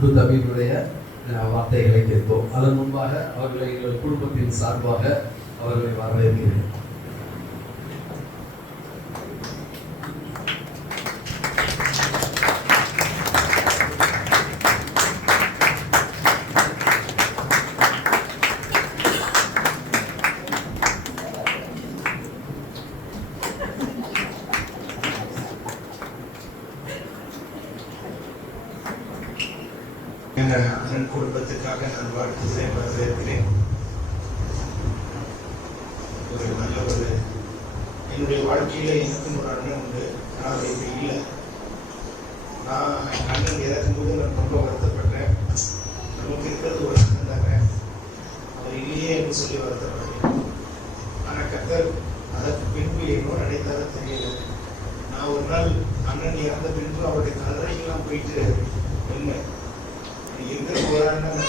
அன்பு தம்பியினுடைய வார்த்தைகளை கேட்போம். அதன் முன்பாக அவர்களை எங்கள் குடும்பத்தின் சார்பாக அவர்களை வரவேற்கிறேன். அண்ணன் குடும்பத்துக்காக நான் வாழ்த்துகிறேன், வரவேற்கிறேன். ஒரு நல்ல என்னுடைய வாழ்க்கையில எனக்கும் ஒரு அண்ணன் உண்டு. நான் இப்ப இல்லை. நான் அண்ணன் இறக்கும்போது நான் ரொம்ப வருத்தப்பட்டேன். நமக்கு இருக்கிறது ஒரு அண்ணன் தாங்க, அவர் இல்லையே என்று சொல்லி வருத்தப்பட்டேன். ஆனா கர்த்தர் அதற்கு பின்பு என்னோட நினைத்தார தெரியல. நான் ஒரு நாள் அண்ணன் இறந்த பின்பு அவருடைய கல்லறைக்கெல்லாம் போயிட்டு என்ன இருக்கிற ஒரு அண்ணன்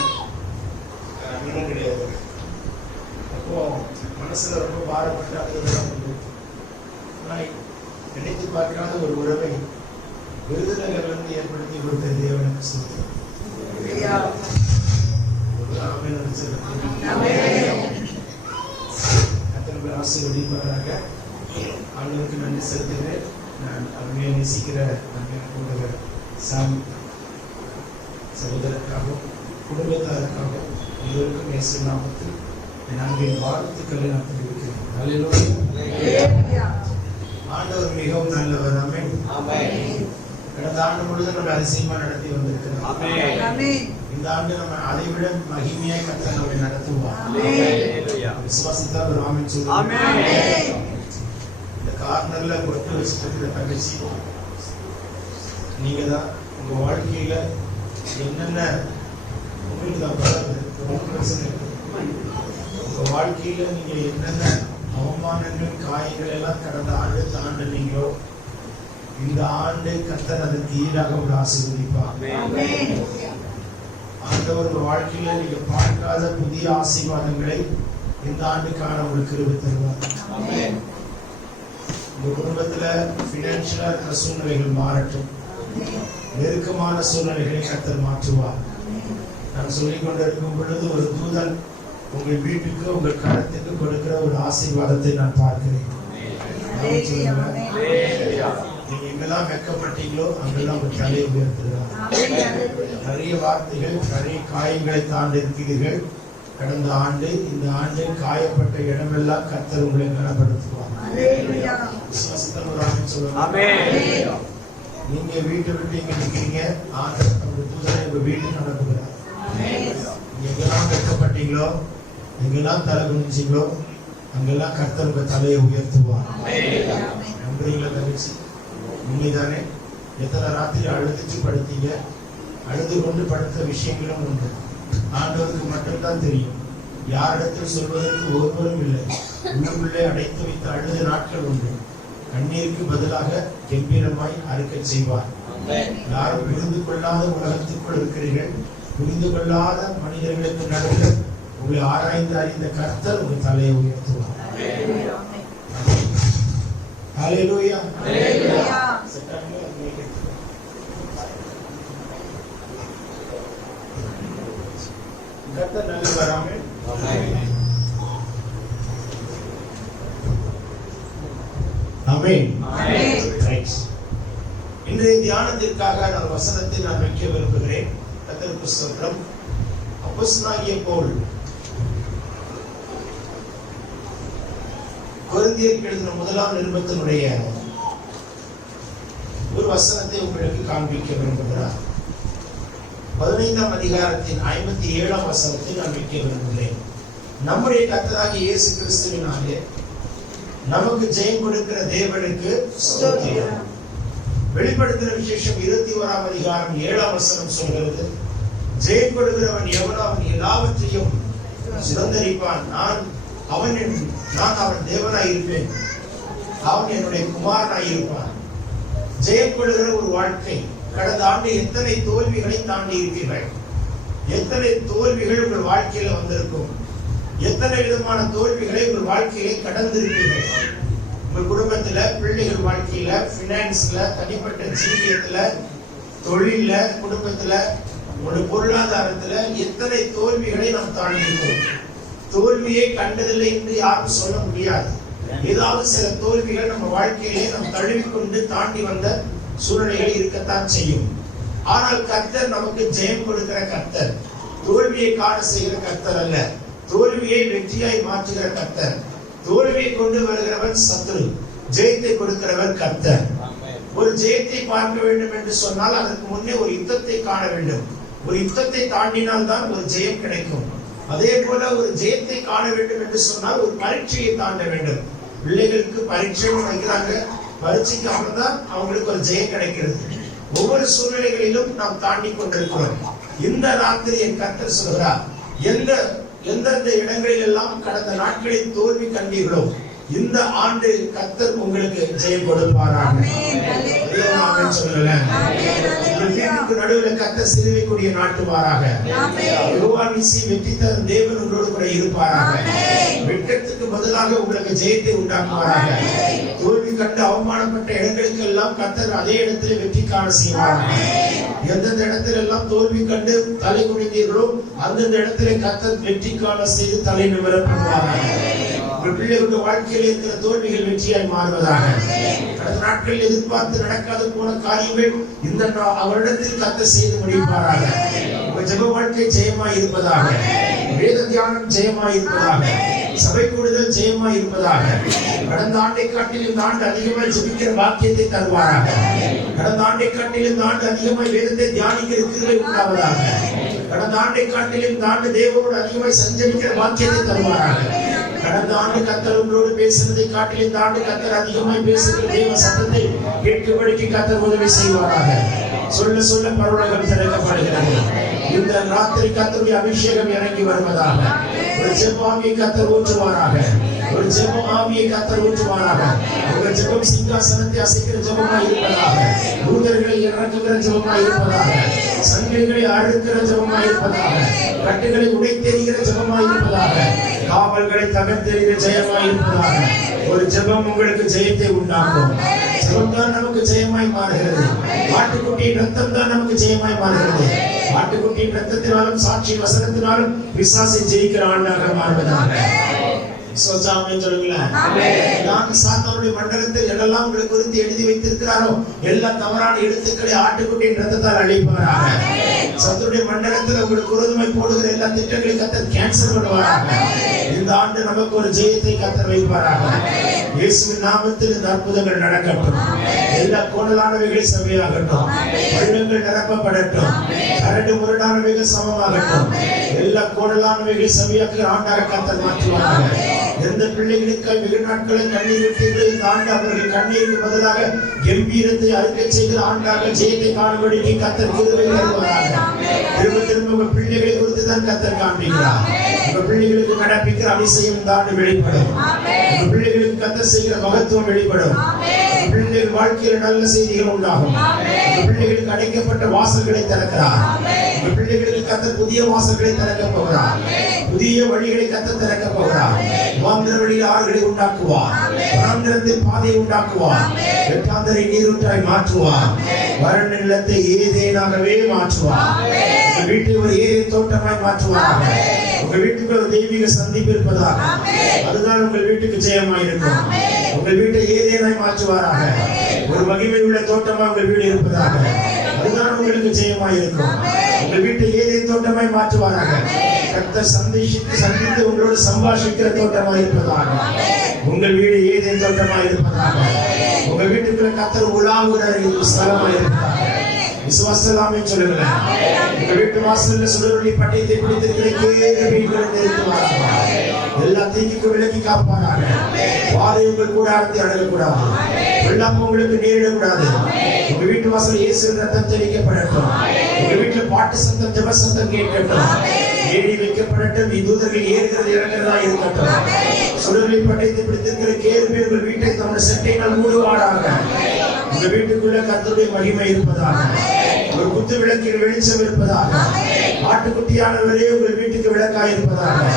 கிடையாது. அப்போ மனசுல ரொம்ப பாரப்பட்டு அழுதெல்லாம் உண்டு. நினைத்து பார்க்காத ஒரு உறவை விருதுநகர்ல ஏற்படுத்தி கொடுத்த தேவனுக்கு சொல்றேன். அத்தனை பேர் ஆசீர்வதிப்பாராக. அவங்களுக்கு நன்றி செலுத்துகிறேன். நான் அருமையை நேசிக்கிற நண்பர் சாமி சகோதரருக்காகவும் குடும்பத்தாருக்காகவும் எல்லோருக்கும் இயேசு நாமத்தில் என் வாழ்த்துக்களை நான் தெரிவிக்கிறேன். ஆண்டவர் மிகவும் நல்லவர். ஆமென். கடந்த ஆண்டு முழுவதும் நம்ம அதிசயமா நடத்தி வந்திருக்கிறோம். இந்த ஆண்டு நம்ம அதை விட மகிமையாய் கர்த்தர் நம்மை நடத்துவார். விசுவாசித்தால் ஒரு ஆமென் சொல்லுங்க. இந்த கார்னர்ல கொட்டு வச்சுட்டு இருக்கிற தங்கச்சி நீங்க தான். உங்க வாழ்க்கையில என்னென்ன உங்களுக்கு தான் பிரச்சனை, உங்க வாழ்க்கையில நீங்க என்னென்ன அவமானங்கள் காயங்கள் எல்லாம் கடந்த ஆண்டு தாண்டினீங்களோ இந்த ஆண்டு கர்த்தர் அதற்கு ஈடாக ஒரு ஆசீர்வதிப்பார். ஆண்டவர் உங்க வாழ்க்கையில நீங்க பார்க்காத புதிய ஆசீர்வாதங்களை இந்த ஆண்டுக்கான ஒரு கிருபை தருவார். உங்க குடும்பத்துல பினான்சியலா இருக்கிற சூழ்நிலைகள் மாறட்டும். நெருக்கமான சூழ்நிலைகளை கர்த்தர் மாற்றுவார். நான் சொல்லிக் கொண்டிருக்கும் பொழுது ஒரு தூதன் உங்கள் வீட்டுக்கு உங்கள் கரத்துக்கு கொடுக்கிற ஒரு ஆசீர்வாதத்தை நான் பார்க்கிறேன். நீங்க எங்கெல்லாம் வெட்கப்பட்டீங்களோ அங்கெல்லாம் உங்க தலையை உயர்த்துகிறார். நிறைய வார்த்தைகள் நிறைய காயங்களை தாண்டி இருக்கிறீர்கள். கடந்த ஆண்டு இந்த ஆண்டு காயப்பட்ட இடமெல்லாம் கர்த்தர் உங்களை கனப்படுத்துவார். விசுவாசத்தில் ஒரு ஆமென் சொல்லுங்க. நீங்க வீட்டை விட்டு இங்க நிக்கிறீங்க, ஆண்டவர் தூதரை உங்க வீட்டுக்கு அனுப்புகிறார். எங்கெல்லாம் வெட்கப்பட்டீங்களோ எங்கெல்லாம் தலை குனிஞ்சீங்களோ அங்கெல்லாம் கர்த்தர் உங்க தலையை உயர்த்துவார். நம்புறீங்களா தங்கச்சி? உண்மைதானே? எத்தனை ராத்திரி அழுதுச்சு படுத்தீங்க, அழுது கொண்டு படுத்த விஷயங்களும் உண்டு. ஆண்டவருக்கு மட்டும்தான் தெரியும். யாரிடத்தில் சொல்வதற்கு ஒருவரும் இல்லை. உள்ளுக்குள்ளே அடைத்து வைத்த அழுத நாட்கள் உண்டு. கண்ணீருக்கு பதிலாக கம்பீரமாய் அறுக்க செய்வார். யாரும் புரிந்து கொள்ளாத உலகத்திற்குள் இருக்கிறீர்கள். புரிந்து கொள்ளாத மனிதர்களுக்கு நடுவில் உங்களை ஆராய்ந்து அறிந்த கர்த்தர் உங்கள் தலையை உயர்த்துவார். ஹல்லேலூயா. கர்த்தர் நல்லவர். ஆமென். இன்றைய தியானத்திற்காக நான் வசனத்தை நான் வைக்க விரும்புகிறேன். கர்த்தருக்கு ஸ்தோத்திரம். அப்போஸ்தலனாகிய பவுல் கொரிந்தியருக்கு எழுதின முதலாம் நிருபத்தினுடைய ஒரு வசனத்தை உங்களுக்கு காண்பிக்க விரும்புகிறார். 15ஆம் அதிகாரத்தின் 57ஆம் வசனத்தை நான் வைக்க விரும்புகிறேன். நம்முடைய கர்த்தராகிய இயேசு கிறிஸ்துவினாலே நமக்கு ஜெயம் கொடுக்கிற தேவனுக்கு ஸ்தோத்திரம். வெளிப்படுத்துகிற விசேஷம் 21ஆம் அதிகாரம் 7ஆம் வசனம் சொல்கிறது, ஜெயம் கொடுக்கிறவன் எவனோ அவன் எல்லாவற்றையும் சுதந்தரிப்பான். நான் அவன் தேவனாய் இருப்பேன், அவன் என்னுடைய குமாரனாய் இருப்பான். ஜெயம் கொடுக்கிற ஒரு வாழ்க்கை. கடந்த ஆண்டு எத்தனை தோல்விகளை தாண்டி இருக்கிறீர்கள்? எத்தனை தோல்விகள் உங்கள் வாழ்க்கையில வந்திருக்கும்? எத்தனை விதமான தோல்விகளை உங்கள் வாழ்க்கையிலே கடந்திருப்பீர்கள்? உங்கள் குடும்பத்துல, பிள்ளைகள் வாழ்க்கையில, பினான்ஸ்ல, தனிப்பட்ட ஜீவியத்துல, தொழில, குடும்பத்துல ஒரு பொருளாதாரத்துல எத்தனை தோல்விகளை நாம் தாண்டியிருக்கோம். தோல்வியை கண்டதில்லை என்று யாரும் சொல்ல முடியாது. ஏதாவது சில தோல்விகள் நம்ம வாழ்க்கையிலே நாம் தழுவிக்கொண்டு தாண்டி வந்த சூழ்நிலைகள் இருக்கத்தான் செய்யும். ஆனால் கர்த்தர் நமக்கு ஜெயம் கொடுக்கிற கர்த்தர், தோல்வியை காண செய்கிற கர்த்தர் அல்ல, தோல்வியை வெற்றியாய் மாற்றுகிற கர்த்தர். தோல்வியை கொண்டு வருகிறவன் சத்துரு, ஜெயத்தை கொடுக்கிறவர் கர்த்தர். ஒரு ஜெயத்தை பார்க்க வேண்டும் என்று சொன்னால் அதற்கு முன்னே ஒரு யுத்தத்தை காண வேண்டும். ஒரு யுத்தத்தை தாண்டினால் தான் ஒரு ஜெயம் கிடைக்கும். அதே போல ஒரு ஜெயத்தை காண வேண்டும் என்று சொன்னால் ஒரு பரீட்சையை தாண்ட வேண்டும். பிள்ளைகளுக்கு பரீட்சை வைக்கிறாங்க, பரீட்சைக்கு அப்புறம் தான் அவங்களுக்கு ஒரு ஜெயம் கிடைக்கிறது. ஒவ்வொரு சூழ்நிலைகளிலும் நாம் தாண்டி கொண்டிருக்கிறோம். இந்த ராத்திரி என் கர்த்தர் சொல்கிறார், எந்தெந்த இடங்களில் எல்லாம் கடந்த நாட்களில் தோல்வி கண்டீர்களோ இந்த ஆண்டு கர்த்தர் உங்களுக்கு ஜெயம் கொடுப்பாராக. நடுவில் கர்த்தர் சிறுவைக்குரிய நாட்டுவாராக. வெற்றி தரும் தேவன் உங்களோடு கூட இருப்பாராக. வெட்கத்துக்கு பதிலாக உங்களுக்கு ஜெயத்தை உண்டாக்குவாராக. தோல்வி கண்டு அவமானப்பட்ட இடங்களுக்கு எல்லாம் கர்த்தர் அதே இடத்துல வெற்றி காண செய்வாராக. எந்தெந்த இடத்துல எல்லாம் தோல்வி கண்டு தலை குனிந்தீர்களோ அந்தந்த இடத்துல கர்த்தர் வெற்றி காண செய்து தலை நிமிர பண்ணுவாராக. பிள்ளைகளுடைய வாழ்க்கையில் இருக்கிற தோல்விகள் வெற்றியாய் மாறுவதாக. கடந்த நாட்களில் எதிர்பார்த்து நடக்காத போன காரியங்கள் இந்த அவரிடத்தில் கர்த்தர் செய்து முடிப்பாராக. உங்க ஜெப வாழ்க்கை ஜெயமாய் இருப்பதாக. வேத தியானம் ஜெயமாய் இருப்பதாக. சபை கூடுதல் ஜெயமாய் இருப்பதாக. கடந்த ஆண்டை காட்டில் இந்த ஆண்டு அதிகமாய் ஜெபிக்கிற பாக்கியத்தை தருவாராக. கடந்த ஆண்டை காட்டில் இந்த ஆண்டு அதிகமாய் வேதத்தை தியானிக்கிற கிருபை உண்டாவதாக. கடந்த ஆண்டை காட்டில் இந்த ஆண்டு தேவனோடு அதிகமாய் சஞ்சரிக்கிற பாக்கியத்தை தருவாராக. கடந்த ஆண்டு கர்த்தர் உங்களோடு பேசுவதை காட்டில் இந்த ஆண்டு கர்த்தர் அதிகமாய் பேசுகிற தேவ சத்தத்தை கேட்கும்படிக்கு கர்த்தர் உதவி செய்வாராக. சொல்ல சொல்ல பரலோகம் திறக்கப்படுகிறது. இந்த ராத்திரி கர்த்தருடைய அபிஷேகம் இறங்கி வருவதாக. ஒரு ஜெப ஆவியை கர்த்தர் ஊற்றுவாராக. ஒரு ஜெப ஆவியை கர்த்தர் ஊற்றுவாராக. உங்கள் ஜெபம் சிங்காசனத்தை அசைக்கிற ஜெபமாய் இருப்பதாக. தூதர்களை இறக்குகிற ஜெபமாய் இருப்பதாக. சங்கிலிகளை அழுக்கிற ஜெபமாய் இருப்பதாக. கட்டுகளை உடைத்தெறிகிற ஜெபமாய் இருப்பதாக. காவல்களை தகர்த்தெறிகிற ஜெயமாய் இருப்பதாக. ஒரு ஜெபம் உங்களுக்கு ஜெயத்தை உண்டாக்கும். ஜெபம் தான் நமக்கு ஜெயமாய் மாறுகிறது. ஆட்டுக்குட்டியின் ரத்தம் தான் நமக்கு ஜெயமாய் மாறுகிறது. ஆட்டுக்குட்டியின் ரத்தத்தினாலும் சாட்சி வசனத்தினாலும் பிசாசை ஜெயிக்கிற ஆண்டாக மாறுவதாக. சாத்தானுடைய மண்டலத்தில் எல்லாம் உங்களை குறித்து எழுதி வைத்திருக்கிறாரோ எல்லா தவறான எழுத்துக்களை ஆட்டுக்குட்டியின் ரத்தத்தால் அழிப்பாராக. சத்துருடைய மண்டலத்தில் உங்களுக்கு விரோதமாய் போடுகிற எல்லா திட்டங்களை கர்த்தர் கேன்சல் பண்ணுவாராக. இந்த ஆண்டு நமக்கு ஒரு ஜெயத்தை கர்த்தர் வைப்பாராக. இயேசுவின் நாமத்தில் இந்த அற்புதங்கள் நடக்கட்டும். எல்லா கோணலானவைகள் சபையாகட்டும். பள்ளங்கள் நிரப்பப்படட்டும். கரடு முரடானவைகள் சமமாகட்டும். எல்லா கோணலானவைகள் சபையாக்குகிற ஆண்டாக கர்த்தர் மாற்றுவாராக. எந்த பிள்ளைகளுக்காய் வெகு நாட்களை கண்ணீர் விட்டீர்களோ இந்த ஆண்டு அவர்கள் கண்ணீருக்கு பதிலாக கம்பீரத்தை அறிக்கை செய்கிற ஆண்டாக ஜெயத்தை காணும்படிக்கு கர்த்தர் கிருபை தருவாராக. திரும்ப திரும்ப உங்க பிள்ளைகளை குறித்து தான் கர்த்தர் காண்பிக்கிறார். உங்க பிள்ளைகளுக்கு நடப்பிக்கிற அதிசயம் இந்த ஆண்டு வெளிப்படும். உங்க பிள்ளைகளுக்கு கர்த்தர் செய்கிற மகத்துவம் வெளிப்படும். பிள்ளைகள் வாழ்க்கையில் நல்ல செய்திகள் உண்டாகும். பிள்ளைகளுக்கு அடைக்கப்பட்ட வாசல்களை திறக்கிறார். பிள்ளைகளுக்கு கர்த்தர் புதிய வாசல்களை திறக்க போகிறார். புதிய வழிகளை கர்த்தர் திறக்க போகிறார். வாந்திர வழியில் ஆறுகளை உண்டாக்குவார். வனாந்திரத்தில் பாதையை உண்டாக்குவார். வெட்டாந்தரை நீரூற்றாய் மாற்றுவார். வறண்ட நிலத்தை ஏதேனாகவே மாற்றுவார். உங்க வீட்டை ஒரு ஏதேன் தோட்டமாய் மாற்றுவார். உங்க வீட்டுக்கு ஒரு தெய்வீக சந்திப்பு இருப்பதாக. அதுதான் உங்கள் வீட்டுக்கு ஜெயமாய் இருக்கும். உங்கள் வீட்டை ஏதேனாய் மாற்றுவாராக. ஒரு மகிமை உள்ள தோட்டமாக உங்கள் வீடு இருப்பதாக. அதுதான் உங்களுக்கு ஜெயமாய் இருக்கும். உங்கள் வீட்டை ஏதேன் தோட்டமாய் மாற்றுவாராக. கர்த்தர் சந்தித்து உங்களோடு சம்பாஷிக்கிற தோட்டமாய் இருப்பதாக. உங்கள் வீடு ஏதேன் தோட்டமாய் இருப்பதாக. உங்கள் வீட்டுக்குள்ள கர்த்தர் உலாவுகிற ஸ்தலமாய் இருப்பதாக. விசுவாசலாமே சொல்லுங்களேன். உங்க வீட்டு வாசல்ல சுடரொளி பட்டயத்தை பிடித்திருக்கிற கேருபீன்களை நிறுத்துவாராக. எல்லா தீங்குக்கும் விலக்கி காப்பாராக. வாதை உங்கள் கூடாரத்தை அடங்கக்கூடாது. வெள்ளம் உங்களுக்கு நேரிடக்கூடாது. உங்க வீட்டு வாசல் இயேசுவின் ரத்தம் தெளிக்கப்படட்டும். உங்க வீட்டுல பாட்டு சத்தம் ஜெப சத்தம் கேட்கட்டும். ஏறி வைக்கப்படட்டும். தூதர்கள் ஏறுகிறது இறங்குறதா இருக்கட்டும். சுடரொளி பட்டயத்தை பிடித்திருக்கிற கேருபீன் உங்கள் வீட்டை தம்முடைய செட்டையினால் மூடுவாராக. உங்க வீட்டுக்குள்ள கர்த்தருடைய மகிமை இருப்பதாக. ஒரு குத்து விளக்கில் வெளிச்சம் இருப்பதாக. ஆட்டுக்குட்டியானவரே உங்கள் வீட்டுக்கு விளக்காய் இருப்பதாக.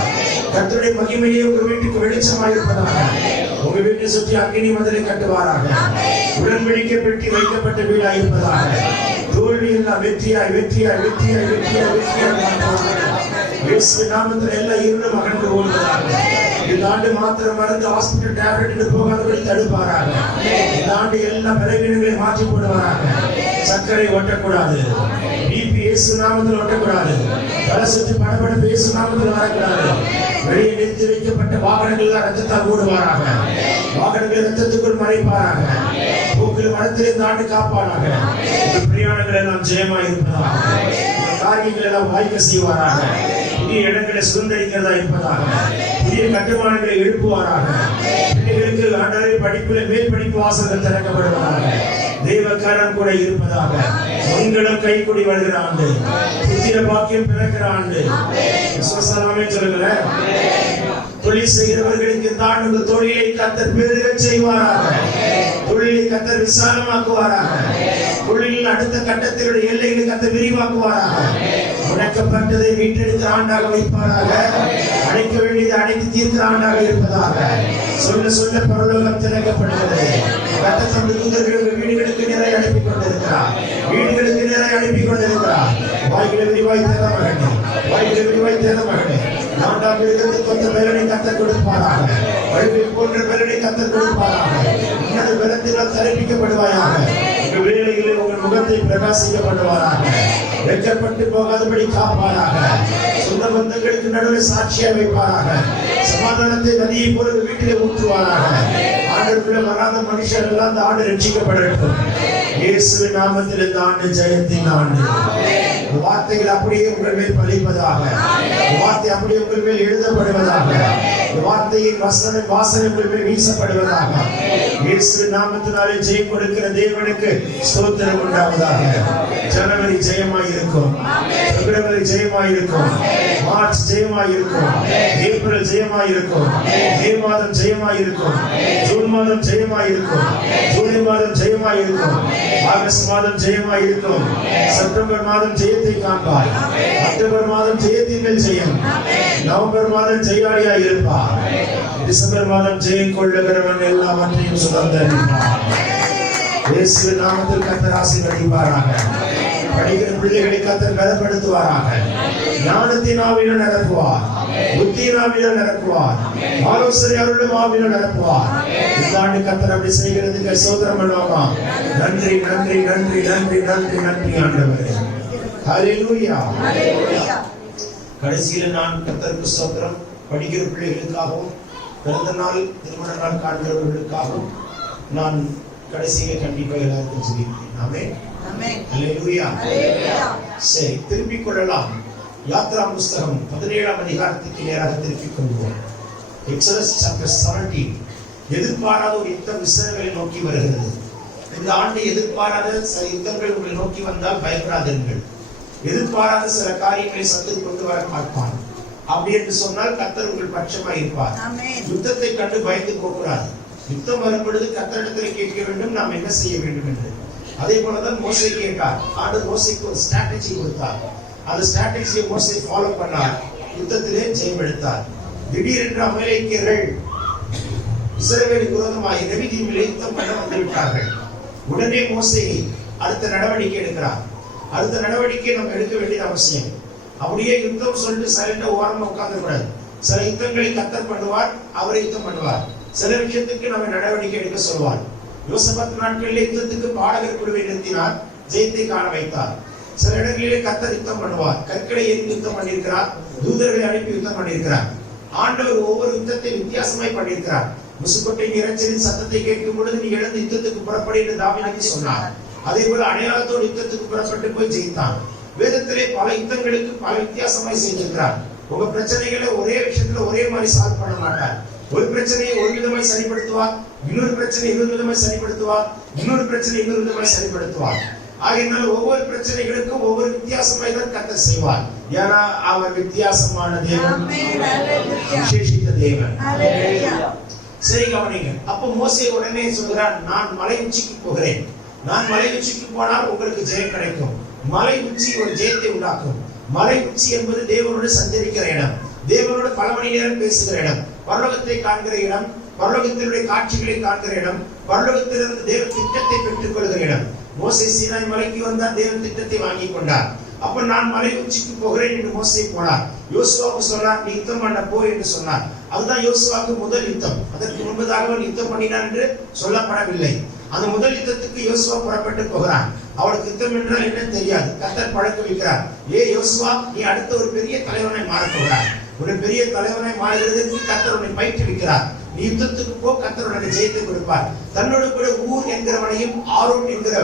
கர்த்தருடைய மகிமையே உங்கள் வீட்டுக்கு வெளிச்சமாய் இருப்பதாக. உங்க வீட்டை சுற்றி அக்கினி மதிலை கட்டுவாராக. உடன்படிக்கை பெட்டி வைக்கப்பட்ட வீடாய் இருப்பதாக. தோல்வி எல்லாம் வெற்றியாய் வெற்றியாய் வெற்றியாய் வெற்றியாய் வெற்றியாய் மாற்றுவார். இயேசு நாமத்தில் எல்லா இருளும் அகன்று போவதாக. இந்த ஆண்டு மாத்திரம் மருந்து ஹாஸ்பிட்டல் டேப்லெட் போகாதபடி தடுப்பாராக. இந்த ஆண்டு எல்லா பலவீனங்களை மாற்றி போடுவாராக. சர்க்கரை ஒட்டக்கூடாது, பிபி இயேசு நாமத்தில் ஒட்டக்கூடாது, தலை சுற்றி படபடப்பு இயேசு நாமத்தில் வரக்கூடாது. வெளியே நிறுத்தி வைக்கப்பட்ட வாகனங்கள் ரத்தத்தால் மூடுவாராக. வாகனங்களை ரத்தத்துக்குள் மறைப்பாராக. பூக்கள் மரத்தில் இந்த ஆண்டு காப்பாராக. பிரயாணங்கள் எல்லாம் ஜெயமாய் இருப்பதாக. காரியங்கள் எல்லாம் வாய்க்க செய்வாராக. புதிய இடங்களை சுதந்திரிக்கிறதா இருப்பதாக. புதிய கட்டுமானங்களை எழுப்புவாராக. பிள்ளைகளுக்கு ஆண்டவரே படிப்பில் மேல் படிப்பு வாசல்கள் திறக்கப்படுவதாக. தெய்வக்காரன் கூட இருப்பதாக. மங்களம் கைகூடி வருகிற ஆண்டு, புத்திர பாக்கியம் பிறக்கிற ஆண்டு. விசுவாசமே சொல்லுங்க. தொழில் செய்கிறவர்களுக்கு இந்த ஆண்டு தொழிலை கர்த்தர் பெருக செய்வாராக. தொழிலை கர்த்தர் விசாலமாக்குவாராக. தொழிலின் அடுத்த கட்டத்தினுடைய எல்லைகளை கர்த்தர் விரிவாக்குவாராக. முடக்கப்பட்டதை மீட்டெடுக்கிற ஆண்டாக வைப்பாராக. அடைக்க வேண்டியதை அடைத்து தீர்க்கிற ஆண்டாக இருப்பதாக. சொல்ல சொல்ல பரலோகம் திறக்கப்படுகிறது. ரத்தத்தோடு தூதர்கள் வீடுகளுக்கு நிறைய அனுப்பி கொண்டிருக்கிறார். வீடுகளுக்கு நிறைய அனுப்பி கொண்டிருக்கிறார். வாய்களை விரிவாய் தேட மகனே, வாய்களை விரிவாய் தேட மகனே. நான்காம் இடத்துக்கு கொத்த பலனை கத்தர் கொடுப்பாராக. வழிவை போன்ற பலனை கத்தர் கொடுப்பாராக. உன்னது பலத்தினால் தரிப்பிக்கப்படுவாயாக. உங்கள் வேலைகளில் உங்கள் முகத்தை பிரகாசிக்கப்படுவாராக. வெட்கப்பட்டு போகாதபடி காப்பாராக. சொந்த பந்தங்களுக்கு நடுவில் சாட்சியா வைப்பாராக. சமாதானத்தை நதியை போல வீட்டிலே ஊற்றுவாராக. ஆண்டுக்குள்ள வராத மனுஷர் எல்லாம் அந்த ஆண்டு ரட்சிக்கப்படட்டும். இயேசுவின் நாமத்தில் இந்த ஆண்டு ஜெயத்தின் ஆண்டு. வார்த்தைகள் அப்படியே உங்கள் மேல் பலிப்பதாக. வார்த்தை அப்படியே உங்கள் மேல் எழுதப்படுவதாக. வார்த்தையின் வாசனை உங்கள் மேல் வீசப்படுவதாக. இயேசுவின் நாமத்தினாலே ஜெயம் கொடுக்கிற தேவனுக்கு ஸ்தோத்திரம் உண்டாவதாக. ஜனவரி ஜெயமாய் இருக்கும், பிப்ரவரி ஜெயமாய் இருக்கும், மார்ச் ஜெயமாய் இருக்கும், ஏப்ரல் ஜெயமாய் இருக்கும், மே மாதம் ஜெயமாய் இருக்கும், ஜூன் மாதம் ஜெயமாய் இருக்கும், ஜூலை மாதம் ஜெயமாய் இருக்கும், ஆகஸ்ட் மாதம் ஜெயமாய் இருக்கும், செப்டம்பர் மாதம் ஜெயத்தை காண்பார், அக்டோபர் மாதம் ஜெயத்தின் மேல் ஜெயம், நவம்பர் மாதம் ஜெயாளியாய் இருப்பார், டிசம்பர் மாதம் ஜெயம் கொள்ளுகிறவன் எல்லாவற்றையும் சுதந்திரிப்பார். இயேசு நாமத்தில் கர்த்தர் ஆசீர்வதிப்பாராக. படிக்கிற பிள்ளைகளை கர்த்தர் பலப்படுத்துவாராக. ஞானத்தின் ஆவியினால் நிரப்புவார், புத்தியின் ஆவியினால் நிரப்புவார், ஆலோசனை அருளும் ஆவியினால் நிரப்புவார். இந்த ஆண்டு கர்த்தர் அப்படி செய்கிறதுக்கு ஸ்தோத்திரம் பண்ணுவாங்க. நன்றி நன்றி நன்றி நன்றி நன்றி நன்றி ஆண்டவரே. ஹல்லேலூயா. கடைசியில் நான் கர்த்தருக்கு ஸ்தோத்திரம். படிக்கிற பிள்ளைகளுக்காகவும் பிறந்த நாள் திருமண நாள் காண்கிறவர்களுக்காகவும் நான் கடைசியில கண்டிப்பாக எல்லாருக்கும் சொல்லியிருக்கேன். ஆமென். அல்லேலூயா. சரி, திருப்பிக் கொள்ளலாம். யாத்ரா புஸ்தகம் 17ஆம் அதிகாரத்துக்கு நேராக திருப்பிக் கொள்வோம். Exodus chapter 17. எதிர்பாராத ஒரு யுத்தம் இஸ்ரவேலை நோக்கி வருகிறது. இந்த ஆண்டு எதிர்பாராத சில யுத்தங்கள் உங்களை நோக்கி வந்தால் பயப்படாதீர்கள். எதிர்பாராத சில காரியங்களை சத்து கொண்டு வர பார்ப்பான். அப்படி என்று சொன்னால் கர்த்தர் உங்கள் பட்சமாய் இருப்பார். யுத்தத்தை கண்டு பயந்து போகக்கூடாது. யுத்தம் வரும் பொழுது கர்த்தரிடத்தில் கேட்க வேண்டும், நாம் என்ன செய்ய வேண்டும் என்று. அதே போலதான் மோசே கேட்டார். ஆண்டவர் மோசேக்கு ஒரு ஸ்ட்ராட்டஜி கொடுத்தார். அந்த ஸ்ட்ராட்டஜியை மோசே ஃபாலோ பண்ணார். யுத்தத்திலே ஜெயம் எடுத்தார். திடீரென்று அமலேக்கியர்கள் இஸ்ரவேலுக்கு விரோதமாய் ரெவிதீமிலே யுத்தம் பண்ண வந்துவிட்டார்கள். உடனே மோசே அடுத்த நடவடிக்கை எடுக்கிறார். அடுத்த நடவடிக்கை நம்ம எடுக்க வேண்டியது அவசியம். அப்படியே யுத்தம் சொல்லிட்டு சைலண்டா ஓரமா உட்கார்ந்து கூடாது. சில யுத்தங்களை கர்த்தர் பண்ணுவார், அவரை யுத்தம் பண்ணுவார். சில விஷயத்துக்கு நம்ம நடவடிக்கை எடுக்க சொல்வார். யோசபாத் நாட்களிலே யுத்தத்துக்கு பாடகர் குழுவை நிறுத்தினார், ஜெயத்தை காண வைத்தார். சில இடங்களிலே கர்த்தர் யுத்தம் பண்ணுவார். கற்களை எரிந்து யுத்தம் பண்ணியிருக்கிறார், தூதர்களை அனுப்பி யுத்தம் பண்ணியிருக்கிறார். ஆண்டவர் ஒவ்வொரு யுத்தத்தை வித்தியாசமாய் பண்ணியிருக்கிறார். முசுக்கொட்டையின் இரைச்சலின் சத்தத்தை கேட்கும் பொழுது நீ எழுந்து யுத்தத்துக்கு புறப்படு என்று தாவீதுக்கு சொன்னார். அதே போல அடையாளத்தோடு யுத்தத்துக்கு புறப்பட்டு போய் ஜெயித்தான். வேதத்திலே பல யுத்தங்களுக்கு பல வித்தியாசமாய் செஞ்சிருக்கிறார். உங்க பிரச்சனைகளை ஒரே விஷயத்துல ஒரே மாதிரி சால்வ் பண்ண மாட்டார். ஒரு பிரச்சனையை ஒரு விதமாய் சரிப்படுத்துவார், இன்னொரு பிரச்சனை இன்னொரு விதமாய் சரிப்படுத்துவார், இன்னொரு பிரச்சனை இன்னொரு விதமாய் சரிப்படுத்துவார். ஆகையினால் ஒவ்வொரு பிரச்சனைகளுக்கும் ஒவ்வொரு வித்தியாசமாய் தான் கர்த்தர் செய்வார். ஏன்னா அவர் வித்தியாசமான தேவன், விசேஷித்த தேவன். சரி கவனிங்க. அப்ப மோசே உடனே சொல்கிறார், நான் மலை உச்சிக்கு போகிறேன். நான் மலை உச்சிக்கு போனால் உங்களுக்கு ஜெயம் கிடைக்கும். மலை உச்சி ஒரு ஜெயத்தை உண்டாக்கும். மலை உச்சி என்பது தேவனோடு சஞ்சரிக்கிற இடம், தேவனோடு பல மணி நேரம் பேசுகிற இடம், பரலோகத்தை காண்கிற இடம், பரலோகத்தினுடைய காட்சிகளை காண்கிற இடம், பரலோகத்திலிருந்து தேவ திட்டத்தை பெற்றுக் கொள்கிற இடம். மோசே சீனாய் மலைக்கு வந்தார், தேவன் திட்டத்தை வாங்கி கொண்டார். அப்ப நான் மலை உச்சிக்கு போகிறேன் என்று மோசே போனார். யோசுவாவுக்கு சொன்னார், நீ யுத்தம் பண்ண போ என்று சொன்னார். அதுதான் யோசுவாவுக்கு முதல் யுத்தம். அதற்கு முன்பதாக அவன் யுத்தம் பண்ணினான் என்று சொல்லப்படவில்லை. அந்த முதல் யுத்தத்துக்கு யோசுவா புறப்பட்டு போகிறான். அவனுக்கு யுத்தம் என்றால் என்ன தெரியாது. கர்த்தர் பழக்க வைக்கிறார். யோசுவா, நீ அடுத்த ஒரு பெரிய தலைவனை மாறப் போகிறார். ஒரு பெரிய தலைவனை மாறுகிறதுக்கு கர்த்தர் உன்னை பயிற்றுவிக்கிறார். நீ யுத்தத்துக்கு போ, கர்த்தர் உனக்கு ஜெயத்தை கொடுப்பார். தன்னோடு கூட ஊர் என்கிறவனையும் ஆரோன் என்கிற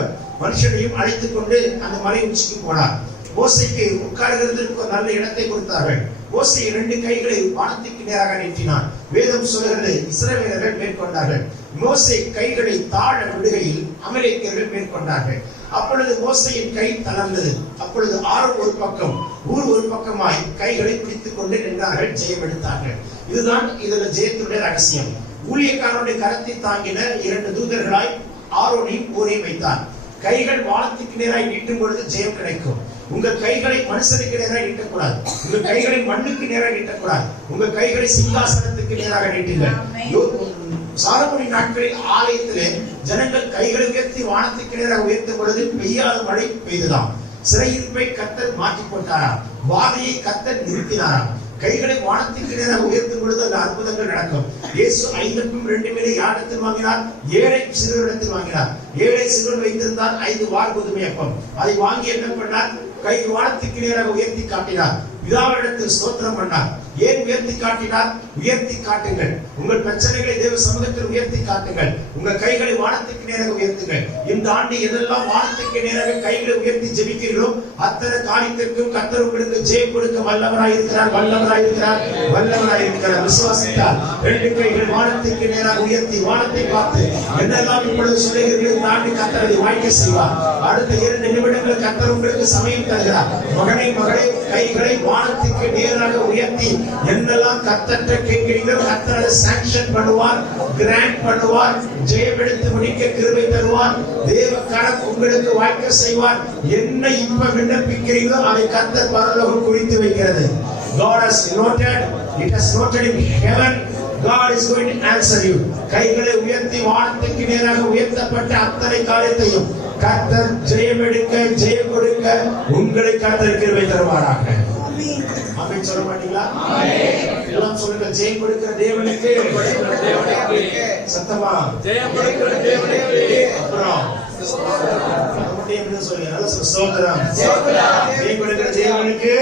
மனுஷனையும் அழைத்துக் கொண்டு அந்த மலை உச்சிக்கு போனார். மோசைக்கு உட்காருகிறதற்கு ஒரு நல்ல இடத்தை கொடுத்தார்கள். மோசை 2 கைகளை வானத்துக்கு நேராக நீட்டினான். வேதம் சொல்கிறது, இஸ்ரவேலர்கள் மேற்கொண்டார்கள். மோசை கைகளை தாழ விடுகையில் அமலேக்கியர்கள் மேற்கொண்டார்கள். அப்பொழுது மோசையின் கை தளர்ந்தது. அப்பொழுது ஆரோன் ஒரு பக்கம், ஊர் ஒரு பக்கமாய் கைகளை பிடித்துக் கொண்டு நின்றார்கள். ஜெயம் எடுத்தார்கள். இதுதான் இதுல ஜெயத்தினுடைய ரகசியம். ஊழியக்காரனுடைய கரத்தை தாங்கின 2 தூதர்களாய் ஆரோனையும் ஊரையும் வைத்தார். கைகள் வானத்துக்கு நேராய் நீட்டும் பொழுது ஜெயம் கிடைக்கும். உங்க கைகளை மனுஷனுக்கு நேராக நீட்டக்கூடாது. உங்க கைகளை மண்ணுக்கு நேராக நீட்டக்கூடாது. உங்க கைகளை சிங்காசனத்துக்கு நேராக நீட்டுங்கள். சாலமோனின் நாட்களில் ஆலயத்திலே ஜனங்கள் கைகளை உயர்த்தி வானத்துக்கு நேராக உயர்த்தும் பொழுது பெய்யாத மழை பெய்துதான். சிறையிருப்பை கர்த்தர் மாற்றி போட்டாராம். வாதையை கர்த்தர் நிறுத்தினாராம். கைகளை வானத்துக்கு நேராக உயர்த்தும் பொழுது அந்த அற்புதங்கள் நடக்கும். இயேசு 5க்கும் 2 மேலே யாரிடத்தில் வாங்கினார்? 7 சிறுவரிடத்தில் வாங்கினார். 7 சிறுவன் வைத்திருந்தார் 5 வார் கோதுமை அப்பம். அதை வாங்கி என்ன பண்ணார்? கை வானத்துக்கு நேராக உயர்த்தி காட்டினார். பிதாவிடத்தில் ஸ்தோத்திரம் பண்ணார். ஏன் உயர்த்தி காட்டினார்? உயர்த்தி காட்டுங்கள். உங்கள் பிரச்சனைகளை தேவ சமூகத்தில் உயர்த்தி காட்டுங்கள். உங்கள் கைகளை வானத்துக்கு நேராக உயர்த்துங்கள். இந்த ஆண்டு எதெல்லாம் வானத்துக்கு நேராக கைகளை உயர்த்தி ஜெபிக்கிறீர்களோ அத்தனை காரியத்திற்கும் கர்த்தர் உங்களுக்கு ஜெயம் கொடுக்க வல்லவராயிருக்கிறார். விசுவாசித்தால் 2 கைகள் வானத்துக்கு நேராக உயர்த்தி வானத்தை பார்த்து என்னெல்லாம் இப்பொழுது சொல்லுகிறீர்கள், இந்த ஆண்டு கர்த்தர் அதை வாய்க்க செய்வார். அடுத்த 2 நிமிடங்கள் கர்த்தர் உங்களுக்கு சமயம் தருகிறார். மகனே மகளே, கைகளை வானத்துக்கு நேராக உயர்த்தி என்னெல்லாம் கர்த்தர்ட்ட கேட்கிறீங்களோ கர்த்தர் சாங்க்ஷன் பண்ணுவார், கிராண்ட் பண்ணுவார், ஜெயம் எடுத்து முடிக்க கிருபை தருவார். தேவ கரம் உங்களுக்கு வாய்க்க செய்வார். என்ன இப்ப விண்ணப்பிக்கிறீங்களோ அதை கர்த்தர் பரலோகம் குறித்து வைக்கிறது. God has noted, it has noted in heaven. God is going to answer you. கைகளை உயர்த்தி வானத்துக்கு நேராக உயர்த்தப்பட்ட அத்தனை காரியத்தையும் கர்த்தர் ஜெயம் எடுக்க ஜெயம் கொடுக்க உங்களை கர்த்தர் கிருபை தருவாராக. ஆமென் சொல்ல மாட்டீங்களா? எல்லாம் சொல்லுங்க. ஜெயம் கொடுக்கிற தேவனுக்கு, சத்தமா ஜெயம் கொடுக்கிற தேவனுக்கு. அப்புறம் சொல்லுங்க, நல்ல ஸ்தோத்திரம். ஜெயம் கொடுக்கிற தேவனுக்கு,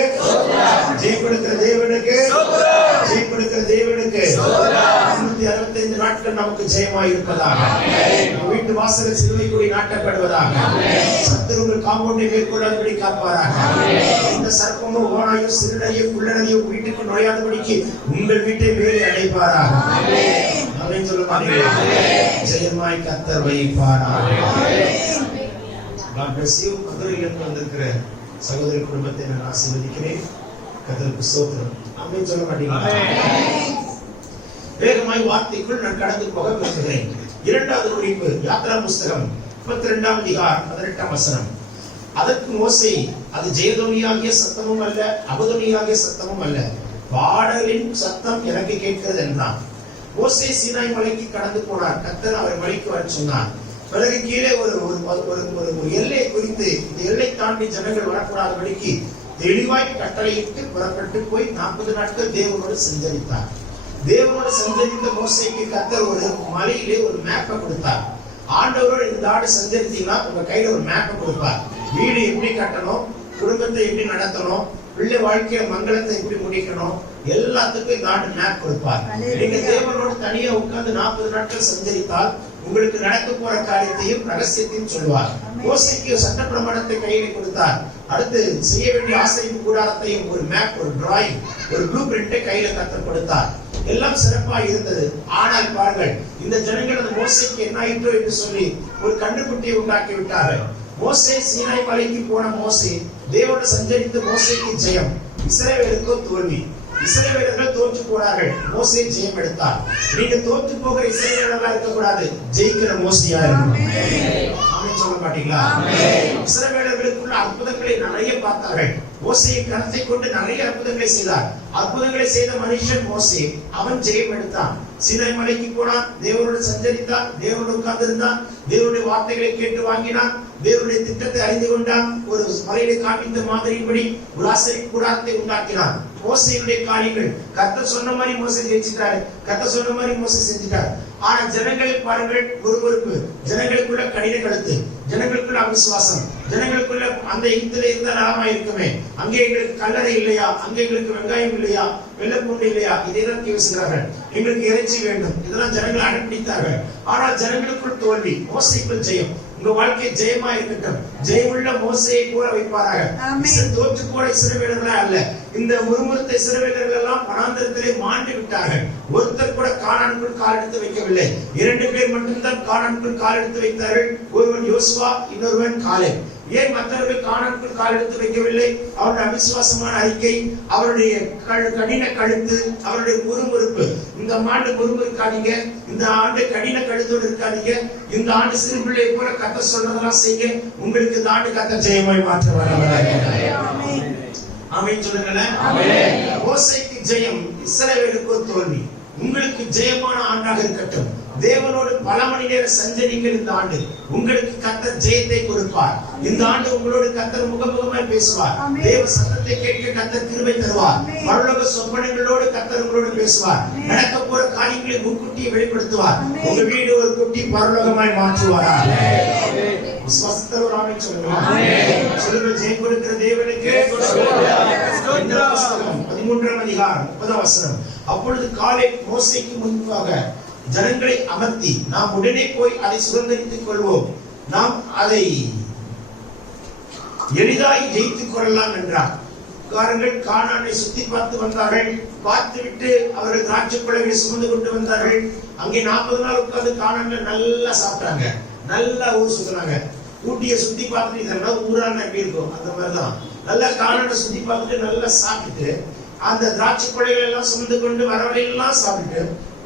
ஜெயம் கொடுக்கிற தேவனுக்கு, ஜெயம் கொடுக்கிற தேவனுக்கு 365 நாட்கள் நமக்கு ஜெயமாய் இருப்பதாக. வீட்டு வாசலில் சிலுவை கொடி நாட்டப்படுவதாக. சத்துருங்கள் காம்பவுண்டை மேற்கொள்ளாதபடி காப்பாராக. இந்த சர்ப்பமும் ஓனாயும் சிறுநரையும் குள்ளநரையும் வீட்டுக்கு நுழையாதபடிக்கு உங்கள் வீட்டை மேலே அடைப்பாராக. அப்படின்னு சொல்ல மாட்டீங்களா? ஜெயமாய் கர்த்தர் வைப்பாராக. God bless you. மதுரையிலிருந்து வந்திருக்கிற சகோதரி குடும்பத்தை நான் ஆசீர்வதிக்கிறேன். கர்த்தருக்கு ஸ்தோத்திரம். ஆமென் சொல்ல மாட்டீங்களா? வேகமாய் வார்த்தைக்குள் நான் கடந்து போக விரும்புகிறேன். 2வது குறிப்பு, யாத்ரா புஸ்தகம் 32ஆம் அதிகாரம் 18ஆம் வசனம். அதற்கு மோசே, அது ஜெயதொனியாகிய சத்தமும் அல்ல, அபதொனியாகிய சத்தமும் அல்ல, பாடலின் சத்தம் எனக்கு கேட்கிறது என்றான். மோசே சீனாய் மலைக்கு கடந்து போனார். கர்த்தர் அவர் மலைக்கு வர சொன்னார். பிறகு கீழே ஒரு எல்லை குறித்து, இந்த எல்லை தாண்டி ஜனங்கள் வரக்கூடாதபடிக்கு தெளிவாய் கட்டளையிட்டு புறப்பட்டு போய் 40 நாட்கள் தேவனோடு சஞ்சரித்தார். தேவனோடு சஞ்சரித்த மோசேக்கு கர்த்தர் ஒரு மலையிலே ஒரு மேப்பை கொடுத்தார். ஆண்டவரோடு இந்த ஆண்டு சஞ்சரித்தீங்கன்னா உங்க கையில ஒரு மேப்பை கொடுப்பார். வீடு எப்படி கட்டணும், குடும்பத்தை எப்படி நடத்தணும், பிள்ளை வாழ்க்கைய மங்களத்தை எப்படி முடிக்கணும், எல்லாத்துக்கும் இந்த ஆண்டு மேப் கொடுப்பார். நீங்க தேவனோடு தனியா உட்கார்ந்து 40 நாட்கள் சஞ்சரித்தால் உங்களுக்கு நடக்க போற காரியத்தையும் ரகசியத்தையும் சொல்வார். மோசேக்கு சட்ட பிரமாணத்தை கையில் கொடுத்தார். அடுத்து செய்ய வேண்டிய ஆசரிப்பு கூடாரத்தையும் ஒரு மேப், ஒரு டிராயிங், ஒரு ப்ளூ பிரிண்டை கையில கற்றுக் கொடுத்தார். எல்லாம் சிறப்பாக இருந்தது. ஆனால் பாருங்கள், இந்த ஜனங்கள் அந்த மோசேக்கு என்ன ஆயிற்றோ என்று சொல்லி ஒரு கண்டுபிடியை உண்டாக்கி விட்டார்கள். மோசே சீனாய் மலைக்கு போன மோசே தேவனோடு சஞ்சரித்து மோசேக்கு ஜெயம், இஸ்ரவேலுக்கு தோல்வி. இஸ்ரவேலர்கள் தோற்று போனார்கள், மோசே ஜெயம் எடுத்தார். நீங்க தோற்று போகிற இஸ்ரவேலர்களா இருக்க கூடாது, ஜெயிக்கிற மோசையா இருக்கணும். ஆமென் சொல்ல மாட்டீங்களா? இஸ்ரவேலர்களுக்குள்ள அற்புதங்களை நிறைய பார்த்தார்கள். மோசேயின் கரத்தை கொண்டு நிறைய அற்புதங்களை செய்தார். அற்புதங்களை செய்த மனுஷன் மோசே. அவன் ஜெயம் எடுத்தான். சீனாய் மலைக்கு போனான், தேவனோடு சஞ்சரித்தான், தேவனோடு உட்கார்ந்திருந்தான், தேவனுடைய வார்த்தைகளை கேட்டு வாங்கினான். தேவனுடைய திட்டத்தை அறிந்து கொண்டான். ஒரு மலையிலே காண்பித்த மாதிரியின்படி ஒரு ஆசரிப்பு கூடாரத்தை உண்டாக்கினான். மோசேயுடைய காரியங்கள் கர்த்தர் சொன்ன மாதிரி மோசே ஜெயிச்சிட்டாரு, கர்த்தர் சொன்ன மாதிரி மோசே செஞ்சிட்டார். ஆனா ஜனங்கள் பாருங்கள், ஒருவருக்கு ஜனங்களுக்குள்ள கடின கழுத்து, ஜனங்களுக்குள்ள அவிசுவாசம், ஜனங்களுக்குள்ள அந்த எகிப்திலே இருந்த நலமா இருக்குமே, அங்கே எங்களுக்கு கல்லறை இல்லையா, அங்கே எங்களுக்கு வெங்காயம் இல்லையா, வெள்ளப்பூண்டு இல்லையா, இதைதான் யோசிக்கிறார்கள். எங்களுக்கு இறைச்சி வேண்டும், இதெல்லாம் ஜனங்கள் அனுப்பித்தார்கள். ஆனால் ஜனங்களுக்குள் தோல்வி, மோசைக்குள் ஜெயம். உங்க வாழ்க்கை ஜெயமா இருக்கட்டும். ஜெயமுள்ள மோசையை கூட வைப்பாராக. தோற்று போட இஸ்ரவேலர்களே அல்ல, இந்த முறுமுறுத்த இஸ்ரவேலர்கள் எல்லாம் வனாந்திரத்திலே மாண்டு விட்டார்கள். ஒருத்தர் கூட கானானுக்குள் கால் எடுத்து வைக்கவில்லை. 2 பேர் மட்டும்தான் கானானுக்குள் கால் எடுத்து வைத்தார்கள். ஒருவன் யோசுவா, இன்னொருவன் காலேப். ஏன் மற்றவர்கள் கானானுக்குள் கால் எடுத்து வைக்கவில்லை? அவருடைய அவிசுவாசமான அறிக்கை, அவருடைய கடின கழுத்து, அவருடைய முறுமுறுப்பு. இந்த ஆண்டு முறுமுறுக்காதீங்க, இந்த ஆண்டு கடின கழுத்தோடு இருக்காதீங்க. இந்த ஆண்டு சிறு பிள்ளை போல கர்த்தர் சொல்றதெல்லாம் செய்ய. உங்களுக்கு இந்த ஆண்டு கர்த்தர் ஜெயமாய் மாற்ற வல்லவராக. ஆமென் சொல்லுங்களேன். மோசேக்கு ஜெயம், இஸ்ரவேலுக்கு தோல்வி. உங்களுக்கு ஜெயமான ஆண்டாக இருக்கட்டும். தேவனோடு பல மணி நேரம் சஞ்சரிங்கள். இந்த ஆண்டு உங்களுக்கு கர்த்தர் ஜெயத்தை கொடுப்பார். இந்த ஆண்டு உங்களோடு கர்த்தர் முகமுகமாய் பேசுவார். தேவ சத்தத்தை கேட்க கர்த்தர் கிருபை தருவார். பரலோக சொப்பனங்களோடு கர்த்தர் உங்களோடு பேசுவார். நடக்க போற காரியங்களை முன்கூட்டியே வெளிப்படுத்துவார். உங்க வீடு ஒரு குட்டி பரலோகமாய் மாற்றுவார். விசுவாசத்தோடு ஆமென் சொல்லுங்க. சொல்லுங்க, ஜெயம் கொடுக்கிற தேவனுக்கு 13ஆம் அதிகாரம் 30ஆம் வசனம். அப்பொழுது காலேப் மோசேக்கு முன்பாக ஜனங்களை அமர்த்தி, நாம் உடனே போய் அதை சுதந்தரித்துக் கொள்வோம், நாம் அதை எளிதாய் ஜெயித்துக் கொள்ளலாம் என்றார். காரங்கள் கானானை சுத்தி பார்த்து வந்தார்கள். பார்த்துவிட்டு அவர்கள் திராட்சை பழங்களை சுமந்து கொண்டு வந்தார்கள். அங்கே 40 நாள் உட்கார்ந்து கானான்ல நல்லா சாப்பிட்டாங்க, நல்லா ஊர் சுத்தினாங்க. ஊட்டியை சுத்தி பார்த்துட்டு இதெல்லாம் ஊரான எப்படி இருக்கும், அந்த மாதிரிதான் நல்லா கானானை சுத்தி பார்த்துட்டு நல்லா சாப்பிட்டுட்டு, அந்த திராட்சை பழங்களை எல்லாம் சுமந்து கொண்டு வரவரையெல்லாம் சாப்பிட்டு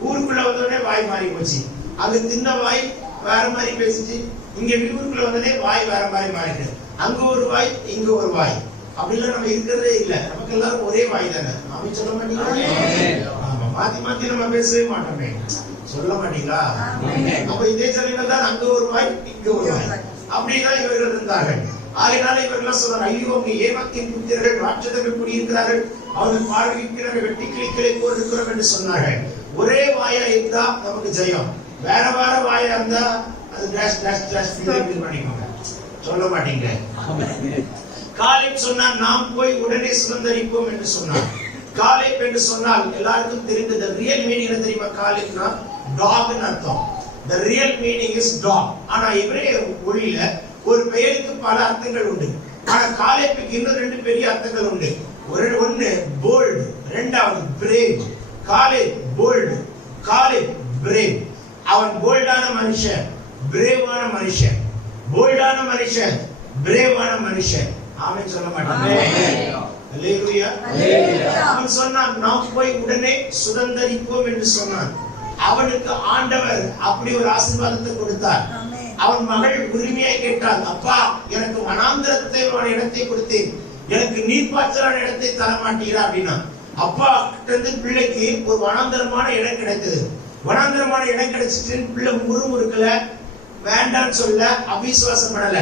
ஊருக்குள்ள வந்தோடனே வாய் மாறி போச்சு. அங்க தின்ன வாய் வேற மாதிரி பேசிச்சு, இங்க ஊருக்குள்ள வந்தோடனே வாய் வேற மாதிரி மாறிட்டு, அங்க ஒரு வாய் இங்க ஒரு வாய். அப்படிலாம் நம்ம இருக்கிறதே இல்ல. நமக்கு எல்லாரும் ஒரே வாய் தானே. அப்படி சொல்ல மாட்டீங்களா? ஆமா, மாத்தி மாத்தி நம்ம பேசவே மாட்டோமே, சொல்ல மாட்டீங்களா? அப்ப இதே ஜனங்கள் தான் அங்க ஒரு வாய் இங்க ஒரு வாய், அப்படிதான் இவர்கள் இருந்தார்கள். ஆகையினால இவர்கள் சொல்றாங்க, ஐயோ அங்க ஏமாத்தின் புத்திரர்கள் ராட்சதர்கள் குடியிருக்கிறார்கள், அவர்கள் பார்வைக்கிறார்கள், வெட்டி கிளிகளை போல் இருக்கிறோம் என்று சொன்னார்கள். ஒரே வாயா இருந்தா நமக்கு ஜெயம். வேற வேற வாயா இருந்தா அது டேஷ் டேஷ் டேஷ் பண்ணிக்கோங்க, சொல்ல மாட்டீங்க. காலேப் சொன்னார், நாம் போய் உடனே சுதந்தரிப்போம் என்று சொன்னார். காலேப் என்று சொன்னால் எல்லாருக்கும் தெரிந்தது ரியல் மீனிங் என்ன தெரியுமா? காலேப்னா டாக்னு அர்த்தம். the real meaning is dog. ஆனா இவரே மொழியில ஒரு பெயருக்கு பல அர்த்தங்கள் உண்டு. ஆனா காலேப்புக்கு இன்னும் 2 பெரிய அர்த்தங்கள் உண்டு. ஒன்னு போல்ட், இரண்டாவது brave. Caleb bold, Caleb brave. அவன் போல்டான மனுஷன், பிரேவான மனுஷன். போல்டான மனுஷன், பிரேவான மனுஷன். ஆமென் சொல்ல மாட்டாங்க. அல்லேலூயா. அவன் சொன்னான், நாம் போய் உடனே சுதந்தரிப்போம் என்று சொன்னான். அவனுக்கு ஆண்டவர் அப்படி ஒரு ஆசீர்வாதத்தை கொடுத்தார். அவன் மகள் உரிமையாய் கேட்டாள், அப்பா எனக்கு வனாந்திரத்தை இடத்தை கொடுத்தேன், எனக்கு நீர்ப்பாய்ச்சலான இடத்தை தர மாட்டீரா அப்படின்னா. அப்பா கிட்ட இருந்து பிள்ளைக்கு ஒரு வனாந்திரமான இடம் கிடைத்தது. வனாந்திரமான இடம் கிடைச்சிட்டு பிள்ளை முறுமுறுக்கல, வேண்டான்னு சொல்ல, அவிசுவாசப்படல.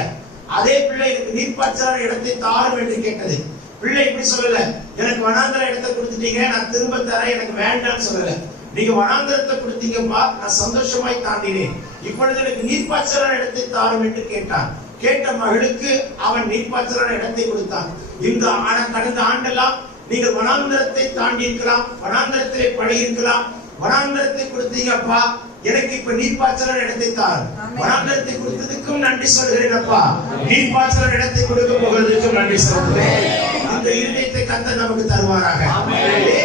அதே பிள்ளை எனக்கு நீர்ப்பாய்ச்சலான இடத்தை தாரும் என்று கேட்டது. பிள்ளை இப்படி சொல்லல, எனக்கு வனாந்திர இடத்தை கொடுத்துட்டீங்க, நான் திரும்ப தரேன், எனக்கு வேண்டான்னு சொல்லல. நீங்க வனாந்திரத்தை கொடுத்தீங்கப்பா, நான் சந்தோஷமாய் தாண்டினேன், இப்பொழுது எனக்கு நீர்ப்பாய்ச்சலான இடத்தை தாரும் என்று கேட்டான். கேட்ட மகளுக்கு அவன் நீர்ப்பாய்ச்சலான இடத்தை கொடுத்தான். இந்த கடந்த ஆண்டெல்லாம் நீங்கள் வனாந்திரத்தை தாண்டி இருக்கலாம், வனாந்திரத்திலே பழகி இருக்கலாம். வனாந்திரத்தை கொடுத்தீங்கப்பா, எனக்கு இப்ப நீர்ப்பாய்ச்சலான இடத்தை தார். வனாந்திரத்தை கொடுத்ததுக்கும் நன்றி சொல்கிறேன் அப்பா, நீர்ப்பாய்ச்சலான இடத்தை கொடுக்க போகிறதுக்கும் நன்றி சொல்கிறேன். அந்த இருதயத்தை கர்த்தர் நமக்கு தருவாராக.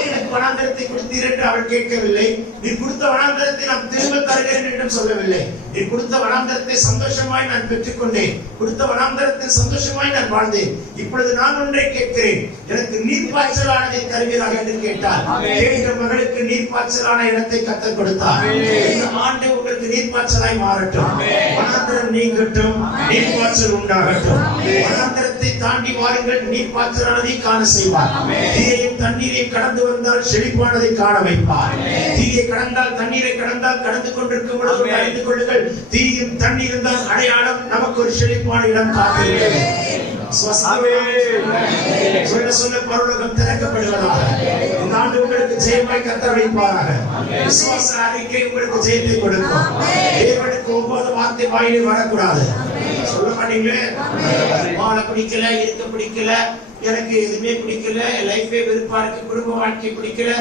எனக்கு வனாந்திரத்தை கொடுத்தீர் என்று அவள் கேட்கவில்லை. நீ கொடுத்த வனாந்திரத்தை நான் திரும்ப தருகிறேன் என்றும் சொல்லவில்லை. நீ கொடுத்த வனாந்திரத்தை சந்தோஷமாய் நான் பெற்றுக்கொண்டேன், கொடுத்த வனாந்திரத்தில் சந்தோஷமாய் நான் வாழ்ந்தேன். இப்பொழுது நான் ஒன்றை கேட்கிறேன், எனக்கு நீர்ப்பாய்ச்சலானதை தருவீராக என்று கேட்டார். கேட்கிற மகளுக்கு நீர்ப்பாய்ச்சலான இடத்தை கர்த்தர் கொடுத்தார். இந்த ஆண்டு உங்களுக்கு நீர்ப்பாய்ச்சலாய் மாறட்டும், வனாந்திரம் நீங்கட்டும், நீர்ப்பாய்ச்சல் உண்டாகட்டும். வனாந்திரத்தை தாண்டி வாருங்கள், நீர்ப்பாய்ச்சலானதை காண செய்வார். தீயையும் தண்ணீரை கடந்து வந்தால் செழிப்பானதை காண வைப்பார். தீயை கடந்தால், தண்ணீரை கடந்தால் கடந்து கொண்டிருக்கும் பொழுது அறிந்து கொள்ளுங்கள், தீயும் தண்ணீரும் தான் அடையாளம். நமக்கு ஒரு செழிப்பான இடம் காத்திருக்கிறது. சொல்ல பரலோகம் திறக்கப்படுவதாக. இந்த ஆண்டு உங்களுக்கு ஜெயமாய் கர்த்தர் வைப்பாராக. விசுவாச அறிக்கை உங்களுக்கு ஜெயத்தை கொடுக்கும். தேவனுக்கு ஒவ்வொரு வார்த்தை வாயிலே வரக்கூடாது. சொல்ல மாட்டீங்களே, வாழ பிடிக்கல, இருக்க பிடிக்கல, எனக்கு எதுவுமே பிடிக்கல, லைஃபே வெறுப்பா இருக்கு, குடும்ப வாழ்க்கை பிடிக்கல,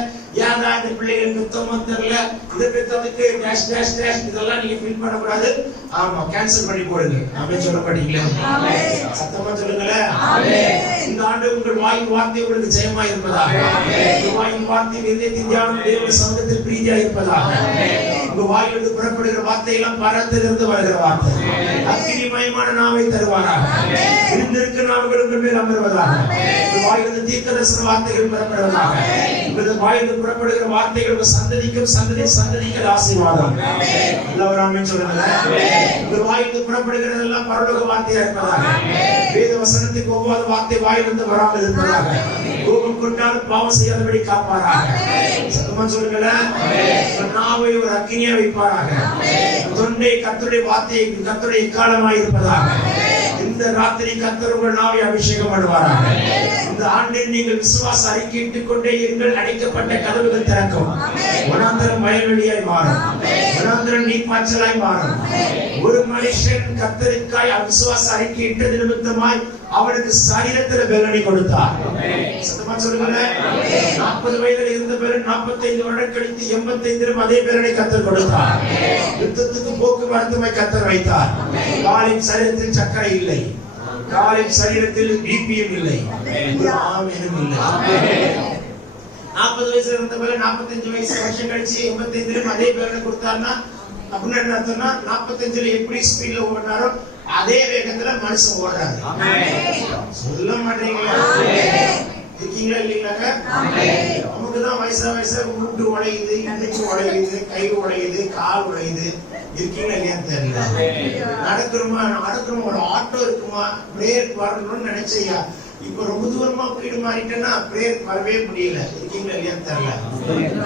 ஏன் இந்த பிள்ளைகள் பெத்தோமோ தெரியல, இதை பெத்ததுக்கு டேஷ் டேஷ் டேஷ், இதெல்லாம் நீங்க ஃபீல் பண்ணக்கூடாது. ஆமா, கேன்சல் பண்ணி போடுங்க. அப்படின்னு சொல்ல மாட்டீங்களே, சத்தமா சொல்லுங்களேன். இந்த ஆண்டு உங்கள் வாயின் வார்த்தை உங்களுக்கு ஜெயமா இருப்பதாக. உங்கள் வாயின் வார்த்தை இதயத்தின் தியானம் தேவனுடைய சமூகத்தில் பிரீதியா இருப்பதாக. உங்க வாயிலிருந்து புறப்படுகிற வார்த்தை எல்லாம் பரத்திலிருந்து வருகிற வார்த்தை. அக்கினிமயமான நாவை தருவாராக. இருந்திருக்கிற நாவுகள் உங்கள் மேல் அமர்வதாக. உங்கள் வாயிலிருந்து தீர்க்கதரிசன வார்த்தைகள் புறப்படுவதாக. உங்கள் வாயிலிருந்து புறப்படுகிற வார்த்தைகள் உங்கள் சந்ததிக்கும் சந்ததிக்கு ஆசீர்வாதம். எல்லாரும் ஆமென் சொல்லுங்க. உங்கள் வாயிலிருந்து புறப்படுகிறதெல்லாம் பரலோக வார்த்தையா இருப்பதாக. வேத வசனத்துக்கு ஒவ்வொரு வார்த்தை வாயிலிருந்து வராமல் இருப்பதாக. கோபம் கொண்டாலும் பாவம் செய்யாதபடி காப்பாராக. சத்தமா சொல்லுங்களேன். நாவை ஒரு அக்கினியா வைப்பாராக. தொண்டை கர்த்தருடைய வார்த்தையை கர்த்தருடைய எக்காலமாய் இருப்பதாக. இந்த ராத்திரி கர்த்தர் உங்கள் நாவை அபிஷேகம் பண்ணுவாராக. இந்த ஆண்டில் நீங்கள் விசுவாச அறிக்கையிட்டுக் கொண்டே இருங்கள். அடைக்கப்பட்ட கதவுகள் திறக்கும். வனாந்தரம் வயல்வெளியாய் மாறும். வனாந்தரம் நீர்ப்பாய்ச்சலாய் மாறும். ஒரு மனுஷன் கர்த்தருக்காய் விசுவாச அறிக்கையிட்டது நிமித்தமாய் அவனுக்கு சரீரத்தில் பலனை கொடுத்தார். சத்தமா சொல்லுங்களேன். 40 வயதில் இருந்த பலன் 45 வருடம் கழித்து 85 அதே பலனை கர்த்தர் கொடுத்தார். யுத்தத்துக்கு போக்குவரத்துமாய் கர்த்தர் வைத்தார். காலின் சரீரத்தில் சக்கரை இல்லை, காலின் சரீரத்தில் பிபியும் இல்லை, ஆமெனும் இல்லை. 40 வயசுல இருந்த பலன் 45 வயசு வருஷம் கழிச்சு 85 அதே பலனை கொடுத்தார்னா அப்படின்னு என்ன அர்த்தம்னா 45ல எப்படி ஸ்பீட்ல ஓடினாரோ அதே வேகத்துல மனுஷன் ஓடுறாரு. சொல்ல மாட்டீங்களா? இருக்கீங்களா இல்லைங்களாங்க? நமக்குதான் வயசா மூட்டு உடையுது, இடுப்பு உடையுது, கை உடையுது, கால் உடையுது. இருக்கீங்களா இல்லையான்னு தெரியல. நடக்கிறோமா ஒரு ஆட்டோ இருக்குமா, பிரேயருக்கு வரணும்னு நினைச்சையா, இப்ப ரொம்ப தூரமா வீடு மாறிட்டேன்னா பிரேயருக்கு வரவே முடியல. இருக்கீங்களா இல்லையான்னு தெரியல.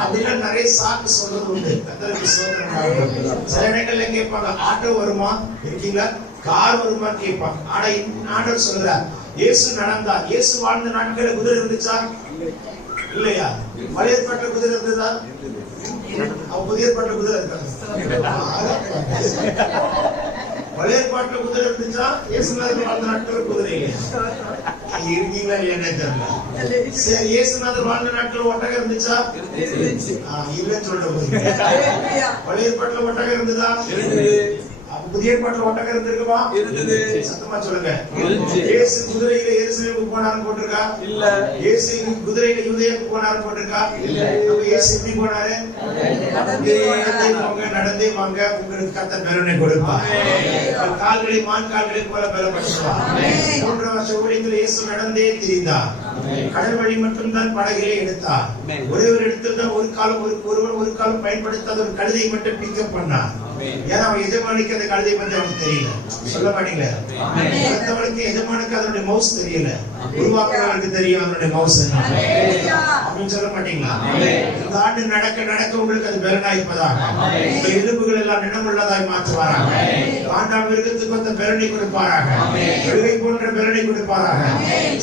அப்படிலாம் நிறைய சாக்கு சொல்றது உண்டு. கர்த்தருக்கு ஸ்தோத்திரம். சில இடங்கள்ல கேட்பாங்க, ஆட்டோ வருமா, இருக்கீங்களா, கார் வருமான்னு கேட்பாங்க. ஆனா ஆண்டவர் சொல்றார், இயேசு நடந்தார். இயேசு வாழ்ந்த நாட்கள குதிரை இருந்துச்சா இல்லையா? பழைய ஏற்பாட்டுல குதிரை இருந்ததா? புதிய ஏற்பாட்டுல குதிரை இருக்காங்க. பழைய ஏற்பாட்டுல குதிரை இருந்துச்சா? இயேசுநாதர் வாழ்ந்த நாட்கள குதிரை இல்லையா? இருக்கீங்களா இல்லையா தெரியல. சரி, இயேசுநாதர் வாழ்ந்த நாட்கள் ஒட்டகம் இருந்துச்சா? இல்லைன்னு சொல்ல போறீங்க. பழைய ஏற்பாட்டுல ஒட்டகம் இருந்ததா? புதிய ஏற்பாட்டுல ஒட்டகம் இருந்திருக்குமா? சத்தமா சொல்லுங்க. இயேசு குதிரையில எருசலேமுக்கு போனாரு போட்டிருக்கா? இல்ல. இயேசு குதிரையில யூதேயாவுக்கு போனாரு போட்டிருக்கா? இல்ல. இயேசு எப்படி போனாரு? நடந்தே வாங்க, உங்களுக்கு கர்த்தர் பலனை கொடுப்பார். கால்களை மான் கால்களை போல பலப்படுத்துவார். 3 வருஷ ஊழியத்தில் இயேசு நடந்தே திரிந்தார். கடல் வழி மட்டும்தான் படகிலே எடுத்தார். ஒரே ஒரு இடத்துல தான் ஒரு காலம் பயன்படுத்தாத ஒரு கழுதையை மட்டும் பிக்கப் பண்ணார். ஏன்னா அவன் எஜமானிக்கு அந்த கழுதை பத்தி அவனுக்கு தெரியல. சொல்ல மாட்டீங்களா? அடுத்தவனுக்கு எஜமானுக்கு அதனுடைய மவுஸ் தெரியல, உருவாக்குறவனுக்கு தெரியும் அதனுடைய மவுஸ் என்ன அப்படின்னு சொல்ல மாட்டீங்களா? இந்த ஆண்டு நடக்க உங்களுக்கு அது பலனாயிருப்பதாக. உங்கள் எலும்புகள் எல்லாம் நினமுள்ளதாய் மாற்றுவாராக. ஆண்டாம் மிருகத்துக்கு அந்த பலனை கொடுப்பாராக. கழுகை போன்ற பலனை கொடுப்பாராக.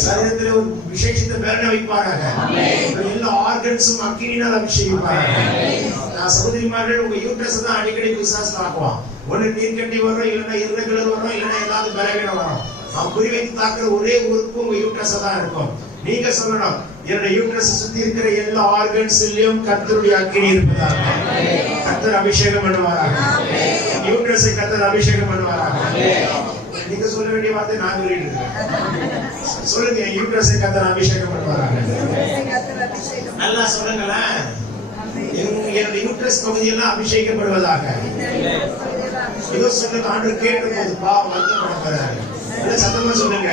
சரீரத்தில் ஒரு விசேஷித்த பலனை வைப்பாராக. எல்லா ஆர்கன்ஸும் அக்கினினால் அபிஷேகிப்பாராக. சகோதரிமார்கள், உங்க யூட்ரஸ் தான் அடிக்கடி பிசாசு தாக்குவான். ஒண்ணு நீர்க்கட்டி வரும், இல்லைன்னா irregular வரும், இல்லைன்னா ஏதாவது பலவீனம் வரும். அவன் குறி வைத்து தாக்குற ஒரே உறுப்பு உங்க யூட்ரஸ் தான் இருக்கும். நீங்க சொல்லணும், என்னோட யூட்ரஸ் சுத்தி இருக்கிற எல்லா ஆர்கன்ஸ்லயும் கர்த்தருடைய அக்கினி இருப்பதாக. கர்த்தர் அபிஷேகம் பண்ணுவாராக. யூட்ரஸை கர்த்தர் அபிஷேகம் பண்ணுவாராக. நீங்க சொல்ல வேண்டிய வார்த்தை நான் சொல்லிட்டு இருக்கேன். சொல்லுங்க, யூட்ரஸை கர்த்தர் அபிஷேகம் பண்ணுவாராக. நல்லா சொல்லுங்களேன். என்னுடைய யூட்ரஸ் பகுதியெல்லாம் அபிஷேகப்படுவதாக. இதோ சொல்லுங்க, ஆண்டவர் கேட்ட போது பாவம் வருத்தப்படப்படுறாரு. சத்தமா சொல்லுங்க.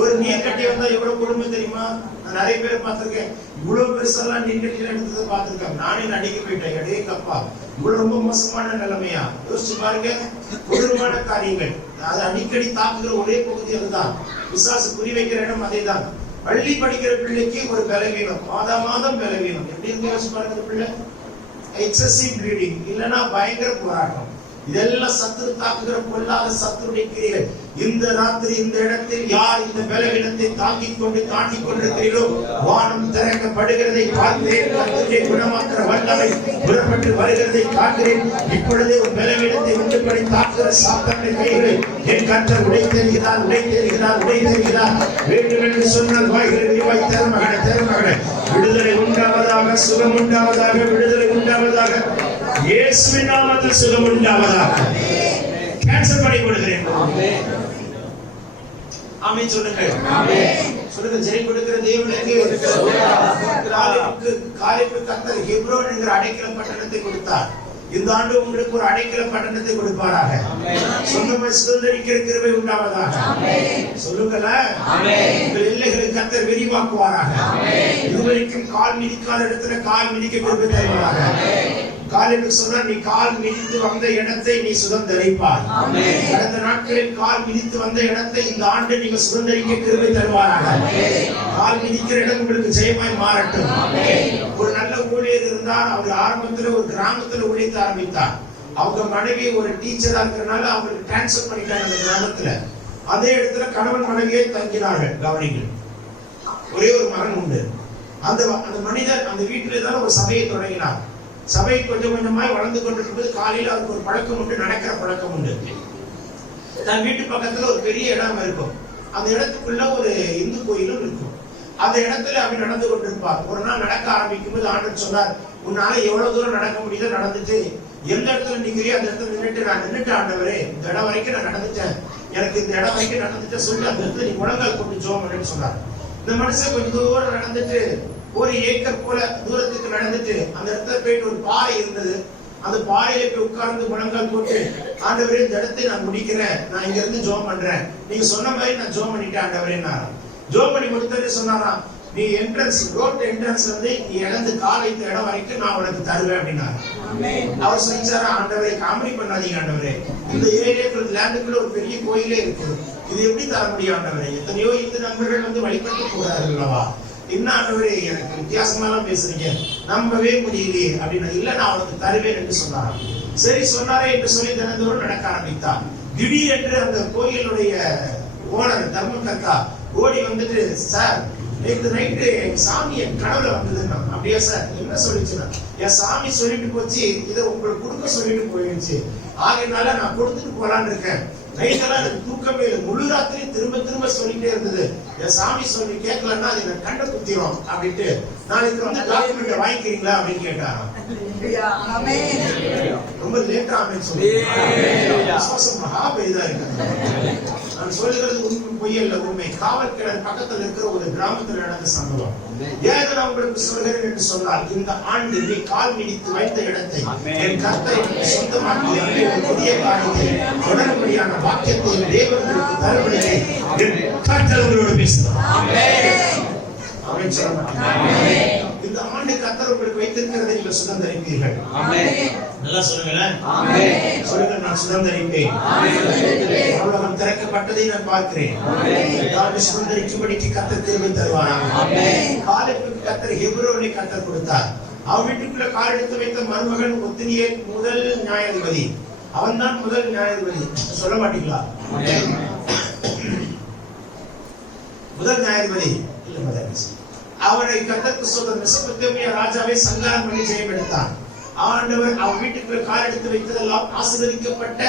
ஒரு நீர் கட்டி வந்தா எவ்வளவு குடும்பம் தெரியுமா? நான் நிறைய பேரை பார்த்திருக்கேன். இவ்வளவு பெருசெல்லாம் நீர் கட்டில எடுத்ததை பார்த்திருக்கேன். நானே நடிக்க போயிட்டேன். எடே கப்பா, இவ்வளவு ரொம்ப மோசமான நிலைமையா? யோசிச்சு பாருங்க. கொடூரமான காரியங்கள், அது அடிக்கடி தாக்குகிற ஒரே பகுதி அதுதான். பிசாசு குறி வைக்கிற இடம் அதேதான். பள்ளி படிக்கிற பிள்ளைக்கு ஒரு பலவீனம், மாதம் பலவீனம். எப்படி இருக்கு யோசிச்சு பாருங்க. பிள்ளை எக்ஸசிவ் ப்ளீடிங், இல்லைன்னா பயங்கர போராட்டம். இதெல்லாம் சத்துரு தாக்குகிற பொல்லாத சத்துருடைய கிரியைகள். இந்த ராத்திரி இந்த இடத்தில் யார் இந்த பலவீனத்தை தாங்கிக் கொண்டிருக்கிறீர்களோ வானம் திறக்கப்படுகிறதை பார்க்கிறேன். கர்த்தருடைய குணமாக்குற வல்லமை புறப்பட்டு வருகிறதை பார்க்கிறேன். இப்பொழுதே ஒரு பலவீனத்தை உண்டுபடி தாக்குகிற சாத்தானுடைய கைகளை என் கர்த்தர் உடைத்தெறிகிறார். வேண்டும் என்று சொன்னால் வாய்களை விரிவாய் திறமகனே விடுதலை உண்டாவதாக, சுகம் உண்டாவதாக, விடுதலை உண்டாவதாக, இயேசுவின் நாமத்தில் சுகம் உண்டாவதாக. கேன்சல் பண்ணி கொடுக்கிறேன். ஆமென் சொல்லுங்க. சொல்லுங்க. ஜெயம் கொடுக்கிற தேவனுக்கு காலேபுக்கு கர்த்தர் ஹெப்ரோன் என்கிற அடைக்கல பட்டணத்தை கொடுத்தார். இந்த ஆண்டு உங்களுக்கு ஒரு அடைக்கல பட்டணத்தை கொடுப்பாராக. சொந்தமாய் சுதந்திரிக்கிற கிருபை உண்டாவதாக. சொல்லுங்கள. உங்கள் எல்லைகளை கர்த்தர் விரிவாக்குவாராக. இதுவரைக்கும் கால் மிதிக்காத இடத்துல கால் மிதிக்க கிருபை தருவாராக. காலேபுக்கு சொன்னார், நீ கால் மிதித்து வந்த இடத்தை நீ சுதந்திரிப்பாய். கடந்த நாட்களில் கால் மிதித்து வந்த இடத்தை இந்த ஆண்டு நீங்க சுதந்திரிக்க கிருபை தருவாராக. கால் மிதிக்கிற இடம் உங்களுக்கு ஜெயமாய் மாறட்டும். ஒரு நல்ல ஊழியர் இருந்தார். அவர் ஆரம்பத்துல ஒரு கிராமத்துல ஊழியத்தை ஆரம்பித்தார். அவங்க மனைவி ஒரு டீச்சரா இருக்கிறனால அவங்களுக்கு டிரான்ஸ்பர் பண்ணிட்டாங்க அந்த கிராமத்துல. அதே இடத்துல கணவன் மனைவியை தங்கினார்கள். கவனிங்கள். ஒரே ஒரு மகன் உண்டு. அந்த மனிதர் அந்த வீட்டிலே தான் ஒரு சபையை தொடங்கினார். சபை கொஞ்சம் கொஞ்சமாய் வளர்ந்து கொண்டிருக்கும்போது காலையில் அவருக்கு ஒரு பழக்கம் உண்டு, நடக்கிற பழக்கம் உண்டு. தன் வீட்டு பக்கத்துல ஒரு பெரிய இடம் இருக்கும். அந்த இடத்துக்குள்ள ஒரு இந்து கோயிலும் இருக்கும். அந்த இடத்துல அப்படி நடந்து கொண்டிருப்பார். ஒரு நாள் நடக்க ஆரம்பிக்கும் போது ஆண்டவர் சொன்னார், உன்னால எவ்வளவு தூரம் நடக்க முடியுதோ நடந்துட்டு, எந்த இடத்துல நிக்கிறியோ அந்த இடத்துல நின்றுட்டு, நான் நின்றுட்டு ஆண்டவரே இந்த இடம் வரைக்கும் நான் நடந்துட்டேன், எனக்கு இந்த இடம் வரைக்கும் நடந்துட்டேன் சொல்லி அந்த இடத்துல நீ முழங்கால் கொண்டு ஜெபம் பண்ணுன்னு சொன்னார். இந்த மனுஷன் கொஞ்சம் தூரம் நடந்துட்டு, ஒரு ஏக்கர் போல தூரத்துக்கு நடந்துட்டு அந்த இடத்துல போயிட்டு ஒரு பாறை இருந்தது. அந்த பாறையில போய் உட்கார்ந்து முழங்கால் போட்டு, ஆண்டவரே இந்த இடத்தை நான் முடிக்கிறேன், நான் இங்க இருந்து ஜெபம் பண்றேன், நீங்க சொன்ன மாதிரி நான் ஜெபம் பண்ணிட்டேன் ஆண்டவரே. ஜெபம் பண்ணி முடித்தது சொன்னாராம், நீ என்ட்ரன்ஸ் ரோட் என்ட்ரன்ஸ் வந்து நீ இழந்து கால் வைத்த இடம் வரைக்கும் நான் உனக்கு தருவேன் அப்படின்னாரு. அவர் சொல்லிச்சாரா, ஆண்டவரே காமெடி பண்ணாதீங்க ஆண்டவரே, இந்த ஏரியாக்குள்ள லேண்டுக்குள்ள ஒரு பெரிய கோயிலே இருக்குது, இது எப்படி தர முடியும் ஆண்டவரே, எத்தனையோ இந்து நண்பர்கள் வந்து வழிபட்டு போறார்கள் அல்லவா, என்ன ஆண்டவரே எனக்கு வித்தியாசமா எல்லாம் பேசுறீங்க, நம்பவே முடியலையே அப்படின்னா, இல்ல நான் அவனுக்கு தருவேன் என்று சொன்னாராம். சரி சொன்னாரே என்று சொல்லி தினந்தோறும் நடக்க ஆரம்பித்தார். திடீரென்று அந்த கோயிலுடைய ஓனர் தர்மகர்த்தா ஓடி வந்துட்டு, சார் நேற்று நைட்டு சாமி என் கனவுல வந்ததுன்னா. அப்படியா சார், என்ன சொல்லிச்சுன்னா, என் சாமி சொல்லிட்டு போச்சு, இதை உங்களுக்கு கொடுக்க சொல்லிட்டு போயிடுச்சு, ஆகையினால நான் கொடுத்துட்டு போலான்னு இருக்கேன். நைட்டெல்லாம் எனக்கு தூக்கமே இல்லை, முழு ராத்திரி திரும்ப திரும்ப சொல்லிட்டே இருந்தது, என் சாமி சொல்லி கேட்கலன்னா அது எனக்கு கண்ட குத்திரும் அப்படின்ட்டு, நாளைக்கு வந்து டாக்குமெண்ட் வாங்கிக்கிறீங்களா அப்படின்னு கேட்டாராம். ரொம்ப லேட்டா அப்படின்னு சொல்லி மகா பெரிதா இருக்கு. நான் சொல்லுகிறது உண்மை பொய்யல்ல, உண்மை. காவல் கிணறு பக்கத்தில் இருக்கிற ஒரு கிராமத்தில் நடந்த சம்பவம். ஏன் நான் உங்களுக்கு சொல்கிறேன் என்று சொன்னால், இந்த ஆண்டு நீ கால் மிதித்து வைத்த இடத்தை என் கர்த்தர் சொந்தமாக்கி ஒரு புதிய காரியத்தை தொடரும்படியான வாக்கியத்தை தேவர்களுக்கு தரும்படியை என் கர்த்தர் உங்களோடு பேசுகிறார். இந்த ஆண்டு கர்த்தர் உங்களுக்கு வைத்திருக்கிறதை நீங்கள் சுதந்திரிப்பீர்கள். நல்லா சொல்லுங்களேன். சொல்லுங்க, நான் சுதந்திரிப்பேன். உலகம் திறக்கப்பட்டதை நான் பார்க்கிறேன். சுதந்திரிக்கும்படிக்கு கர்த்தர் கிருபை தருவாராக. காலேபுக்கு கர்த்தர் ஹெப்ரோனை கர்த்தர் கொடுத்தார். அவன் வீட்டுக்குள்ள கால் எடுத்து வைத்த மருமகன் ஒத்தினியேல் முதல் நியாயாதிபதி. அவன் தான் முதல் நியாயாதிபதி. சொல்ல மாட்டீங்களா? முதல் நியாயாதிபதி அவனை கர்த்தருக்கு சொல்ற மெசொப்பொத்தேமியா ராஜாவை சங்காரம் பண்ணி ஜெயம் எடுத்தான். ஆண்டவர் அவன் வீட்டுக்குள்ள கால் எடுத்து வைத்ததெல்லாம் ஆசீர்வதிக்கப்பட்ட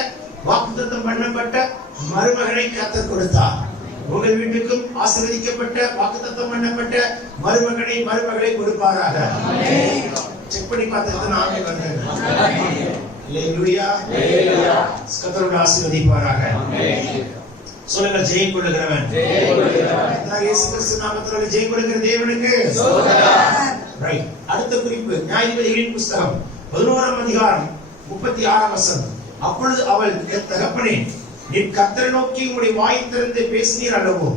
வாக்குத்தத்தம் பண்ணப்பட்ட மருமகனை கர்த்தர் கொடுத்தார். உங்கள் வீட்டுக்கும் ஆசீர்வதிக்கப்பட்ட வாக்குத்தத்தம் பண்ணப்பட்ட மருமகளை கொடுப்பாராக. செக் பண்ணி பார்த்தது ஆமே வந்து அல்லேலூயா. கர்த்தர் ஆசீர்வதிப்பாராக. சொல்லுங்க, ஜெயம் கொள்ளுகிறவன். இயேசு கிறிஸ்து நாமத்தினாலே ஜெயம் கொடுக்கிற தேவனுக்கு ரைட். அடுத்த குறிப்பு நியாயாதிபதிகளின் புத்தகம் 11ஆம் அதிகாரம் 36ஆம் வசனம். அப்பொழுது அவள், என் தகப்பனே, நீ கர்த்தரை நோக்கி உம்முடைய வாய் திறந்து பேசினீர் அல்லவோ,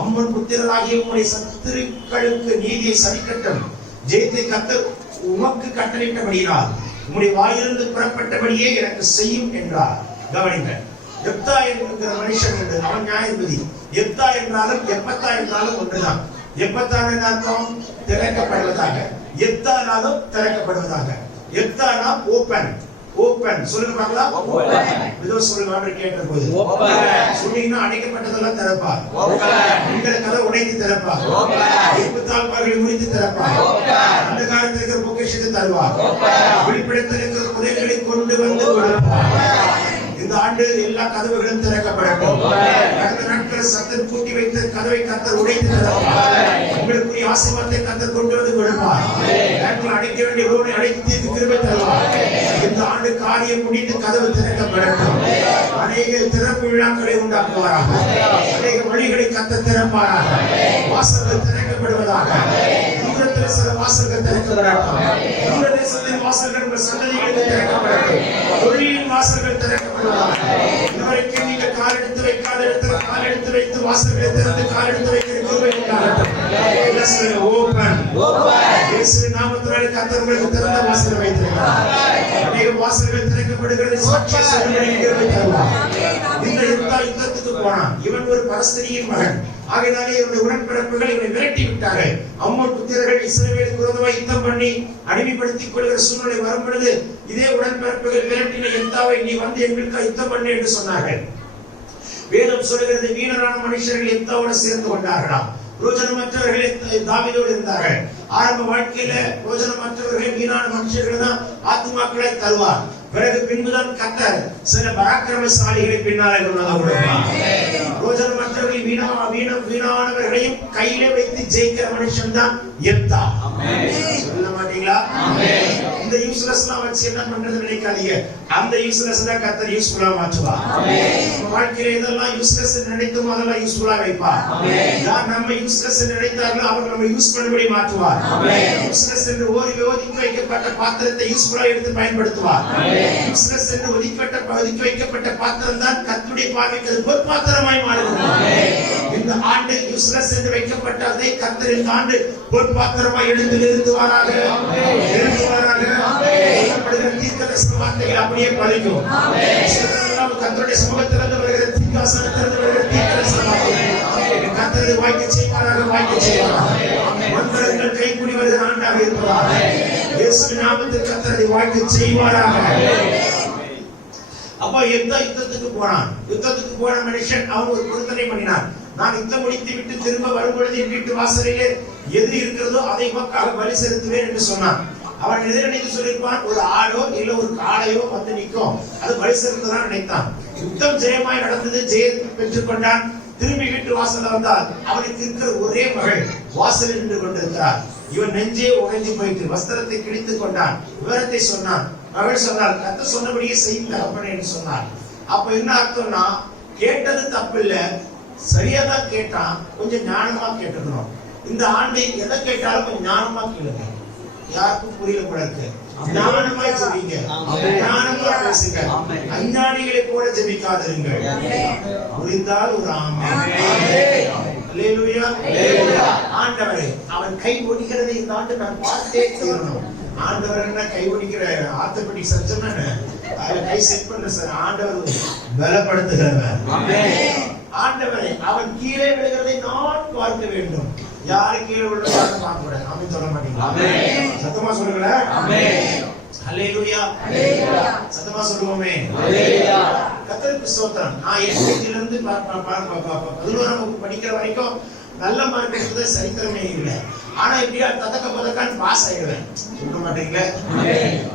அம்மன் புத்திரராகிய உம்முடைய சத்துருக்களுக்கு நீதியை சரிக்கட்டும், ஜெயத்தை கர்த்தர் உமக்கு கட்டளையிட்டபடியினால் உம்முடைய வாயிலிருந்து புறப்பட்டபடியே எனக்கு செய்யும் என்றார். கவனிங்க, எப்தா என்கிற மனுஷன் என்று அவன் நியாயாதிபதி. எப்தா என்றாலும் எப்பத்தா என்றாலும் ஒன்றுதான். எப்பத்தான அர்த்தம்? திறக்கப்படுவதாக. எத்தானாலும் திறக்கப்படுவதாக. எத்தானா ஓபன். ஓபன் சொல்லுங்க பார்க்கலாம். இதோ சொல்லுங்க ஆண்டவர் கேட்ட போது சொன்னீங்கன்னா அடைக்கப்பட்டதெல்லாம் திறப்பார். உங்களை கதை உடைத்து திறப்பார். தாழ்பார்களை உடைத்து திறப்பார். அந்த காலத்தில் இருக்கிற பொக்கிஷத்தை தருவார். வெளிப்படத்தில் இருக்கிற புதைகளை கொண்டு வந்து கொடுப்பார். இந்த ஆண்டு எல்லா கதவுகளும் திறக்கப்படட்டும். கடந்த நாட்கள் சத்தம் கூட்டி வைத்த கதவை கர்த்தர் உடைத்து திறப்பார். உங்களுக்குரிய ஆசீர்வாதத்தை கர்த்தர் கொண்டு வந்து கொடுப்பார். அடைக்க வேண்டிய உறவை அடைத்து தீர்த்து கிருபை தருவார். இந்த ஆண்டு காரியம் முடிந்து கதவு திறக்கப்படட்டும். அநேக திறப்பு விழாக்களை உண்டாக்குவாராக. அநேக வழிகளை கர்த்தர் திறப்பாராக. வாசல்கள் திறக்கப்படுவதாக. தூரத்தில் சில வாசல்கள் திறக்கப்படட்டும். தூர தேசத்தின் வாசல்கள் உங்கள் சந்ததிகளுக்கு திறக்கப்படட்டும். தொழிலின் வாசல்கள் திறக்கப்படட்டும். இதுவரைக்கும் நீங்க கால் எடுத்து வைக்காத இடத்துல கால் எடுத்து வைத்து வாசல்களை திறந்து கால் எடுத்து வைக்கிற கிருபை உண்டாகட்டும். ஓபன். இயேசு நாமத்தினாலே கர்த்தர் உங்களுக்கு திறந்த வாசலை வைத்திருக்கிறார். அநேக வாசல்கள் திறக்கப்படுகிறது. சாட்சிய சொல்லும்படி கிருபை தருவார். இந்த யுத்தத்துக்கு போனான். இவன் ஒரு பரஸ்திரியின் மகன். ஆகையினாலே இவருடைய உடன்பிறப்புகள் இவனை விரட்டி விட்டார்கள். அம்மோன் புத்திரர்கள் இஸ்ரவேலுக்கு விரோதமாக யுத்தம் பண்ணி அடிமைப்படுத்திக் கொள்கிற சூழ்நிலை வரும் பொழுது இதே உடன்பிறப்புகள் விரட்டின எத்தாவை நீ வந்து எங்களுக்கு யுத்தம் பண்ணு என்று சொன்னார்கள். வேதம் சொல்கிறது வீணரான மனுஷர்கள் எத்தாவோடு சேர்ந்து கொண்டார்களாம். ரோஜனமற்றவர்கள் தாவீதோடு இருந்தார்கள். ஆரம்ப வாழ்க்கையில ரோஜனமற்றவர்கள் வீணான மனுஷர்கள் தான் ஆத்துமாக்களை தருவார். பிறகு பின்புதான் கர்த்தர் சில பராக்கிரமசாலிகளை பின்னாலே கொடுப்பார். ரோஜனமற்றவர்கள் வீணானவர்களையும் கையிலே வைத்து ஜெயிக்கிற மனுஷன் தான் எப்தா. சொல்ல மாட்டீங்களா? இந்த யூஸ்லெஸ்லாம் வச்சு என்ன பண்றது நினைக்காதீங்க. அந்த யூஸ்லெஸ் தான் கர்த்தர் யூஸ்ஃபுல்லா மாற்றுவார். வாழ்க்கையில இதெல்லாம் யூஸ்லெஸ் நினைத்தோம் அதெல்லாம் யூஸ்ஃபுல்லா வைப்பார். யார் நம்ம யூஸ்லெஸ் நினைத்தார்களோ அவர் நம்ம யூஸ் பண்ணபடி மாற்றுவார். யூஸ்லெஸ் என்று ஒதுக்கி வைக்கப்பட்ட பாத்திரத்தை யூஸ்ஃபுல்லா எடுத்து பயன்படுத்துவார். யூஸ்லெஸ் என்று ஒதுக்கி வைக்கப்பட்ட பாத்திரம் தான் கர்த்தருடைய பார்வைக்கு ஒரு பாத்திரமாய் மாறுகிறது. இந்த ஆண்டு யூஸ்லெஸ் என்று வைக்கப்பட்டதை கர்த்தர் இந்த ஆண்டு ஒரு பாத்திரமாய் எடுத்து நிறுத்துவாராக. தீர்க்கதரிசன வார்த்தைகள் அப்படியே பலிக்கும். கர்த்தருடைய சமூகத்திலிருந்து வருகிற தீர்க்கதரிசனத்திலிருந்து வருகிற தீர்க்கதரிசன வார்த்தைகள் கர்த்தரை வாய்க்க செய்வாராக. மந்திரங்கள் கைகூடி வருகிற ஆண்டாக இருப்பதாக. இயேசுவின் நாமத்தில் கர்த்தரை வாய்க்க செய்வாராக. அப்ப எந்த யுத்தத்துக்கு போனான்? யுத்தத்துக்கு போன மனுஷன் அவன் ஒரு பொருத்தனை பண்ணினான். நான் யுத்தம் முடித்து விட்டு திரும்ப வரும்பொழுது என் வீட்டு வாசலிலே எது இருக்கிறதோ அதை மக்கள் பலி செலுத்துவேன் என்று சொன்னான். அவன் எதிரணித்து சொல்லியிருப்பான், ஒரு ஆடோ இல்ல ஒரு காளையோ வந்து நிற்கும், அது பலி செலுத்ததான் நினைத்தான். யுத்தம் ஜெயமாய் நடந்தது. ஜெயத்தை பெற்றுக் கொண்டான். திரும்பி வீட்டு வாசல்ல வந்தால் அவனுக்கு இருக்கிற ஒரே மகள் வாசலில் நின்று கொண்டிருக்கிறார். இவன் நெஞ்சே உடைஞ்சு போயிட்டு வஸ்திரத்தை கிழித்துக் கொண்டான். விவரத்தை சொன்னான். மகள் சொன்னாள், கர்த்தர் சொன்னபடியே செய்யுங்க அப்படின்னு சொன்னார். அப்ப என்ன அர்த்தம்னா, கேட்டது தப்பு இல்ல, சரியாதான் கேட்டான், கொஞ்சம் ஞானமா கேட்டுக்கணும். இந்த ஆண்டு எதை கேட்டாலும் கொஞ்சம் ஞானமா கேளுங்க. யாருக்கும் புரியல கூட இருக்கு. ஞானமா ஜெபிங்க, ஞானமா பேசுங்க. அஞ்ஞானிகளை போல ஜெபிக்காதிருங்கள். புரிந்தால் ஒரு ஆமென். அல்லேலூயா. ஆண்டவரே, அவன் கை ஒடிக்கிறதை இந்த ஆண்டு நான் பார்த்தே தீரணும். ஆண்டவர் என்ன கை ஒடிக்கிற ஆர்த்தோபெடிக் சர்ஜன் அதுல கை செட் பண்ண சார். ஆண்டவர் பலப்படுத்துகிறவர். ஆண்டவரே, அவன் கீழே விழுகிறதை நான் பார்க்க வேண்டும். யாரு கீழே விழுகிறத பார்க்க கூடாது. ஆமென் சொல்ல மாட்டீங்களா? சத்தமா சொல்லுங்களேன். அல்லேலூயா. சத்தமா சொல்லுவோமே. கர்த்தருக்கு ஸ்தோத்திரம். நான் எல்கேஜில இருந்து 11ஆம் வகுப்பு படிக்கிற வரைக்கும் நல்ல மார்க் எடுத்தது சரித்திரமே இல்லை. ஆனா இப்படியா ததக்க பதக்கான்னு பாஸ் ஆயிடுவேன். சொல்ல மாட்டீங்களே.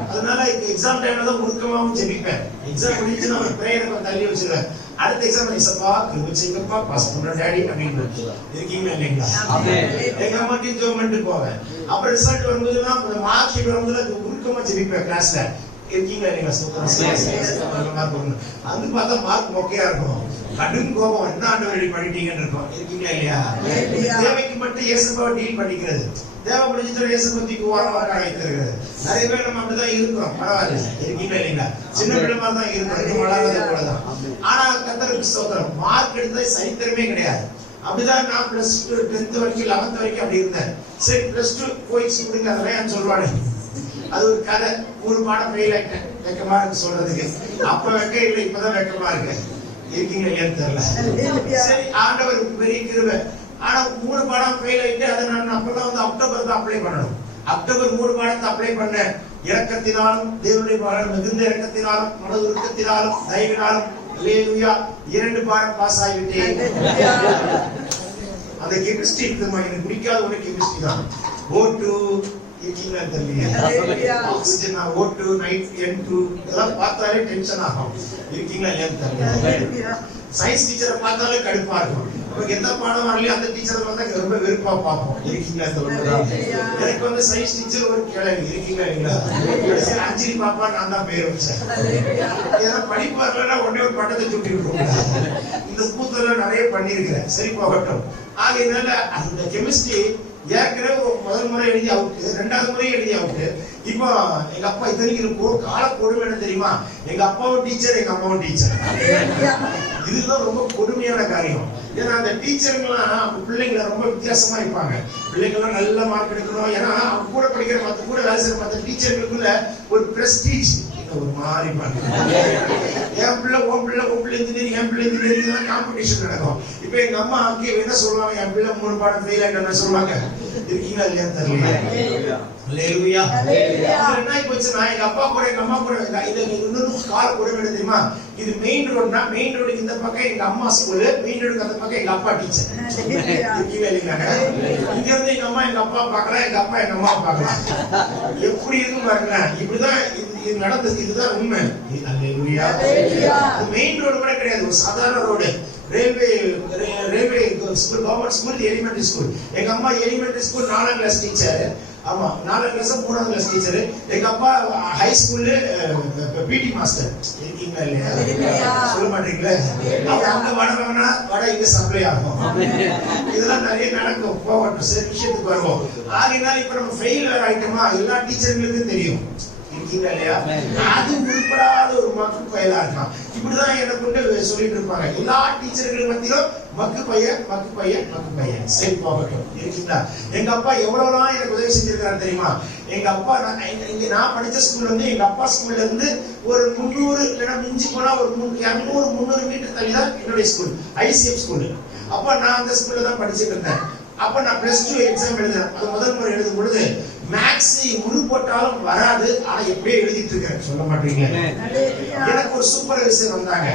அதனால எக்ஸாம் டைம்ல தான் முழுக்கமாவும் ஜெபிப்பேன். எக்ஸாம் முடிஞ்சு நான் ஒரு பிரேயரை தள்ளி வச்சிருவேன். அடுத்த எக்ஸாம் இசப்பா கிருபைப்பா பாஸ் பண்ற டாடி அப்படின்னு இருக்கீங்களா இல்லைங்களா? எங்க அம்மாட்டையும் ஜோம் பண்ணிட்டு போவேன். அப்புறம் ரிசல்ட் வரும்போதுன்னா மார்க் ஷீட் வரும்போது முழுக்கமா ஜெபிப்பேன் கிளாஸ்ல. இருக்கீங்களா இல்லைங்களா? அது பார்த்தா மார்க் மொக்கையா இருக்கும். கடும் கோபம், என்ன ஆண்டு பண்ணிட்டீங்கன்னு இருக்கும். இருக்கீங்களா இல்லையா? தேவைக்கு மட்டும் இயேசுவை டீல் பண்ணிக்கிறது. தேவை முடிஞ்சதுல இயேசு பத்திக்கு ஓரமாக வைத்திருக்கிறது. நிறைய பேர் நம்ம அப்படிதான் இருக்கிறோம். பரவாயில்ல. இருக்கீங்களா இல்லைங்களா? சின்ன பிள்ளை மாதிரி தான் இருக்கிறோம். வளர்றது போலதான். ஆனா கர்த்தருக்கு ஸ்தோத்திரம், மார்க் எடுத்தது சரித்திரமே கிடையாது. அப்படிதான் நான் +2 10th வரைக்கும் 11th வரைக்கும் அப்படி இருந்தேன். சரி +2 போயிடுச்சு கொடுங்க அதெல்லாம் சொல்லுவானே. அது ஒரு கதை. ஒரு பாடம் ஃபெயில் ஆயிட்டேன். வெக்கமா இருக்கு சொல்றதுக்கு. அப்ப வெக்க இல்லை, இப்பதான் வெக்கமா இருக்கு. இருக்கீங்க இல்லையான்னு தெரியல. சரி, ஆண்டவர் பெரிய கிருபை. ஆனா 3 பாடம் ஃபெயில் ஆயிட்டு அதை நான் அப்பதான் வந்து அக்டோபருக்கு அப்ளை பண்ணணும். அக்டோபர் 3 பாடத்தை அப்ளை பண்ணேன். இரக்கத்தினாலும் தேவனுடைய மிகுந்த இரக்கத்தினாலும் மனதுருக்கத்தினாலும் தயவினாலும் அல்லேலூயா 2 பாடம் பாஸ் ஆகிவிட்டேன். அந்த கெமிஸ்ட்ரி இருக்குமா, எனக்கு பிடிக்காத ஒரு கெமிஸ்ட்ரி தான். O2 இருக்கீங்களா தெரியல, ஆக்சிஜன் O2 நைட் N2 இதெல்லாம் பார்த்தாலே டென்ஷன் ஆகும். இருக்கீங்களா இல்லையான்னு தெரியல. சயின்ஸ் டீச்சரை பார்த்தாலே கடுப்பா இருக்கும். நமக்கு எந்த பாடம் வரலையோ அந்த டீச்சரை பார்த்தா ரொம்ப வெறுப்பா பார்ப்போம். இருக்கீங்களா சொல்லுங்க. எனக்கு வந்து சயின்ஸ் டீச்சர் ஒரு கிழவி. இருக்கீங்களா இல்லைங்களா, கடைசியில் அஞ்சலி பாப்பா நான் தான் பேர் வச்சேன். ஏன்னா படிப்பு வரலன்னா உடனே ஒரு பட்டத்தை சுட்டி விட்டுருவோம். இந்த கூத்தெல்லாம் நிறைய பண்ணியிருக்கிறேன். சரி போகட்டும். ஆகையினால அந்த கெமிஸ்ட்ரி ஏற்கனவே முதல் முறை எழுதி அவுட்டு, 2வது முறை எழுதி அவுட்டு. இப்போ எங்க அப்பா இத்தனைக்கு கால கொடுமை என்ன தெரியுமா, எங்க அப்பாவும் டீச்சர் எங்க அம்மாவும் டீச்சர். இதுதான் ரொம்ப கொடுமையான காரியம். ஏன்னா அந்த டீச்சருங்கெல்லாம் பிள்ளைங்களை ரொம்ப வித்தியாசமா இருப்பாங்க. பிள்ளைங்கெல்லாம் நல்ல மார்க் எடுக்கணும். ஏன்னா அவங்க கூட படிக்கிற மற்ற கூட வேலை செய்யற மற்ற டீச்சர்களுக்குள்ள ஒரு பிரஸ்டீஜ் ஒரு மாதிரி என் பிள்ளை உன் பிள்ளை இன்ஜினியரிங், என் பிள்ளை இன்ஜினியரிங் காம்படிஷன் நடக்கும். இப்ப எங்க அம்மா என்ன சொல்லுவாங்க, என் பிள்ளை 3 பாடம் ஃபெயில் ஆயிட்டு சொல்லுவாங்க. இருக்கீங்களா இல்லையா தெரியல. அல்லேலூயா. என்ன போச்சுன்னா எங்க அப்பா கூட எங்க அம்மா கூட இன்னொரு கால கூட என்ன தெரியுமா, இது மெயின் ரோட்னா மெயின் ரோடுக்கு இந்த பக்கம் எங்க அம்மா ஸ்கூலு, மெயின் ரோடுக்கு அந்த பக்கம் எங்க அப்பா டீச்சர். இருக்கீங்களா இல்லைங்க. இங்க இருந்து எங்க அம்மா எங்க அப்பா பாக்கலாம், எங்க அப்பா எங்க அம்மா பாக்கலாம். எப்படி இருக்கும் பாருங்க. இப்படிதான் இது நடந்தது. இதுதான் உண்மை. அல்லேலூயா. மெயின் ரோடு கூட கிடையாது, ஒரு சாதாரண road. Railway school, government school, elementary school. எங்க அம்மா எலிமெண்டரி ஸ்கூல் 4ஆம் கிளாஸ் டீச்சர். ஆமா 4ஆம் கிளாஸ் 3ஆம் கிளாஸ் டீச்சர். எங்க அப்பா ஹை ஸ்கூல்ல பிடி மாஸ்டர். இருக்கீங்களா இல்லையா சொல்ல மாட்டீங்களா. அங்க வட இங்க சப்ளை ஆகும். இதெல்லாம் நிறைய நடக்கும். போகட்டும், சரி விஷயத்துக்கு வருவோம். ஆகினால இப்ப நம்ம ஃபெயில் ஆயிட்டோமா எல்லா டீச்சர்களுக்கும் தெரியும். அது உருப்படாத ஒரு மக்கு பையலா இருக்கான். இப்படிதான் எனக்கு கொண்டு சொல்லிட்டு இருப்பாங்க எல்லா டீச்சர்களுக்கு மத்தியிலும், மக்கு பையன். சரி போகட்டும். இருக்கீங்களா. எங்க அப்பா எவ்வளவுலாம் எனக்கு உதவி செஞ்சிருக்காரு தெரியுமா. எங்க அப்பா நான் படிச்ச ஸ்கூல்ல வந்து எங்க அப்பா ஸ்கூல்ல இருந்து ஒரு 300 இல்லைன்னா மிஞ்சி போனா ஒரு 200-300 மீட்டர் தள்ளி தான் என்னுடைய ஸ்கூல், ICF ஸ்கூல். அப்ப நான் அந்த ஸ்கூல்ல தான் படிச்சுட்டு இருந்தேன். அப்ப நான் +2 எக்ஸாம் எழுதுறேன். அது முதல் முறை எழுதும் பொழுது மேக்ஸ் உரு போட்டாலும் வராது, ஆனா எப்படியே எழுதிட்டு இருக்கேன். சொல்ல மாட்டீங்க. எனக்கு ஒரு சூப்பர்வைசர் வந்தாங்க.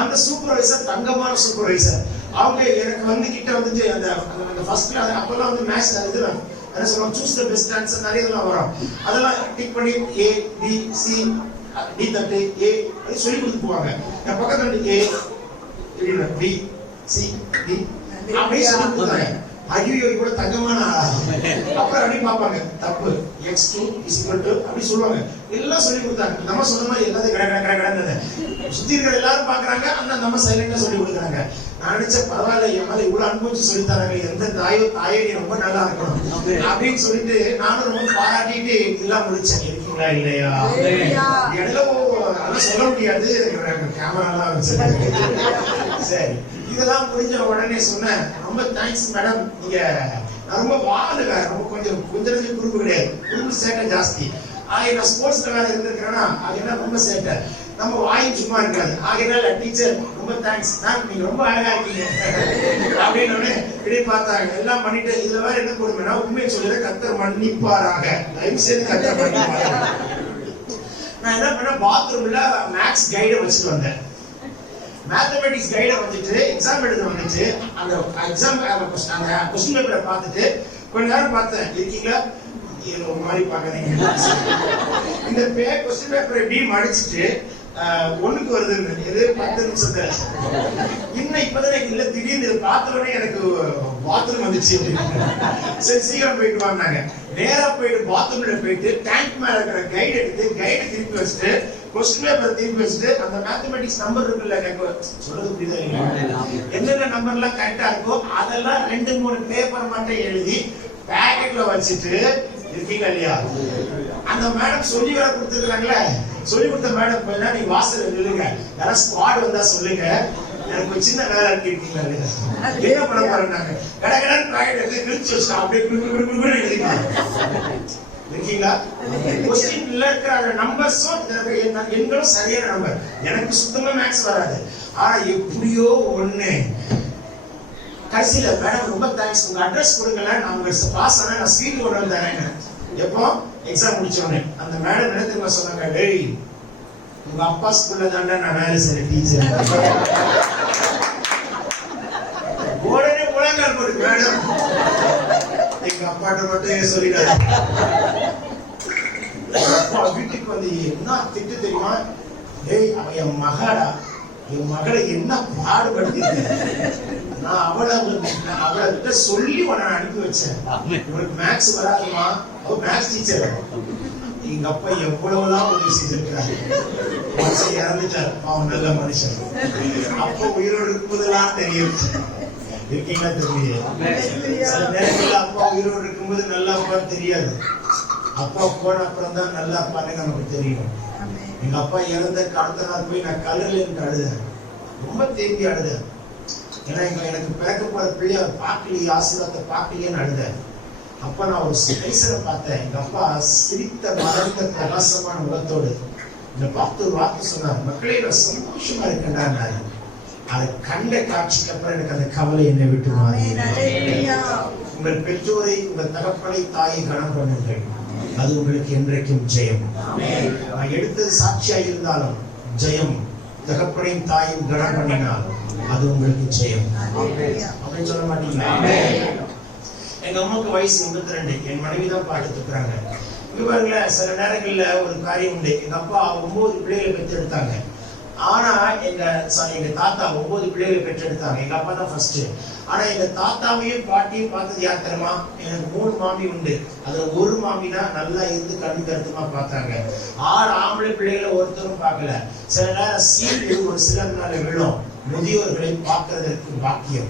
அந்த சூப்பர்வைசர் தங்கமான சூப்பர்வைசர். அவங்க எனக்கு வந்து கிட்ட வந்துட்டு அந்த ஃபர்ஸ்ட் கிளாஸ் அப்பெல்லாம் வந்து மேக்ஸ் இதுல என்ன சொல்லுவாங்க, சூஸ் தி பெஸ்ட் ஆன்சர் நிறைய இதெல்லாம் வரும். அதெல்லாம் டிக் பண்ணி A B C D தட்டு A அப்படி சொல்லி கொடுத்து போவாங்க. என் பக்கத்துல A B C D அப்படி சொல்லி கொடுத்தாங்க. ஐயோ இவ்வளவு தங்கமான ஆளா. அப்புறம் அப்படி பார்ப்பாங்க, தப்பு x2 = அப்படி சொல்லுவாங்க. எல்லாம் சொல்லி கொடுத்தாங்க. நம்ம சொன்ன மாதிரி எல்லாத்தையும் கடை சுத்தி இருக்கிற எல்லாரும் பாக்குறாங்க. ஆனா நம்ம சைலண்டா சொல்லி கொடுக்குறாங்க. நான் நினைச்ச பரவாயில்ல, என் மேல இவ்வளவு அனுபவிச்சு சொல்லி தராங்க, எந்த தாயே நீ ரொம்ப நல்லா இருக்கணும் அப்படின்னு சொல்லிட்டு நானும் ரொம்ப பாராட்டிட்டு எல்லாம் முடிச்சேன். இருக்கீங்களா இல்லையா. இடையில அதெல்லாம் சொல்ல முடியாது, கேமராலாம் வச்சு. சரி, இதெல்லாம் முடிஞ்ச உடனே சொன்னேன், ரொம்ப தேங்க்ஸ் மேடம். நீங்க நான் ரொம்ப வாழுவேன், ரொம்ப கொஞ்சம் குறும்பு கிடையாது, குறும்பு சேட்டை ஜாஸ்தி. நான் ஸ்போர்ட்ஸ்ல வேலை இருந்திருக்கிறேன்னா அது ரொம்ப சேட்டை, நம்ம வாயும் சும்மா இருக்காது. ஆகையினால டீச்சர் ரொம்ப தேங்க்ஸ் மேம், நீங்க ரொம்ப அழகா இருக்கீங்க அப்படின்னு இப்படி பார்த்தாங்க. எல்லாம் பண்ணிட்டு இதுல வேற என்ன கொடுமைனா, உண்மையை சொல்லுற கர்த்தர் மன்னிப்பாராக, தயவு செய்து கர்த்தர் மன்னிப்பாராக. நான் என்ன பண்ண, பாத்ரூம்ல மேக்ஸ் கைட வச்சுட்டு வந்தேன். மேத்தமெட்டிக்ஸ் கைட வந்துட்டு எக்ஸாம் எழுத வந்துச்சு. அந்த எக்ஸாம் அந்த கொஸ்டின் பேப்பரை பார்த்துட்டு கொஞ்ச நேரம் பார்த்தேன். இருக்கீங்களா ஒரு மாதிரி பாக்குறீங்க. இந்த கொஸ்டின் பேப்பரை எப்படி மடிச்சுட்டு 1க்கு வருதுன்னு, இது 10 நிமிஷத்துல. இன்னும் இப்பதான் இல்ல, திடீர்னு பார்த்தவொடனே எனக்கு பாத்ரூம் வந்துச்சு. சரி சீக்கிரம் போயிட்டு வாங்க. நேரா போயிட்டு பாத்ரூம்ல போயிட்டு டேங்க் மேல இருக்கிற கைடு எடுத்து கைடு திருப்பி வச்சுட்டு கொஸ்டின் பேப்பர் திருப்பி வச்சுட்டு அந்த மேத்தமெட்டிக்ஸ் நம்பர் இருக்குல்ல, சொல்றது புரியுதா, என்னென்ன நம்பர்லாம் கரெக்டா இருக்கோ அதெல்லாம் 2-3 பேப்பர் மட்டும் எழுதி பேக்கெட்ல வச்சுட்டு. இருக்கீங்க இல்லையா. அந்த மேடம் சொல்லி வர கொடுத்துருக்காங்களே, சொல்லி கொடுத்த மேடம் போய் நீ வாசல் நில்லுங்க, யாராவது ஸ்குவாட் வந்தா சொல்லுங்க, எனக்கு ஒரு சின்ன வேலை இருக்கு. இருக்கீங்களா இல்லையா. என்ன பண்ண போறாங்க, கடகடன் பேக்கெட் எடுத்து கிழிச்சு வச்சு அப்படியே எழுதிக்கலாம். இருக்கீங்களா. கொஸ்டின்ல இருக்கிற நம்பர்ஸும் எண்களும் சரியான நம்பர். எனக்கு சுத்தமா மேக்ஸ் வராது, ஆனா எப்படியோ ஒண்ணு கடைசியில மேடம் ரொம்ப தேங்க்ஸ், உங்க அட்ரஸ் கொடுக்கல, நான் உங்க பாஸ் ஆனா நான் ஸ்வீட் கொண்டு வந்து தரேன். எப்போ எக்ஸாம் முடிச்சோடனே அந்த மேடம் என்ன தெரியுமா சொன்னாங்க, டேய் உங்க அப்பா ஸ்கூல்ல தாண்டா நான் வேலை செய்யற டீச்சர். உடனே முழங்கால் போடு மேடம், எங்க அப்பாட்ட மட்டும் சொல்லிட்டாரு. வீட்டுக்கு வந்து என்ன திட்டு தெரியுமா, டேய் அவன் என் மகாடா, என் மகளை என்ன பாடுபடுத்திருக்கேன், நான் அவளை கிட்ட சொல்லி உன்னை அனுப்பி வச்சேன், உனக்கு மேக்ஸ் வராதுமா, அவ மேக்ஸ் டீச்சர். எங்க அப்பா எவ்வளவுதான் உதவி செஞ்சிருக்கிறாரு, இறந்துட்டார் அவன் நல்ல மனுஷன். அப்பா உயிரோடு இருக்கும்போதெல்லாம் தெரியும், இருக்கீங்களா தெரியல. சில நேரங்கள்ல அப்பா உயிரோடு இருக்கும்போது நல்ல அப்பா தெரியாது, அப்பா போன அப்புறம் தான் நல்ல அப்பான்னு நமக்கு தெரியும். எங்க அப்பா இறந்த அடுத்த நாள் போய் நான் கல்லூரில இருந்து அழுதேன், ரொம்ப தேங்கி அழுதேன். ஏன்னா எனக்கு பிறக்க போற பிள்ளைய பார்க்கலையே, ஆசீர்வாதத்தை பார்க்கலையேன்னு அழுதேன். அப்ப நான் ஒரு ஸ்பேசரை பார்த்தேன், எங்க அப்பா சிரித்த மலர்ந்த பிரகாசமான முகத்தோடு இந்த பார்த்து ஒரு வார்த்தை சொன்னார், மக்களே நான் சந்தோஷமா இருக்கேன்டாரு. அதை கண்ட காட்சிக்கு அப்புறம் எனக்கு அந்த கவலை என்னை விட்டு மாறி. உங்கள் பெற்றோரை, உங்கள் தகப்பனை, தாயை கனம் பண்ணுங்கள், அது உங்களுக்கு என்றைக்கும் ஜெயம். நான் எடுத்தது சாட்சியா இருந்தாலும் ஜெயம், தகப்பனையும் தாயும் கனம் பண்ணினால் அது உங்களுக்கு ஜெயம். அப்படின்னு சொல்ல மாட்டீங்களா? எங்க அம்மாவுக்கு வயசு 82, என் மனைவிதான் பாத்துக்கிறாங்க. இங்க பாருங்களேன், சில நேரங்கள்ல ஒரு காரியம் உண்டு. எங்க அப்பா 9 பிள்ளைகளை பெற்றெடுத்தாங்க. ஆனா எங்க தாத்தா 9 பிள்ளைகளை பெற்றெடுத்தாங்க. எங்க அப்பா தான் ஃபர்ஸ்ட். ஆனா எங்க தாத்தாவையும் பாட்டியும் பார்த்தது யார் தெரியுமா? எனக்கு 3 மாமி உண்டு. அதுல ஒரு மாமி தான் நல்லா இருந்து கண்ணு கருத்துமா பார்த்தாங்க. 6 ஆம்பளை பிள்ளைகளை ஒருத்தரும் பார்க்கல. சில நேரம் சீல் ஒரு சிலர்னால விழும். முதியோர்களை பார்க்கிறதற்கு பாக்கியம்,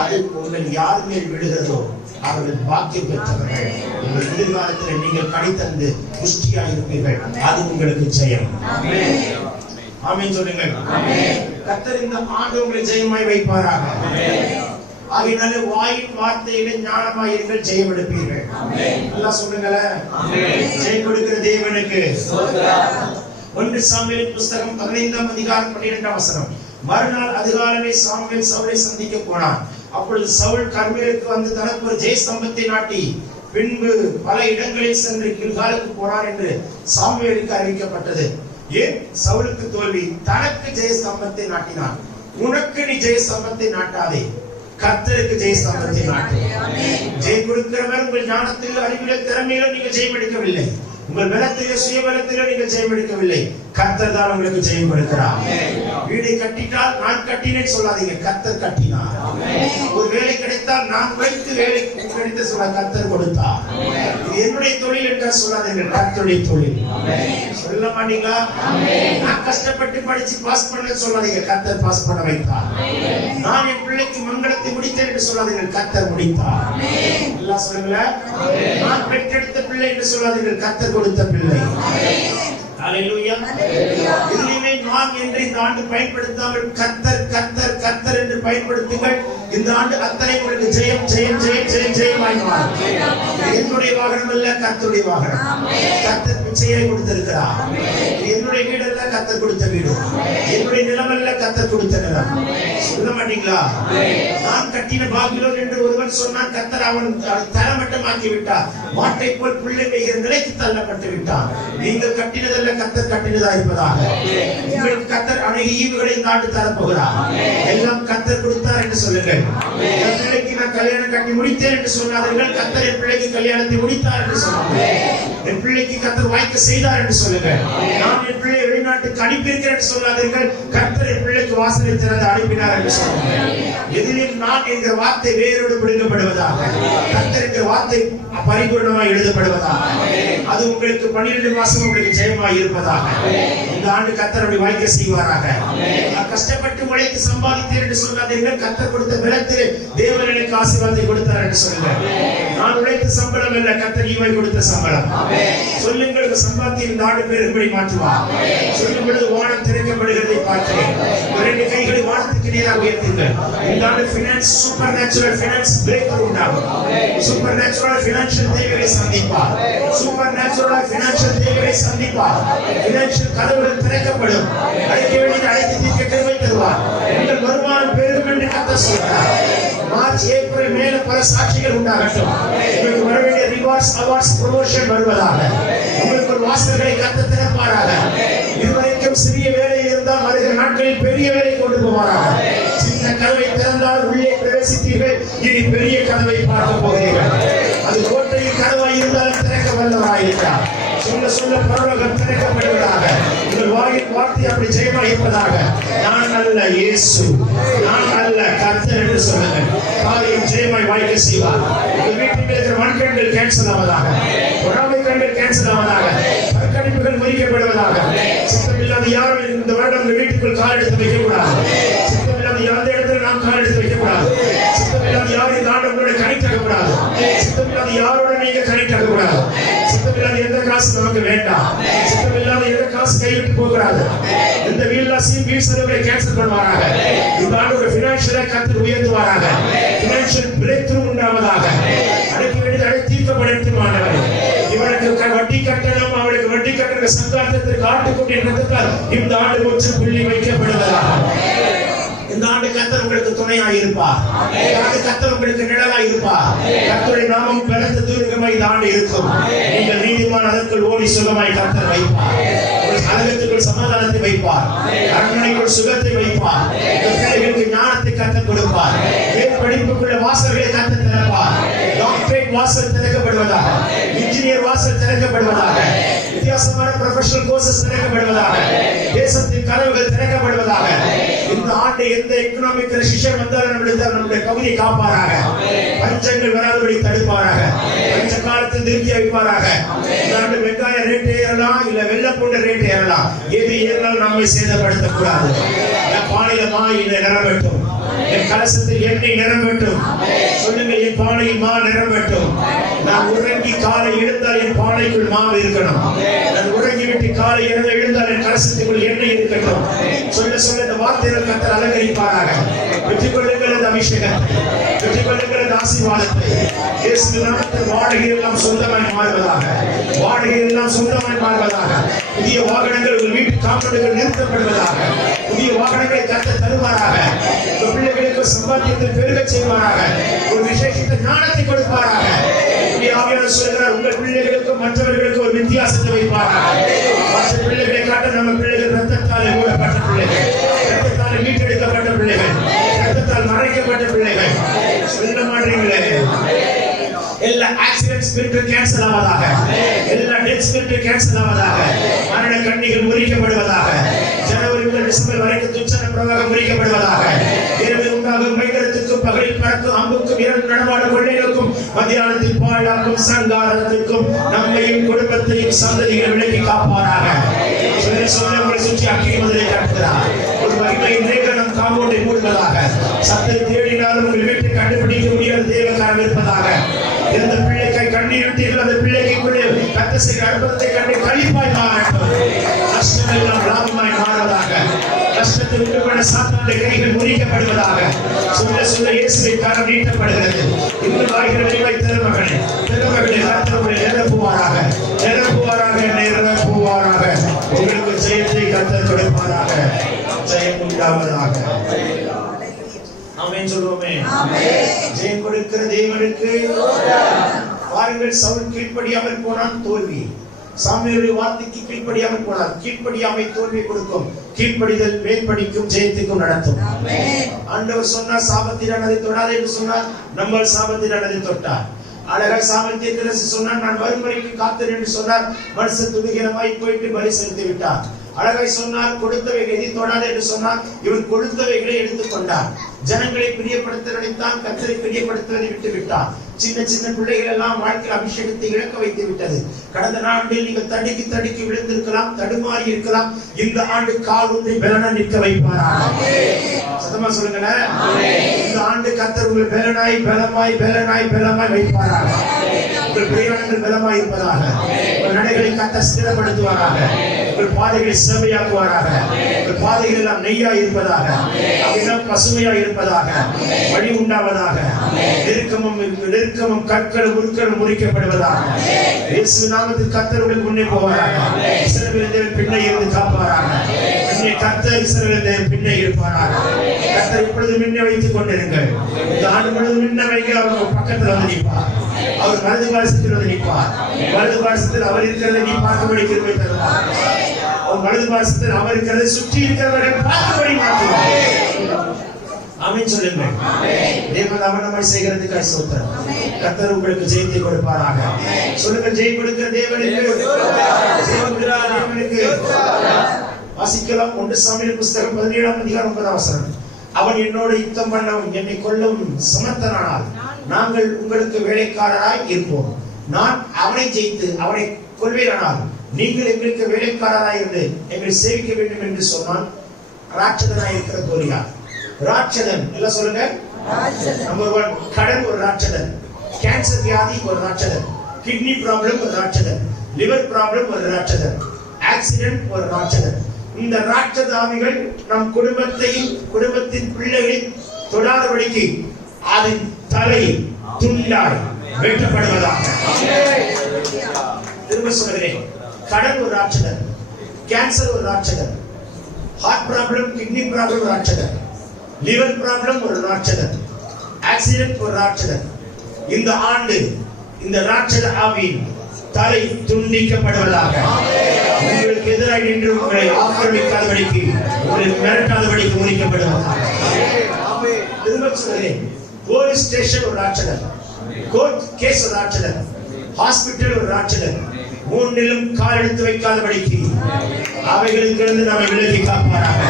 அது உங்கள் யார் மேல் விழுகிறதோ அவர்கள் பாக்கியம் பெற்றவர்கள். உங்கள் எதிர்காலத்தில் நீங்கள் கடித்தந்து புஷ்டியா இருப்பீர்கள், அது உங்களுக்கு ஜெயம். ஆமென் சொல்லுங்க. கர்த்தர் இந்த ஆண்டு உங்களை ஜெயமாய் வைப்பாராக. ஆகையினாலே வாயின் வார்த்தையிலே ஞானமாய் இருங்கள், ஜெயம் எடுப்பீர்கள். எல்லாம் சொல்லுங்களேன், ஜெயம் கொடுக்கிற தேவனுக்கு. 1 சாமுவேல் புஸ்தகம் 15ஆம் அதிகாரம் 12ஆம் வசனம். மறுநாள் அதிகாலமே சாமுவேல் சவுலை சந்திக்க போனான். அப்பொழுது சவுல் கர்மேலுக்கு வந்து தனக்கு ஒரு ஜெய ஸ்தம்பத்தை நாட்டி பின்பு பல இடங்களில் சென்று கில்காலுக்கு போனார் என்று சாமுவேலுக்கு அறிவிக்கப்பட்டது. ஏன் சவுலுக்கு தோல்வி? தனக்கு ஜெய ஸ்தம்பத்தை நாட்டினான். உனக்கு நீ ஜெய ஸ்தம்பத்தை நாட்டாதே, கர்த்தருக்கு ஜெய ஸ்தம்பத்தை நாட்டு. ஜெயம் கொடுக்கிறவர் உங்கள் ஞானத்தில், அறிவிலும், திறமையிலும் நீங்க ஜெயம் எடுக்கவில்லை. உங்கள் பலத்திலே, சுயபலத்திலே நீங்கள் ஜெயம் எடுக்கவில்லை. கர்த்தர் தான் உங்களுக்கு ஜெயம் கொடுக்கிறார். வீடை கட்டிட்டால் நான் கட்டினேன் சொல்லாதீங்க, கர்த்தர் கட்டினார். ஒரு வேலை கிடைத்தால் நான் வைத்து வேலை கிடைத்த சொல்ல, கர்த்தர் கொடுத்தார். இது என்னுடைய தொழில் என்று சொல்லாதீங்க, கர்த்தருடைய தொழில். சொல்ல மாட்டீங்களா? நான் கஷ்டப்பட்டு படிச்சு பாஸ் பண்ண சொல்லாதீங்க, கர்த்தர் பாஸ் பண்ண வைத்தார். நான் என் பிள்ளைக்கு மங்களத்தை முடித்தேன் என்று சொல்லாதீங்க, கர்த்தர் முடித்தார். எல்லாம் சொல்லுங்களேன். நான் பெற்றெடுத்த பிள்ளை என்று சொல்லாதீங்க, கர்த்தர் கொடுத்த பிள்ளை. ஹalleluya. இதுலயே நான் என்று இந்த ஆண்டு பயன்படுத்தாமல் கர்த்தர் கர்த்தர் கர்த்தர் என்று பயன்படுத்துங்கள். இந்த ஆண்டு அத்தனை உங்களுக்கு ஜெயம் ஜெயம் ஜெயம் ஜெயம் ஜெயமாய் மாறும். என்னுடைய வாகனம் அல்ல, கர்த்தருடைய வாகனம். கர்த்தர் பிச்சையை கொடுத்திருக்கிறார். என்னுடைய வீடு அல்ல, கர்த்தர் கொடுத்த வீடு. என்னுடைய நிலம் அல்ல, கர்த்தர் கொடுத்த நிலம். சொல்ல மாட்டீங்களா? நான் கட்டின பாபிலோன் என்று ஒருவன் சொன்னான், கர்த்தர் அவன் தரமட்டமாக்கி விட்டார். மாட்டை போல் புள்ளை மேய்கிற நிலைக்கு தள்ளப்பட்டு விட்டான். நீங்கள் கட்டினதல்ல, கர்த்தர் கட்டினதா இருப்பதாக. உங்களுக்கு கர்த்தர் அநேக ஈவுகளை இந்த ஆண்டு தரப்போகிறார். எல்லாம் கர்த்தர் கொடுத்தார் என்று சொல்லுங்கள். என் பிள்ளைக்கு நான் கல்யாணம் கட்டி முடித்தேன் என்று சொன்னார்கள், கர்த்தர் என் பிள்ளைக்கு கல்யாணத்தை முடித்தார் என்று சொல்லுங்கள். என் பிள்ளைக்கு கர்த்தர் வாய்க்க செய்தார் என்று சொல்லுங்கள். நான் என் பிள்ளையை வெளிநாட்டுக்கு அனுப்பியிருக்கிறேன் என்று சொல்லாதீர்கள், கர்த்தர் என் பிள்ளைக்கு வாசலை திறந்து அனுப்பினார் என்று சொல்லுங்கள். எதிலும் நான் என்கிற வார்த்தை வேரோடு பிடுங்கப்படுவதாக, கர்த்தர் என்கிற வார்த்தை பரிபூர்ணமாக எழுதப்படுவதாக. அது உங்களுக்கு 12 மாசம் உங்களுக்கு ஜெயமாய் இருப்பதாக. இந்த ஆண்டு கர்த்தர் அப்படி வாய்க்க செய்வாராக. கஷ்டப்பட்டு உழைத்து சம்பாதித்தேன் என்று சொல்லாதீர்கள், கர்த்தர் கொடுத்த பலத்திலே தேவன் எனக்கு ஆசீர்வாதத்தை கொடுத்தார் என்று சொல்லுங்கள். நான் உழைத்த சம்பளம் அல்ல, கர்த்தர் ஈவை கொடுத்த சம்பளம். சொல்லுங்கள், சம்பாத்தியம் இந்த ஆண்டு பெருகும்படி மாற்றுவார். சொல்லும் பொழுது வானம் திறக்கப்படுகிறதை பார்க்கிறேன். 2 கைகளை வானத்துக்கு நேராக உயர்த்துங்கள். இந்த ஆண்டு finance, super natural finance break உண்டாகும். சூப்பர் நேச்சுரல் ஃபினான்ஷியல் தேவையை சந்திப்பார். சூப்பர் நேச்சுரல் ஃபினான்ஷியல் தேவையை சந்திப்பார். ஃபினான்ஷியல் கதவுகள் திறக்கப்படும். அழைக்க வேண்டியது அழைத்து தீர்க்க கிருபை தருவார். உங்கள் வருமானம் பெருகும் என்று வார்த்தை சொல்றார். மார்ச் ஏப்ரல் மேல பல சாட்சிகள் உண்டாகட்டும். உங்களுக்கு வர வேண்டிய ரிவார்ட்ஸ் அவார்ட்ஸ் ப்ரமோஷன் வருவதாக. உங்களுக்கு ஒரு வாசல்களை கத்த திறப்பாராக. இதுவரைக்கும் சிறிய வேலையில் இருந்தால் வருகிற நாட்களில் பெரிய வேலை கொண்டு போவாராக. சின்ன கதவை திறந்தால் உள்ளே பிரவேசித்தீர்கள், இனி பெரிய கதவை பார்க்க போகிறீர்கள். அது கோட்டையில் கதவாய் இருந்தாலும் திறக்க வல்லவராயிருக்கிறார். சொல்ல சொல்ல பரலோகம் திறக்கப்படுவதாக. உங்கள் வாயின் வார்த்தை அப்படி ஜெயமாக இருப்பதாக. நான் அல்ல இயேசு, நான் அல்ல கர்த்தர் என்று சொல்லுங்கள். காரியம் ஜெயமாய் வாய்க்க செய்வார். உங்கள் வீட்டில் இருக்கிற மண்கண்கள் கேன்சல் ஆவதாக, பொறாமை கண்கள் கேன்சல் ஆவதாக, கண்ணிப்புகள் முறிக்கப்படுவதாக. சித்தமில்லாத யாரும் இந்த வருடம் உங்கள் வீட்டுக்குள் கால் எடுத்து வைக்கக்கூடாது. சித்தமில்லாத எந்த இடத்துல நாம் கால் எடுத்து வைக்கக்கூடாது. சித்தமில்லாத யாரும் இந்த ஆண்டு உங்களோட கனெக்ட் ஆகக்கூடாது. சித்தமில்லாத யாரோட நீங்க கனெக்ட் ஆகக்கூடாது. சித்தமில்லாத எந்த காசு நமக்கு வேண்டாம். சித்தமில்லாத எந்த காசு கைவிட்டு போகக்கூடாது. இந்த வீழ்லாசையும் வீழ் செலவுகளை கேன்சல் பண்ணுவாராக. இந்த ஆண்டு ஒரு பினான்சியலை கர்த்தர் உயர்த்துவாராக. பினான்சியல் பிரேக் த்ரூ உண்டாவதாக. அடைக்க வேண்டியது அடை தீர்க்கப்படுத்தும் ஆண்டவர். இவனுக்கு வட்டி கட்டணம், அவளுக்கு வட்டி கட்டண சங்காத்தத்திற்கு ஆட்டுக்குட்டி என்பதற்கால் இந்த ஆண்டு முற்று புள்ளி வைக்கப்படுவதாக. இந்த ஆண்டு கர்த்தர் உங்களுக்கு துணையாக இருப்பார். கர்த்தர் உங்களுக்கு நிழலாக இருப்பார். கர்த்தருடைய நாமம் பலத்த தூரமாய் இந்த ஆண்டு இருக்கும். நீங்கள் நீதிமான் அதற்குள் ஓடி சுகமாய் கர்த்தர் வைப்பார். அழகத்துக்குள் சமாதானத்தை வைப்பார். அரண்மனைக்குள் சுகத்தை வைப்பார். பிள்ளைகளுக்கு ஞானத்தை கர்த்தர் கொடுப்பார். மேல் படிப்புக்குள்ள வாசல்களை கர்த்தர் திறப்பார். டாக்டரேட் வாசல் திறக்கப்படுவதாக. இன்ஜினியர் வாசல் திறக்கப்படுவதாக. வித்தியாசமான ப்ரொஃபஷனல் கோர்சஸ் திறக்கப்படுவதாக. தேசத்தின் கதவுகள் திறக்கப்படுவதாக. இந்த ஆண்டு எந்த எக்கனாமிக் ரெசிஷன் வந்தாலும் நம்முடைய பகுதியை காப்பாராக. பஞ்சங்கள் வராதபடி தடுப்பாராக. பஞ்ச காலத்தில் நிறுத்தி வைப்பாராக. இந்த ஆண்டு வெங்காய ரேட் ஏறலாம், இல்ல வெள்ளப்பூண்டு ரேட் ஏறலாம். எது ஏறினாலும் நம்மை சேதப்படுத்தக்கூடாது. பானையில மாய் நிரம்பட்டும். என் கலசத்தில் எண்ணெய் நிரம்பட்டும். சொல்லுங்கள், என் பானையில் மா நிரம்பட்டும். நான் உறங்கி காலை எழுந்தால் என் பானைக்குள் மாவு இருக்கணும். நான் உறங்கி விட்டு காலை எழுந்தால் என் கலசத்துக்குள் எண்ணெய் இருக்கட்டும். சொல்ல சொல்ல இந்த வார்த்தைகள் கர்த்தர் அலங்கரிப்பாராக. பெற்றுக் கொள்ளுங்கள் அந்த அபிஷேகத்தை, பெற்றுக் கொள்ளுங்கள் அந்த ஆசீர்வாதத்தை. இயேசு நாமத்தில் வாடகை எல்லாம் சொந்தமாய் மாறுவதாக. வாடகை எல்லாம் சொந்தமாய் மாறுவதாக. புதிய வாகனங்கள் உங்கள் வீட்டு காம்பவுண்டுகள் நிறுத்தப்படுவதாக. புதிய வாகனங்களை கர்த்தர் தருவாராக. பிள்ளைகளுக்கு சம்பாத்தியத்தில் பெருக செய்வாராக. ஒரு விசேஷித்த ஞானத்தை கொடுப்பாராக. ஆவியானவர் சொல்கிறார், உங்கள் பிள்ளைகளுக்கும் மற்றவர்களுக்கு ஒரு வித்தியாசத்தை வைப்பாராக. மற்ற பிள்ளைகளை காட்ட நம்ம பிள்ளைகள் ரத்தத்தால் மூடப்பட்ட பிள்ளைகள், ரத்தத்தால் மீட்டெடுக்கப்பட்ட பிள்ளைகள், ரத்தத்தால் மறைக்கப்பட்ட பிள்ளைகள். சொல்ல மாட்டீங்களே, எல்லா ஆக்சிடென்ட் ஸ்பிரிட் கேன்சல் ஆவதாக. எல்லா டெத் ஸ்பிரிட் கேன்சல் ஆவதாக. மரண கண்ணிகள் முறிக்கப்படுவதாக. ஜனவரி முதல் டிசம்பர் வரைக்கும் துச்சன பிரவாகம் முறிக்கப்படுவதாக. இரவில் உண்டாகும் பயங்கரத்துக்கும் பகலில் பறக்கும் அம்புக்கும் இரண்டு நடமாடும் கொள்ளைகளுக்கும் மத்தியானத்தில் பாழாக்கும் சங்காரத்துக்கும் நம்மையும் குடும்பத்தையும் சந்ததிகள் விலக்கி காப்பாராக. சொல்ல உங்களை சுற்றி அக்கினி முதலை காட்டுகிறார். ஒரு மகிமையின் ரேகனம் காம்பவுண்டை மூடுவதாக. சத்தை தேடினாலும் உங்கள் வீட்டை கண்டுபிடிக்க முடியாத தேவக்காரம் இருப்பதாக. எந்த பிள்ளைக்கு கண்ணீர் விட்டீர்கள் அந்த பிள்ளைக்குள்ளே கர்த்தர் செய்கிற அற்புதத்தை கண்டு களிப்பாய் மாறட்டும். கஷ்டம் எல்லாம் லாபமாய் மாறுவதாக. கஷ்டத்தை உண்டு சாத்தானுடைய கைகள் முறிக்கப்படுவதாக. சொல்ல சொல்ல இயேசுவின் கரம் நீட்டப்படுகிறது. இன்னும் வாய்கிற வெளிவாய் திருமகனே, திருமகனே கர்த்தருடைய நிரப்புவாராக, நிரப்புவாராக, நிரப்புவாராக. உங்களுக்கு ஜெயத்தை கர்த்தர் கொடுப்பாராக. ஜெயம் உண்டாவதாக. ஆமென் சொல்லுவோமே. ஜெயம் கொடுக்கிற தேவனுக்கு பாருங்கள். சவுல் கீழ்ப்படியாமல் போனான், தோல்வி. சாமுவேலுடைய வார்த்தைக்கு கீழ்ப்படியாமல் போனார், கீழ்ப்படியாமை தோல்வி கொடுக்கும். கீழ்ப்படிதல் மேற்படிக்கும், ஜெயத்துக்கும் நடத்தும். ஆண்டவர் சொன்னார், சாபத்தினானதை தொடாதே என்று சொன்னார். நம்ம சாபத்தினானதை தொட்டார். அழகாய் சாமர்த்தியத்தில் சொன்னார், நான் வரும் வரைக்கும் காத்தேன் என்று சொன்னார். மனுஷன் துணிகரமாய் போயிட்டு பலி செலுத்தி விட்டார். அழகாய் சொன்னார், கொடுத்தவைகளை எதி தொடாதே என்று சொன்னார். இவன் கொடுத்தவைகளை எடுத்துக்கொண்டார். ஜனங்களை பிரியப்படுத்த நினைத்தான், கர்த்தரை பிரியப்படுத்துவதை விட்டு விட்டார். சின்ன சின்ன பிள்ளைகள் எல்லாம் வாழ்க்கையில் அபிஷேகத்தை இழக்க வைத்து விட்டது. கடந்த நாட்டில் நீங்கள் தடுக்கி தடுக்கி விழுந்திருக்கலாம், தடுமாறி இருக்கலாம். இந்த ஆண்டு கால் ஒன்றை பலனா நிற்க வைப்பாராக. சத்தமா சொல்லுங்களேன். இந்த ஆண்டு கர்த்தர் உங்கள் பலனாய் பலமாய் பலனாய் பலமாய் வைப்பாராக. உங்கள் பிரயாணங்கள் பலமாய் இருப்பதாக. உங்கள் நடைகளை கர்த்தர் ஸ்திரப்படுத்துவாராக. உங்கள் பாதைகளை செவ்வையாக்குவாராக. உங்கள் பாதைகள் எல்லாம் நெய்யாய் இருப்பதாக. அவையெல்லாம் பசுமையாய் இருப்பதாக. வழி உண்டாவதாக. நெருக்கமும் கற்களும் முற்களும் முறிக்கப்படுவதாக. இயேசு நாமத்தில் கர்த்தர் உங்களுக்கு முன்னே போவாராக. இஸ்ரவேல் தேவன் பின்னே இருந்து காப்பாராக. கர்த்தர் இஸ்ரவேலின் பின்னே இருப்பாராக. கர்த்தர் இப்பொழுது முன்ன வைத்துக் கொண்டிருங்கள். இந்த ஆண்டு முழுவதும் முன்ன வைக்க அவர் பக்கத்தில் வந்து நிற்பார். அவர் வலது பாசத்தில் வந்து நிற்பார். வலது பாசத்தில் அவர் இருக்கிறதை நீ பார்க்கும்படி கிருபை தருவார். அவர் வலது பாசத்தில் அவர் இருக்கிறதை சுற்றி இருக்கிறவர்கள் பார்க்கும்படி மாற்றுவார். ஆமென் சொல்லுங்கள். தேவன் அவனமாய் செய்கிறதுக்காக ஸ்தோத்திரம். கர்த்தர் உங்களுக்கு ஜெயத்தை கொடுப்பாராக. சொல்லுங்க, ஜெயம் கொடுக்கிற தேவனுக்கு. வாசிக்கலாம் 1 சாமுவேல் புத்தகம் 17ஆம் அதிகாரம் 9ஆம் வசனம். அவன் என்னோடு யுத்தம் பண்ணவும் என்னை கொல்லவும் சமர்த்தனானால் நாங்கள் உங்களுக்கு வேலைக்காரராய் இருப்போம். நான் அவனை ஜெயித்து அவனை கொல்வேனானால் நீங்கள் எங்களுக்கு வேலைக்காரராய் இருந்து எங்களை சேவிக்க வேண்டும் என்று சொன்னான். ராட்சதனாய் இருக்கிற கோலியாத். ராட்சதன் எல்லாம் சொல்லுங்க. நம்பர் 1 கடன் ஒரு ராட்சதன், கேன்சர் வியாதி ஒரு ராட்சதன், கிட்னி ப்ராப்ளம் ஒரு ராட்சதன், லிவர் ப்ராப்ளம் ஒரு ராட்சதன், ஆக்சிடென்ட் ஒரு ராட்சதன். இந்த ராட்சத ஆவிகள் நம் குடும்பத்தையும் குடும்பத்தின் பிள்ளைகளை தொடாதபடிக்கு அதன் தலை துண்டாய் வெட்டப்படுவதாக. திரும்ப சொல்கிறேன், கடன் ஒரு ராட்சதன், கேன்சர் ஒரு ராட்சதன், ஹார்ட் ப்ராப்ளம் கிட்னி ப்ராப்ளம் ராட்சதன், லிவர் ப்ராப்ளம் ஒரு ராட்சதன், ஆக்சிடென்ட் ஒரு ராட்சதன். இந்த ஆண்டு இந்த ராட்சத ஆவியின் தலை துண்டிக்கப்படுவதாக. உங்களுக்கு எதிராக நின்று உங்களை ஆக்கிரமிக்காதபடிக்கு உங்களை மிரட்டாதபடிக்கு முடிக்கப்படுவதாக. திரும்ப சொல்கிறேன், போலீஸ் ஸ்டேஷன் ஒரு ராட்சதன், கோர்ட் கேஸ் ஒரு ராட்சதன், ஹாஸ்பிட்டல் ஒரு ராட்சதன். மூன்றிலும் கால் எடுத்து வைக்காதபடிக்கு அவைகளுக்கு இருந்து நம்மை விலகி காப்பாராக.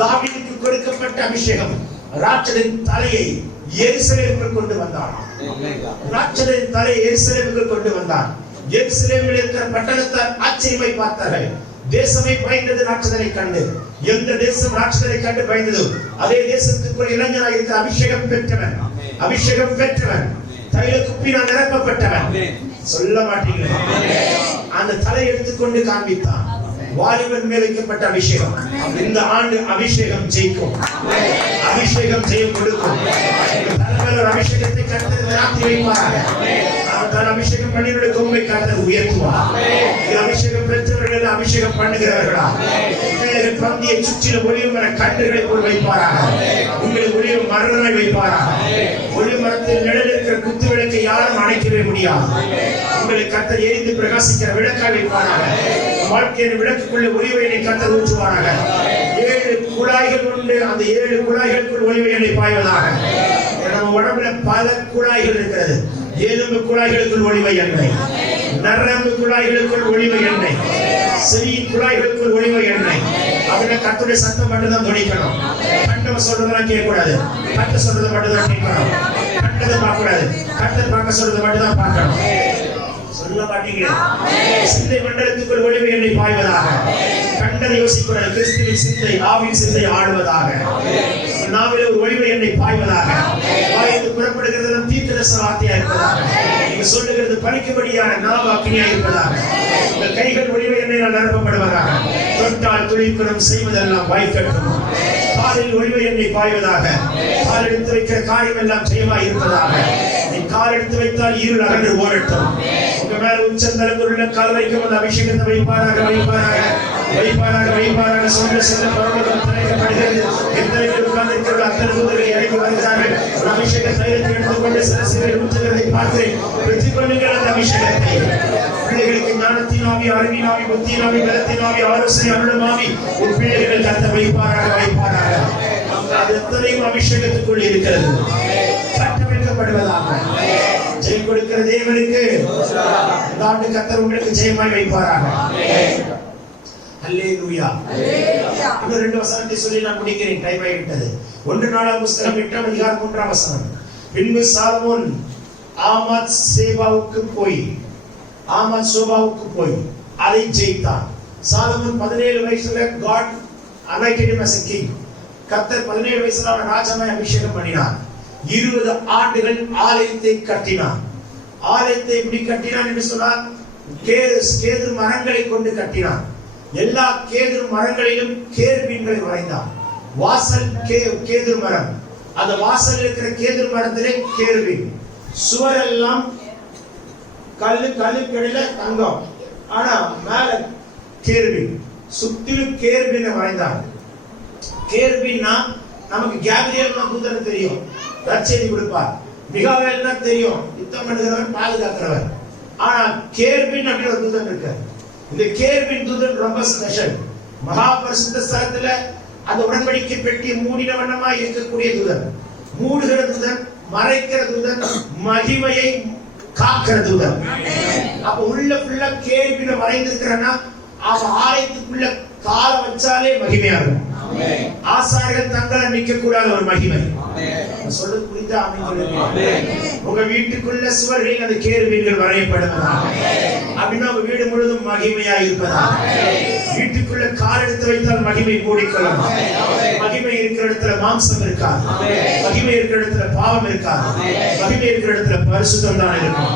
தாவீதுக்கு கொடுக்கப்பட்ட அபிஷேகம் ராட்சதன் தலையை எருசலேமுக்கு கொண்டு வந்தான். ராட்சதன் தலையை எருசலேமுக்கு கொண்டு வந்தான். எருசலேமில் இருக்கிற பட்டணத்தார் ஆச்சரியமாய் பார்த்தார்கள். தேசமே பயந்தது ராட்சதனை கண்டு. எந்த தேசம் ராட்சதனை கண்டு பயந்ததோ அதே தேசத்துக்கு ஒரு இளைஞனாய் இருக்கிற அபிஷேகம் பெற்றவன், அபிஷேகம் பெற்றவன், தைல குப்பினால் நிரப்பப்பட்டவன். சொல்ல மாட்டீங்களா? அந்த தலை எடுத்துக்கொண்டு காண்பித்தான். வாலிபன் மேல் வைக்கப்பட்ட அபிஷேகம். இந்த ஆண்டு அபிஷேகம் ஜெயிக்கும், அபிஷேகம் ஜெயம் கொடுக்கும். தலைவர் அபிஷேகத்தை கர்த்தர் ராத்திரி வைப்பாராக. அவர் அபிஷேகம் பண்ணினுடைய கொம்பை கர்த்தர் உயர்த்துவார். அபிஷேகம் பெற்றவர்கள் அபிஷேகம் பண்ணுகிறவர்களா பிள்ளைகள் பந்தியை சுற்றிலும் ஒளிவு மர கன்றுகளை போல் வைப்பாராக. உங்களுக்கு ஒளிவு மரங்களை வைப்பாராக. ஒளிவு மரத்தில் நிழல் இருக்கிற குத்து விளக்கை யாரும் அணைக்கவே முடியாது. உங்களை கர்த்தர் எரிந்து பிரகாசிக்கிற விளக்காய் வைப்பாராக. வாழ்க்கையின் விளக்குக்குள்ள ஒளிவை எண்ணெய் கர்த்தர் ஊற்றுவாராக. 7 குழாய்கள் உண்டு. அந்த 7 குழாய்களுக்குள் ஒளிவை எண்ணெய் பாய்வதாக. நம்ம உடம்புல பல குழாய்கள் இருக்கிறது. எலும்பு குழாய்களுக்குள் ஒளிவை எண்ணெய், நரம்பு குழாய்களுக்குள் ஒளிவை எண்ணெய், செவி குழாய்களுக்குள் ஒளிவை எண்ணெய். அதுல கர்த்தருடைய சத்தம் மட்டும் தான் துணிக்கணும். கண்டவ சொல்றதெல்லாம் கேட்கக்கூடாது. கட்ட சொல்றதை மட்டும் தான் கேட்கணும். கண்டதை பார்க்க கூடாது. கர்த்தர் பார்க்க சொல்றதை மட்டும் தான் பார்க்கணும். சொல்ல மாட்டீங்களா? சிந்தை மண்டலத்துக்குள் ஒளிவை எண்ணெய் பாய்வதாக. கண்டதை யோசிக்கூடாது. கிறிஸ்துவின் சிந்தை ஆவியின் சிந்தை ஆடுவதாக. நாவிலே ஒரு ஒளிவை எண்ணெய் பாய்வதாக. வாயிலிருந்து புறப்படுகிறது தீர்க்கதரிசன வார்த்தையா இருப்பதாக. நீங்க சொல்லுகிறது பலிக்கும்படியான நாவாக்கினியா இருப்பதாக. உங்கள் கைகள் ஒளிவை எண்ணெயினால் நிரப்பப்படுவதாக. தொட்டால் துளிக்குணம் செய்வதெல்லாம் வாய்க்கட்டும். காலில் ஒளிவை எண்ணெய் பாய்வதாக. கால் எடுத்து வைக்கிற காரியம் எல்லாம் ஜெயமாய் இருப்பதாக. நீ கால் எடுத்து வைத்தால் இருள் அகன்று ஓடட்டும். உங்க மேல உச்சந்தலங்குள்ள கால் வைக்கும் அந்த அபிஷேகத்தை வைப்பாராக, வைப்பாராக, வைப்பாராக, வைப்பாராக. சொல்ல சொல்ல பரவலம் தலைக்கப்படுகிறது. எத்தனை பேர் உட்கார்ந்திருக்கிறார்கள் அத்தனை தூதர்கள் இறங்கி வருகிறார்கள். அபிஷேக தைலத்தை எடுத்துக்கொண்டு சிரசில் ஊற்றுகிறதை பார்க்கிறேன். வெற்றி கொள்ளுங்கள் அந்த அபிஷேகத்தை. பிள்ளைகளுக்கு ஞானத்தின் ஆவி, அறிவின் ஆவி, புத்தியின் ஆவி, பலத்தின் ஆவி, ஆலோசனை அருளும் ஆவி உன் பிள்ளைகள் கர்த்தர் வைப்பாராக, வைப்பாராக. அது எத்தனையும் அபிஷேகத்துக்குள் இருக்கிறது. கட்டமைக்கப்படுவதாக. ஜெயம் கொடுக்கிற தேவனுக்கு இந்த ஆண்டு கர்த்தர் உங்களுக்கு ஜெயமாய் வைப்பாராக. அல்லேலூயா. இன்னும் 2 வசனத்தை சொல்லி நான் முடிக்கிறேன். டைம் ஆகிவிட்டது. 1 நாளாகமம் புத்தகம் 8ஆம் அதிகாரம் 3ஆம் வசனம். பின்பு சாலமோன் ஆமாத் சேபாவுக்கு போய் அதை ஜெயித்தான். சாலமோன் 17 வயசுல God anointed him as a king. கர்த்தர் 17 வயசுல அவனை ராஜாவாய் அபிஷேகம் பண்ணினார். 20 ஆண்டுகள் ஆலயத்தை கட்டினான். ஆலயத்தை எப்படி கட்டினான் என்று சொன்னால் கேதுரு மரங்களை கொண்டு கட்டினான். எல்லா கேதுரு மரங்களிலும் கேருபீன்களை வரைந்தான். வாசல் கேதுரு மரம். அந்த வாசல் இருக்கிற கேதுரு மரத்திலே கேருபீன். சுவர் எல்லாம் கல்லுக்கடியில தங்கம். ஆனா மேல கேருபீன். சுத்திலும் கேருபீனை வரைந்தார். கேருபீன்னா நமக்கு கேப்ரியல் தூதன் தெரியும், நற்செய்தி கொடுப்பார். மிகாவேல்னா தெரியும், யுத்தம் பண்ணுகிறவன், பாதுகாக்கிறவர். ஆனா கேருபீன் அப்படின்னு ஒரு தூதன் இருக்கார். இந்த கேருபீன் தூதன் ரொம்ப ஸ்பெஷல். மகா பரிசுத்த ஸ்தலத்துல அந்த உடன்படிக்கை பெட்டி மூடின வண்ணமா இருக்கக்கூடிய தூதன், மூடுகிற தூதன், மறைக்கிற தூதன், மகிமையை காக்கிற தூதன். அப்ப உள்ள ஃபுல்லா கேருபீனை வரைந்திருக்கிறன்னா அவன் ஆலயத்துக்குள்ள கால வச்சாலே மகிமையாகும். ஆசாரிகள் தங்களை நிக்க கூடாத ஒரு மகிமை. சொல்றது புரியுதா? உங்க வீட்டுக்குள்ள சுவர்களில் அந்த கேருபீன்கள் வரையப்படுவதா அப்படின்னா உங்க வீடு முழுவதும் மகிமையா இருப்பதா. வீட்டுக்குள்ள கால் எடுத்து வைத்தால் மகிமை கூடிக்கொள்ளும். மகிமை இருக்கிற இடத்துல மாம்சம் இருக்காது, மகிமை இருக்கிற இடத்துல பாவம் இருக்காது, மகிமை இருக்கிற இடத்துல பரிசுத்தம் தான் இருக்கும்.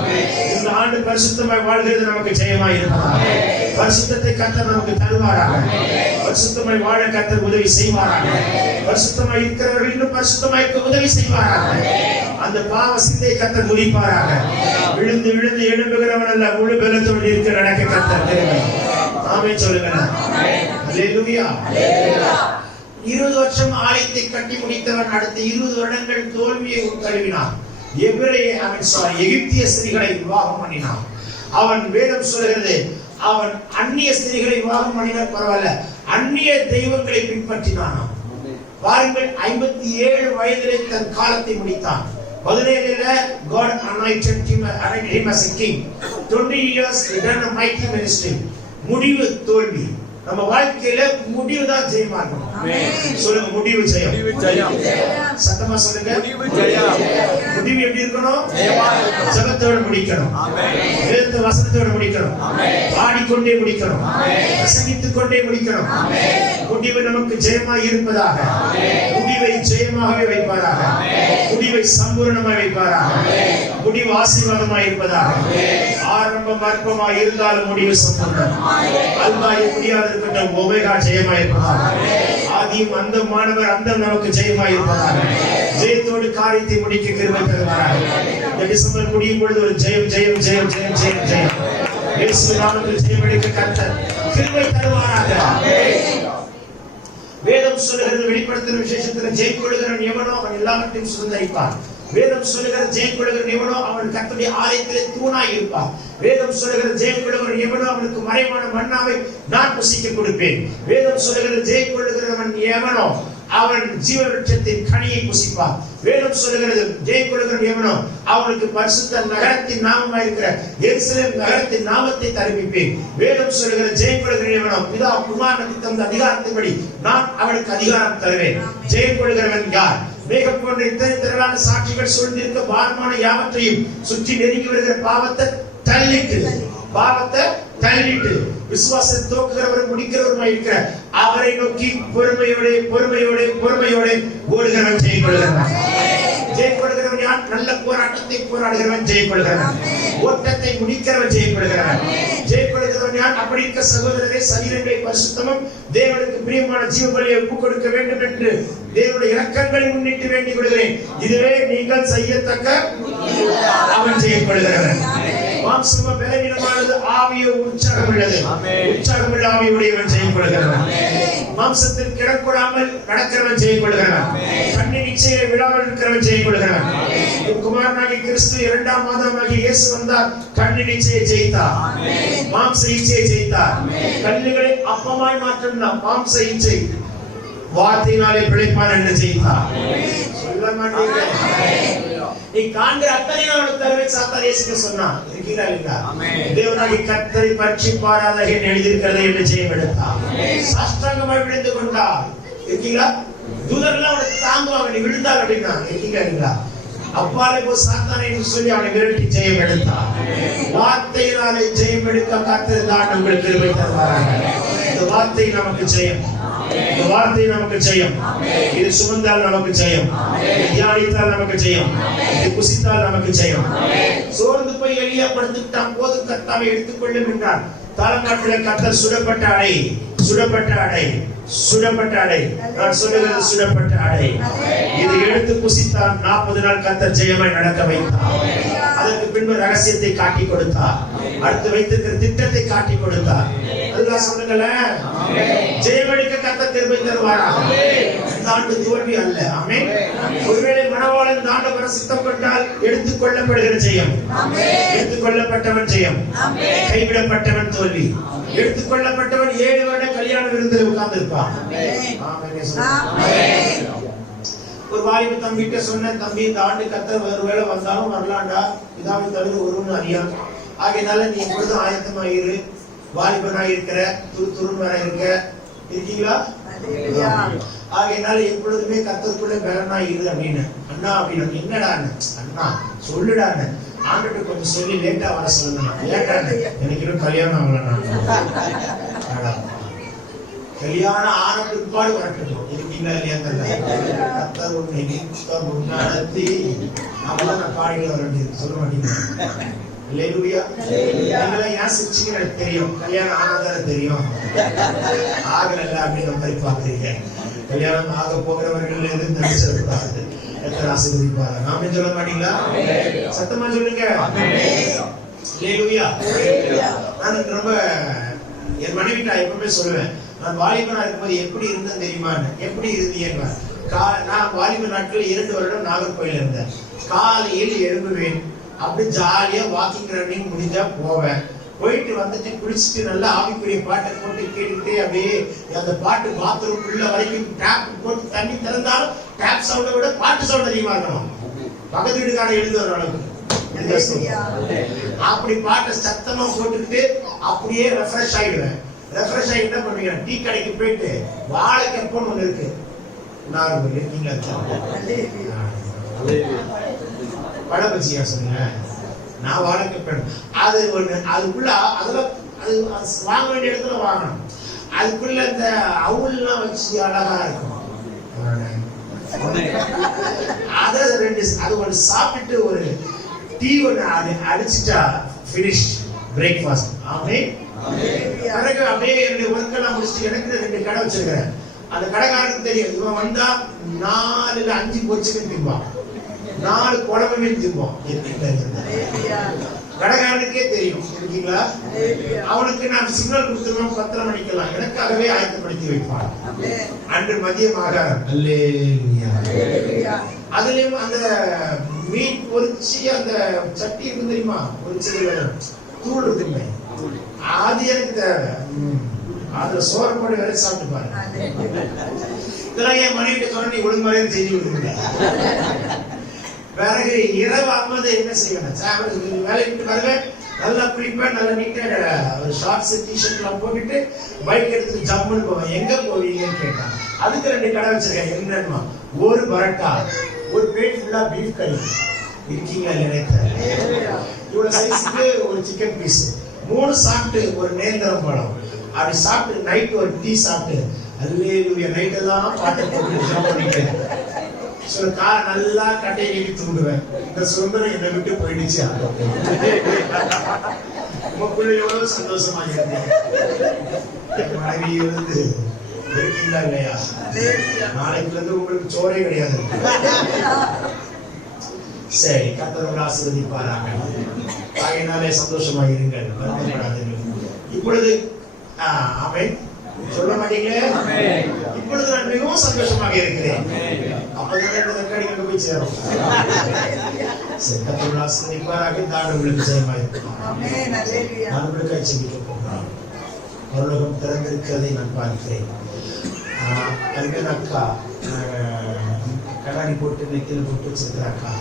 இந்த ஆண்டு பரிசுத்தமாய் வாழ்கிறது நமக்கு ஜெயமா இருப்பதா. பரிசுத்தத்தை கர்த்தர் நமக்கு தருவாராக. பரிசுத்தமாய் வாழ கர்த்தர் உதவி செய்வாராக. பரிசுத்தமாய் இருக்கிறவர்கள் இன்னும் பரிசுத்தமாய் உதவி செய்வாராக. அந்த பாவ சிந்தையை கர்த்தர் முடிப்பாராக. விழுந்து விழுந்து எழும்புகிறவன் அல்ல, முழு பலத்தோடு இருக்க நடக்க கர்த்தர் தேவை. ஆமென் சொல்லுங்க. அல்லேலூயா. 20 வருஷம் ஆலயத்தை கட்டி முடித்தவன் அடுத்த 20 வருடங்கள் தோல்வியை தழுவினான். எகிப்திய ஸ்திரீகளை விவாகம் பண்ணினான். அவன் வேதம் சொல்கிறது, அவன் அந்நிய ஸ்திரீகளை விவாகம் பண்ணின பரவாயில்ல, அந்நிய தெய்வங்களை பின்பற்றினான். பாருங்கள், 57 வயதிலே தன் காலத்தை முடித்தான். 17 God anointed him as a king. 20 years he done a mighty ministry. முடிவு தோல்வி. நம்ம வாழ்க்கையில முடிவு தான் ஜெயமா இருக்கணும். சொல்லுங்க, முடிவு ஜெயம். சத்தமா சொல்லுங்க, முடிவு எப்படி இருக்கணும்? ஜெபத்தோட முடிக்கணும், வேத வசனத்தோட முடிக்கணும், பாடிக்கொண்டே முடிக்கணும், பிரசங்கித்துக் கொண்டே முடிக்கணும். முடிவு நமக்கு ஜெயமா இருப்பதாக. முடிவை ஜெயமாகவே வைப்பாராக. முடிவை சம்பூர்ணமாய் வைப்பாராக. முடிவு ஆசீர்வாதமாய் இருப்பதாக. ஆரம்பம் அற்பமாய் இருந்தாலும் முடிவு சம்பூர்ணம். அல்பாய் முடியாது இருக்கட்டும், ஒமேகா ஜெயமாய் இருப்பதாக. ஆதியும் அந்தமானவர் அந்தம் நமக்கு ஜெயமாய் இருப்பதாக. ஜெயத்தோடு காரியத்தை முடிக்க கிருபை தருவாராக. இந்த டிசம்பர் முடியும் பொழுது ஒரு ஜெயம் ஜெயம் ஜெயம் ஜெயம் ஜெயம் ஜெயம் இயேசு நாமத்தில் ஜெயம் எடுக்க கர்த்தர் கிருபை தருவாராக. வேதம் சொல்லுகிறது, வெளிப்படுத்தின விசேஷத்தில் ஜெயம் கொள்ளுகிறவன் எவனோ அவன் எல்லாவற்றையும் சுதந்தரிப்பான். வேதம் சொல்லுகிற ஜெயம் கொள்ளுகிற எவனோ அவன் கர்த்தருடைய ஆலயத்திலே தூணாய் இருப்பான். வேதம் சொல்லுகிற ஜெயம் கொள்ளுகிற எவனோ அவனுக்கு மறைவான மன்னாவை நான் புசிக்க கொடுப்பேன். வேதம் சொல்லுகிற ஜெயம் கொள்ளுகிறவன் எவனோ அவன் ஜீவ விருட்சத்தின் கனியை புசிப்பான். வேதம் சொல்லுகிறது, ஜெயம் கொள்ளுகிற எவனோ அவனுக்கு பரிசுத்த நகரத்தின் நாமமாய் இருக்கிற எருசலேம் நகரத்தின் நாமத்தை தரிப்பிப்பேன். வேதம் சொல்லுகிற ஜெயம் கொள்ளுகிற எவனோ பிதா குமாரனுக்கு தந்த அதிகாரத்தின்படி நான் அவனுக்கு அதிகாரம் தருவேன். ஜெயம் கொள்ளுகிறவன் யார்? மேகம் போன்ற இத்தனை திரளான சாட்சிகள் சூழ்ந்திருக்க பாரமான யாவற்றையும் சுற்றி நெருங்கி வருகிற பாவத்தை தள்ளிட்டு, பாவத்தை தள்ளிட்டு விசுவாசத்தை தோக்குகிறவர் முடிக்கிறவருமாய் இருக்கிற அவரை நோக்கி பொறுமையோட பொறுமையோட பொறுமையோட ஓடுகிறவன் ஜெயம் கொள்கிறவன். ஜெயம் கொள்கிறவன் யார்? நல்ல போராட்டத்தை போராடுகிறவன் ஜெயம் கொள்கிறவன். ஓட்டத்தை முடிக்கிறவன் ஜெயம் கொள்கிறவன். ஜெயம் கொள்கிறவன் யார்? அப்படி இருக்க சகோதரரை சரீரங்களை பரிசுத்தமும் தேவனுக்கு பிரியமான ஜீவ பலியை ஒப்புக் கொடுக்க வேண்டும் என்று தேவனுடைய இரக்கங்களை முன்னிட்டு வேண்டிக் கொள்கிறேன். இதுவே நீங்கள் செய்யத்தக்க அவன் ஜெயம் கொள்கிறவன். மாம்சம பலவீனமானது, ஆவியோ உற்சாகம் உள்ளது. உற்சாகம் உள்ள ஆவியுடையவன் ஜெயம் கொள்கிறவன். மாம்சத்தில் கிடக்கூடாமல் நடக்கிறவன் ஜெயம் கொள்கிறவன். கண்ணின் இச்சையை விடாமல் இருக்கிறவன் ஜெயம் கொள்கிறவன். குமாரனாகிய கிறிஸ்து 2ஆம் மாதமாகிய இயேசு வந்தார். கண்ணின் இச்சையை ஜெயித்தார், மாம்ச இச்சையை ஜெயித்தார். கல்லுகளை அப்பமாய் மாற்றினார். மாம்ச இச்சை வார்த்தையினாலே பிழைப்பான் என்று ஜெயித்தார். சொல்ல மாட்டீங்க? நீ காண்கிற அத்தனை நான் தருவேன் சாத்தான் இயேசுக்கு சொன்னான். இருக்கீங்களா இல்லையா? தேவனாகிய கர்த்தரை பற்றி பாராத எழுதியிருக்கிறது என்று ஜெயம் எடுத்தார். சாஷ்டாங்கமாய் விழுந்து கொண்டார். இருக்கீங்களா? தூதர்கள் அவனை தாங்குவாங்க, நீ விழுந்தார் அப்படின்னா. இருக்கீங்களா இல்லையா? அப்பாலே போ சாத்தானை என்று சொல்லி அவனை விரட்டி ஜெயம் எடுத்தார். வார்த்தையினாலே ஜெயம் எடுக்க கர்த்தர் தான் உங்களுக்கு கிருபை தருவாராக. இந்த வார்த்தை நமக்கு ஜெயம். இந்த வார்த்தை நமக்கு ஜெயம். இது சுமந்தால் நமக்கு ஜெயம். தியானித்தால் நமக்கு ஜெயம். இது புசித்தால் நமக்கு ஜெயம். சோர்ந்து போய் எளியா படுத்துட்டான், போது கர்த்தாவை எடுத்துக்கொள்ளும் என்றார். தலைமாட்டில கர்த்தர் சுடப்பட்ட அடை, சுடப்பட்ட அடை, சுடப்பட்ட அடை. நான் சொல்லுகிறது சுடப்பட்ட அடை. இது எடுத்து புசித்தால் 40 நாள் கர்த்தர் ஜெயமாய் நடக்க வைத்தார். அதற்கு பின்பு ரகசியத்தை காட்டி கொடுத்தார். அடுத்து வைத்திருக்கிற திட்டத்தை காட்டி கொடுத்தார். அதுதான் சொல்லுங்களேன். ஜெயமெடுக்க கர்த்தர் கிருபை தருவாரா? இந்த ஆண்டு தோல்வி அல்ல. ஆமென். ஒருவேளை மனவாளன் இந்த ஆண்டு வர சித்தம் கொண்டால் எடுத்துக்கொள்ளப்படுகிற ஜெயம், எடுத்துக்கொள்ளப்பட்டவன் ஜெயம், கைவிடப்பட்டவன் தோல்வி. எடுத்துக்கொள்ளப்பட்டவன் 7 வருட கல்யாண விருந்தில் உட்கார்ந்து இருப்பான். ஒரு வாலிப தம்பிகிட்ட சொன்னேன், தம்பி இந்த ஆண்டு கர்த்தர் ஒருவேளை வந்தாலும் வரலாண்டா, இதாவது தவிர ஒருவன் அறியான். ஆகையினால நீ எப்பொழுதும் ஆயத்தமா இரு, வாலிபனா இருக்கிற, துருன்னு வர இருக்கீங்களா? ஆகையினால எப்பொழுதுமே கர்த்தருக்குள்ள பலனா இரு அப்படின்னு. அண்ணா அப்படின்னு என்னடான்னு, அண்ணா சொல்லுடான்னு ஆண்டுட்டு கொஞ்சம் சொல்லி லேட்டா வர சொல்லுங்க. லேட்டான்னு எனக்கு இன்னும் கல்யாணம் ஆகலண்ணா. கல்யாணம் ஆன பிற்பாடு வரட்டும். இருக்கீங்களா இல்லையா? கர்த்தர் உன்னை நித்தம் நடத்தி நான் பாடியில் வர வேண்டியது சொல்ல மாட்டீங்க. அல்லேலூயா. நீங்களாம் ஏன் சிரிச்சீங்கன்னு எனக்கு தெரியும். கல்யாணம் ஆனதானே தெரியும், ஆகல அப்படின்னு மாதிரி பாக்குறீங்க. கல்யாணம் ஆக போகிறவர்கள் எதுவும் நினைச்சிடக்கூடாது. எத்தனை ஆசீர்வதிப்பாங்க. நாம சொல்ல மாட்டீங்களா? சத்தமா சொல்லுங்க. அல்லேலூயா. நான் ரொம்ப என் மனைவிட்ட எப்பவுமே சொல்லுவேன், நான் வாலிபனா இருக்கும்போது எப்படி இருந்தேன் தெரியுமான்னு. எப்படி இருந்தீங்க? நான் வாலிப நாட்கள் 2 வருடம் நாகர்கோயில் இருந்தேன். காலையில் எழும்புவேன், அப்படி ஜாலியா வாக்கிங் ரன்னிங் முடிஞ்சா போவேன். போயிட்டு வந்துட்டு குளிச்சுட்டு நல்லா ஆவிக்குரிய பாட்டை போட்டு கேட்டுக்கிட்டே அப்படியே அந்த பாட்டு பாத்ரூம் உள்ள வரைக்கும் டேப் போட்டு தண்ணி திறந்தாலும் டேப் சவுண்டை விட பாட்டு சவுண்ட் அதிகமா இருக்கணும். பக்கத்து வீட்டுக்கான எழுதுற அளவுக்கு அப்படி பாட்டை சத்தமா போட்டுக்கிட்டு அப்படியே ரெஃப்ரெஷ் ஆயிடுவேன். ரெஃப்ரெஷ் ஆகி என்ன பண்ணுவீங்க? டீ கடைக்கு போயிட்டு வாழைக்கப்பம் ஒண்ணு இருக்கு, நாகர்கோவில் இருக்கீங்களா? பழபஜியா சொன்ன நான் வாழைக்கப்பம் அது ஒண்ணு. அதுக்குள்ள அதெல்லாம் அது வாங்க வேண்டிய இடத்துல வாங்கணும். அதுக்குள்ள இந்த அவுல்லாம் வச்சு அழகா இருக்கும். அது 2 அது ஒன்று சாப்பிட்டு ஒரு டீ ஒன்று அடிச்சுட்டா ஃபினிஷ் பிரேக்ஃபாஸ்ட். ஆமென். பிறகு அப்படியே என்னுடைய ஒர்க்கெல்லாம் முடிச்சுட்டு எனக்கு 2 கடை வச்சிருக்கிறேன். அந்த கடைக்காரனுக்கு தெரியும், இவன் வந்தா 4 இல்ல 5 பொரிச்சுன்னு திம்பான், 4 குழம்புமே திம்பான். கடைக்காரனுக்கே தெரியும். இருக்கீங்களா? அவனுக்கு நான் சிக்னல் கொடுத்துருவோம் 10 மணிக்கெல்லாம் எனக்காகவே ஆயத்தப்படுத்தி வைப்பான். அன்று மதியம் ஆகாரம். அதுலயும் அந்த மீன் பொரிச்சு அந்த சட்டி இருக்கு தெரியுமா, பொரிச்சதுல தூள் இருக்குமே, அது எனக்கு தேவை. அதுல சோறு போட்டு வேலை சாப்பிட்டு பாருங்க. இதெல்லாம் என் மனைவிட்டு சொன்ன நீ ஒழுங்கு முறையை செஞ்சு கொடுக்குங்க. பிறகு இரவு ஆகும்போது என்ன செய்வேன்? வேலை விட்டு வருவேன், நல்லா குளிப்பேன், நல்லா நீட்டா ஒரு ஷார்ட்ஸ் டிஷர்ட் எல்லாம் போட்டுட்டு பைக் எடுத்துட்டு ஜம்முன்னு போவேன். எங்க போவீங்கன்னு கேட்டான். அதுக்கு 2 கடை வச்சிருக்கேன். என்னன்னா ஒரு பரோட்டா, ஒரு பிளேட் ஃபுல்லா பீஃப் கறி. இருக்கீங்களா? நினைக்கிறேன் இவ்வளவு சைஸுக்கு ஒரு சிக்கன் பீஸ், 3 சாப்பிட்டு ஒரு நேந்திரம் பழம், அப்படி சாப்பிட்டு நைட் ஒரு டீ சாப்பிட்டு அல்லேலூயா நைட் எல்லாம் பாட்டு போட்டு நல்லா கட்டையை நீட்டி தூங்குவேன். இந்த சுதந்திரம் என்னை விட்டு போயிடுச்சு. உங்களுக்குள்ள எவ்வளவு சந்தோஷமா இருந்தேன். மனைவி இருந்து இருக்கீங்களா இல்லையா? நாளைக்குல இருந்து உங்களுக்கு சோறே கிடையாது. சரி, கர்த்தர் ஆசீர்வதிப்பாராக. ஆகையினாலே சந்தோஷமா இருங்கள், வருத்தப்படாதீர்கள். இப்பொழுது ஆமென் சொல்ல மாட்டீங்களே? இப்பொழுது நான் மிகவும் சந்தோஷமாக இருக்கிறேன். அப்பதான் இந்த கடிதம் போய் சேரும். கர்த்தர் ஆசீர்வதிப்பாராக. தாடு உங்களுக்கு ஜெயமா இருக்கும். நான் உங்களுக்கு ஜெபிக்க போகிறேன். பரலோகம் திறந்திருக்கிறதை நான் பார்க்கிறேன். அதுக்கு அக்கா கடாரி போட்டு நெத்தில போட்டு வச்சிருக்கிற அக்கா,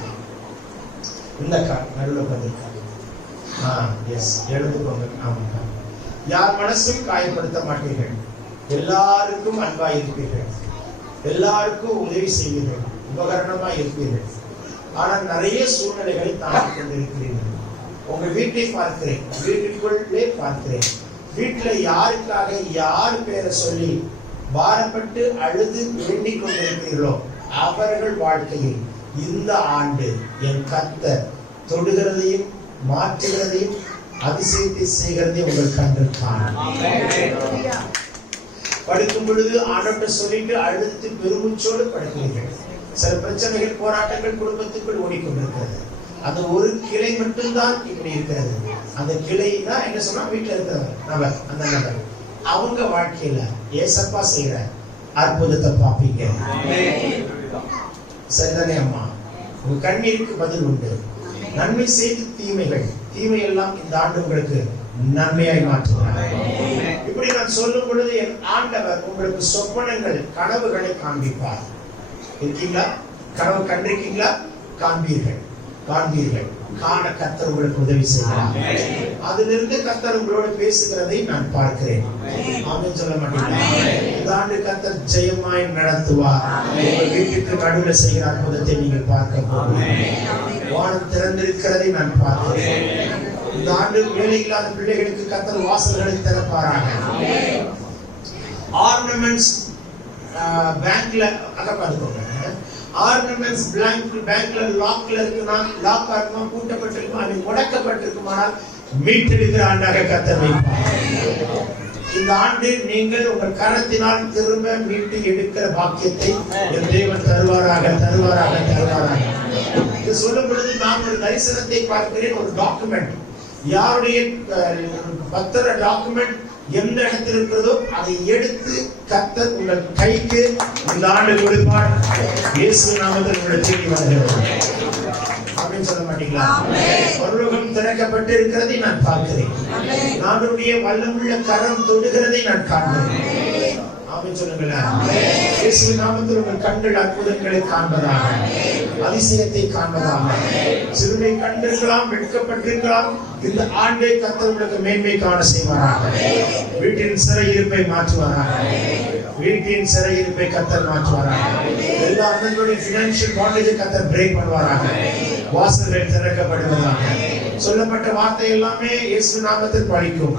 இந்த அக்கா நடுவில் உட்காந்துருக்கா. எஸ், எழுதுக்கோங்க. ஆமாக்கா. யார் மனசும் காயப்படுத்த மாட்டீர்கள், எல்லாருக்கும் அன்பாய் இருப்பீர்கள், எல்லாருக்கும் உதவி செய்வீர்கள், உபகரணமா இருப்பீர்கள். ஆனால் நிறைய சூழ்நிலைகளை தாங்கிக் கொண்டிருக்கிறீர்கள். உங்க வீட்டை பார்க்கிறேன், வீட்டுக்குள்ளே பார்க்கிறேன். வீட்டுல யாருக்காக யார் பேரை சொல்லி பாரப்பட்டு அழுது வேண்டிக் கொண்டிருக்கிறீர்களோ அவர்கள் வாழ்க்கையில் இந்த ஆண்டு என் கர்த்தர் தொடுகிறதையும் மாற்றுகிறதையும் அதிசயத்தை செய்கிறதையும் உங்கள் கண்கள் காணும். படுக்கும் பொழுது ஆண்டவர்கிட்ட சொல்லிட்டு அழுது பெருமூச்சோடு படுக்கிறீர்கள். சில பிரச்சனைகள், போராட்டங்கள் குடும்பத்துக்குள் ஓடிக்கொண்டிருக்கிறது. அந்த ஒரு கிளை மட்டும்தான் இப்படி இருக்கிறது. அந்த கிளை தான் என்ன சொன்னா வீட்டுல இருக்கிறவர் நபர், அந்த நபர் அவங்க வாழ்க்கையில ஏசப்பா செய்யற அற்புதத்தை பார்ப்பீங்க. சரிதானே அம்மா? உங்க கண்ணீருக்கு பதில் உண்டு. நன்மை செய்து தீமை எல்லாம் இந்த ஆண்டு உங்களுக்கு நன்மையாய் மாற்றுகிறார். இப்படி நான் சொல்லும் பொழுது என் ஆண்டவர் உங்களுக்கு சொப்பனங்கள், கனவுகளை காண்பிப்பார். இருக்கீங்களா? கனவு கண்டிருக்கீங்களா? காண்பீர்கள். காண கர்த்தர் உங்களுக்கு உதவி செய்கிறார். அதிலிருந்து கர்த்தர் உங்களோடு பேசுகிறதை நான் பார்க்கிறேன். ஆமென் சொல்ல மாட்டீங்களா? இந்த ஆண்டு கர்த்தர் ஜெயமாய் நடத்துவார். உங்கள் வீட்டுக்கு நடுவில் செய்கிற அற்புதத்தை நீங்கள் பார்க்க போகிறீர்கள். வானம் திறந்திருக்கிறதை நான் பார்க்கிறேன். இந்த ஆண்டு வேலை இல்லாத பிள்ளைகளுக்கு கர்த்தர் வாசல்களை திறப்பாராக. ஆர்னமெண்ட்ஸ் பேங்க்ல அகப்பாதுக்கோங்க. ஆர்னமெண்ட்ஸ் பேங்க்ல லாக்ல இருக்குன்னா, லாக் ஆகுமா, பூட்டப்பட்டிருக்குமா, அது முடக்கப்பட்டிருக்குமானால் மீட்டெடுக்கிற ஆண்டாக கர்த்தர் வைப்பார். இந்த ஆண்டு நீங்கள் உங்கள் கரத்தினால் திரும்ப மீட்டு எடுக்கிற பாக்கியத்தை என் தேவன் தருவாராக. இது சொல்லும் பொழுது நான் ஒரு தரிசனத்தை பார்க்கிறேன். ஒரு டாக்குமெண்ட், யாருடைய பத்திர டாக்குமெண்ட் எந்த இடத்தில் இருக்கிறதோ அதை எடுத்து கர்த்தர் உங்கள் கைக்கு இந்த ஆண்டு கொடுப்பார். இயேசு நாமத்தில் உங்கள் தேடி வருகிறது. அப்படின்னு சொல்ல மாட்டீங்களா? பரலோகம் திறக்கப்பட்டு இருக்கிறதை நான் பார்க்கிறேன். நானுடைய வல்லமுள்ள கரம் தொடுகிறதை நான் காண்கிறேன். ஆமென் சொல்லுங்களேன். இயேசுவின் நாமத்தில் உங்கள் கண்கள் அற்புதங்களை காண்பதாக, அதிசயத்தை காண்பதாக. சிறுமை கண்டிருக்கலாம், வெட்கப்பட்டிருக்கலாம். இந்த ஆண்டை கர்த்தர் உங்களுக்கு மேன்மை காண செய்வாராக. வீட்டின் சிறையிருப்பை மாற்றுவாராக. கர்த்தர் மாற்றுவாராக. எல்லா அண்ணன்களுடைய ஃபினான்ஷியல் பாண்டேஜை கர்த்தர் பிரேக் பண்ணுவாராக. வாசல்கள் திறக்கப்படுவதாக. சொல்லப்பட்ட வார்த்தை எல்லாமே இயேசு நாமத்தில் பலிக்கும்.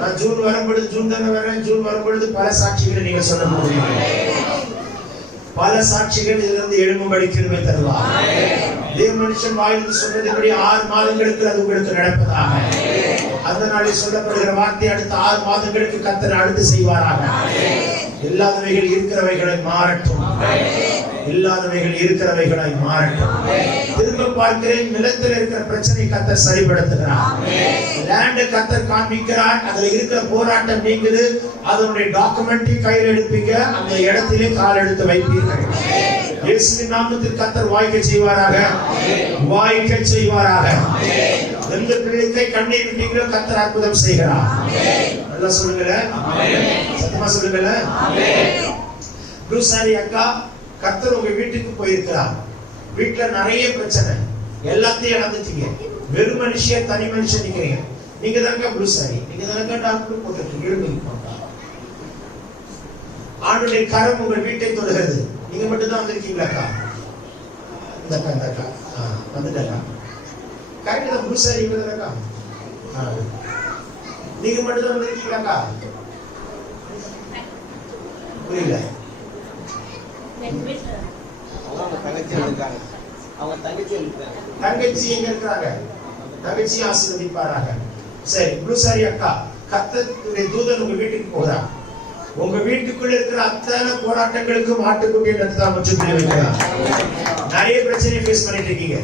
நான் ஜூன் வரும்பொழுது பல சாட்சிகளை நீங்க சொல்ல போறீங்க. பல சாட்சிகள் இதிலிருந்து எழும்படி கிருபை தருவார். தேவ மனுஷன் வாயிலிருந்து சொன்னதுபடி 6 மாதங்களுக்கு அது உங்களுக்கு நடப்பதாக. அந்த நாளில் சொல்லப்படுகிற வார்த்தை அடுத்த 6 மாதங்களுக்கு கர்த்தர் அடுத்து செய்வாராக. இல்லாதவைகள் இருக்கிறவைகளை மாறட்டும். திரும்ப பார்க்கிறேன். நிலத்தில் இருக்கிற பிரச்சனை கர்த்தர் சரிப்படுத்துகிறார். லேண்ட் கர்த்தர் காண்பிக்கிறார். அதுல இருக்கிற போராட்டம் நீங்குது. அதனுடைய டாக்குமெண்ட்டை கையில் எடுப்பீங்க. அந்த இடத்திலே கால் எடுத்து வைப்பீர்கள். இயேசுவின் நாமத்தில் கர்த்தர் வாய்க்க செய்வாராக. எந்த பிள்ளைக்கு கண்ணீர் விட்டீங்களோ கர்த்தர் அற்புதம் செய்கிறார். நல்லா சொல்லுங்களேன். சத்தமா சொல்லுங்களேன். ப்ளூசாரி அக்கா, கர்த்தர் உங்க வீட்டுக்கு போயிருக்கிறார். வீட்டுல நிறைய பிரச்சனை, எல்லாத்தையும் இழந்துட்டீங்க. வெறும் மனுஷியா தனி மனுஷன் நிக்கிறீங்க. நீங்க தாங்க ப்ளூசாரி, நீங்க தாங்க டாக்டர் போட்டுருக்கீங்க. ஆண்டுடைய கரம் உங்கள் வீட்டை தொடுகிறது. நீங்க மட்டும் தான் வந்திருக்கீங்களா அக்கா? இந்த அக்கா வந்துட்டா கரெக்டா ப்ளூசாரி அக்கா. நீங்க மட்டும் தான் வந்திருக்கீங்களா அக்கா? புரியல. தங்கச்சி எங்க இருக்கிறாங்க? தங்கச்சி ஆசீர்வதிப்பாராக. சரி, ப்ளூசாரி அக்கா, கர்த்தருடைய தூதன் உங்க வீட்டுக்கு போறா. உங்க வீட்டுக்குள்ள இருக்கிற அத்தனை போராட்டங்களுக்கும் ஆட்டுக்குட்டியை தான் முற்றுப்புள்ளி வைக்கிறார். நிறைய பிரச்சனை ஃபேஸ் பண்ணிட்டு இருக்கீங்க.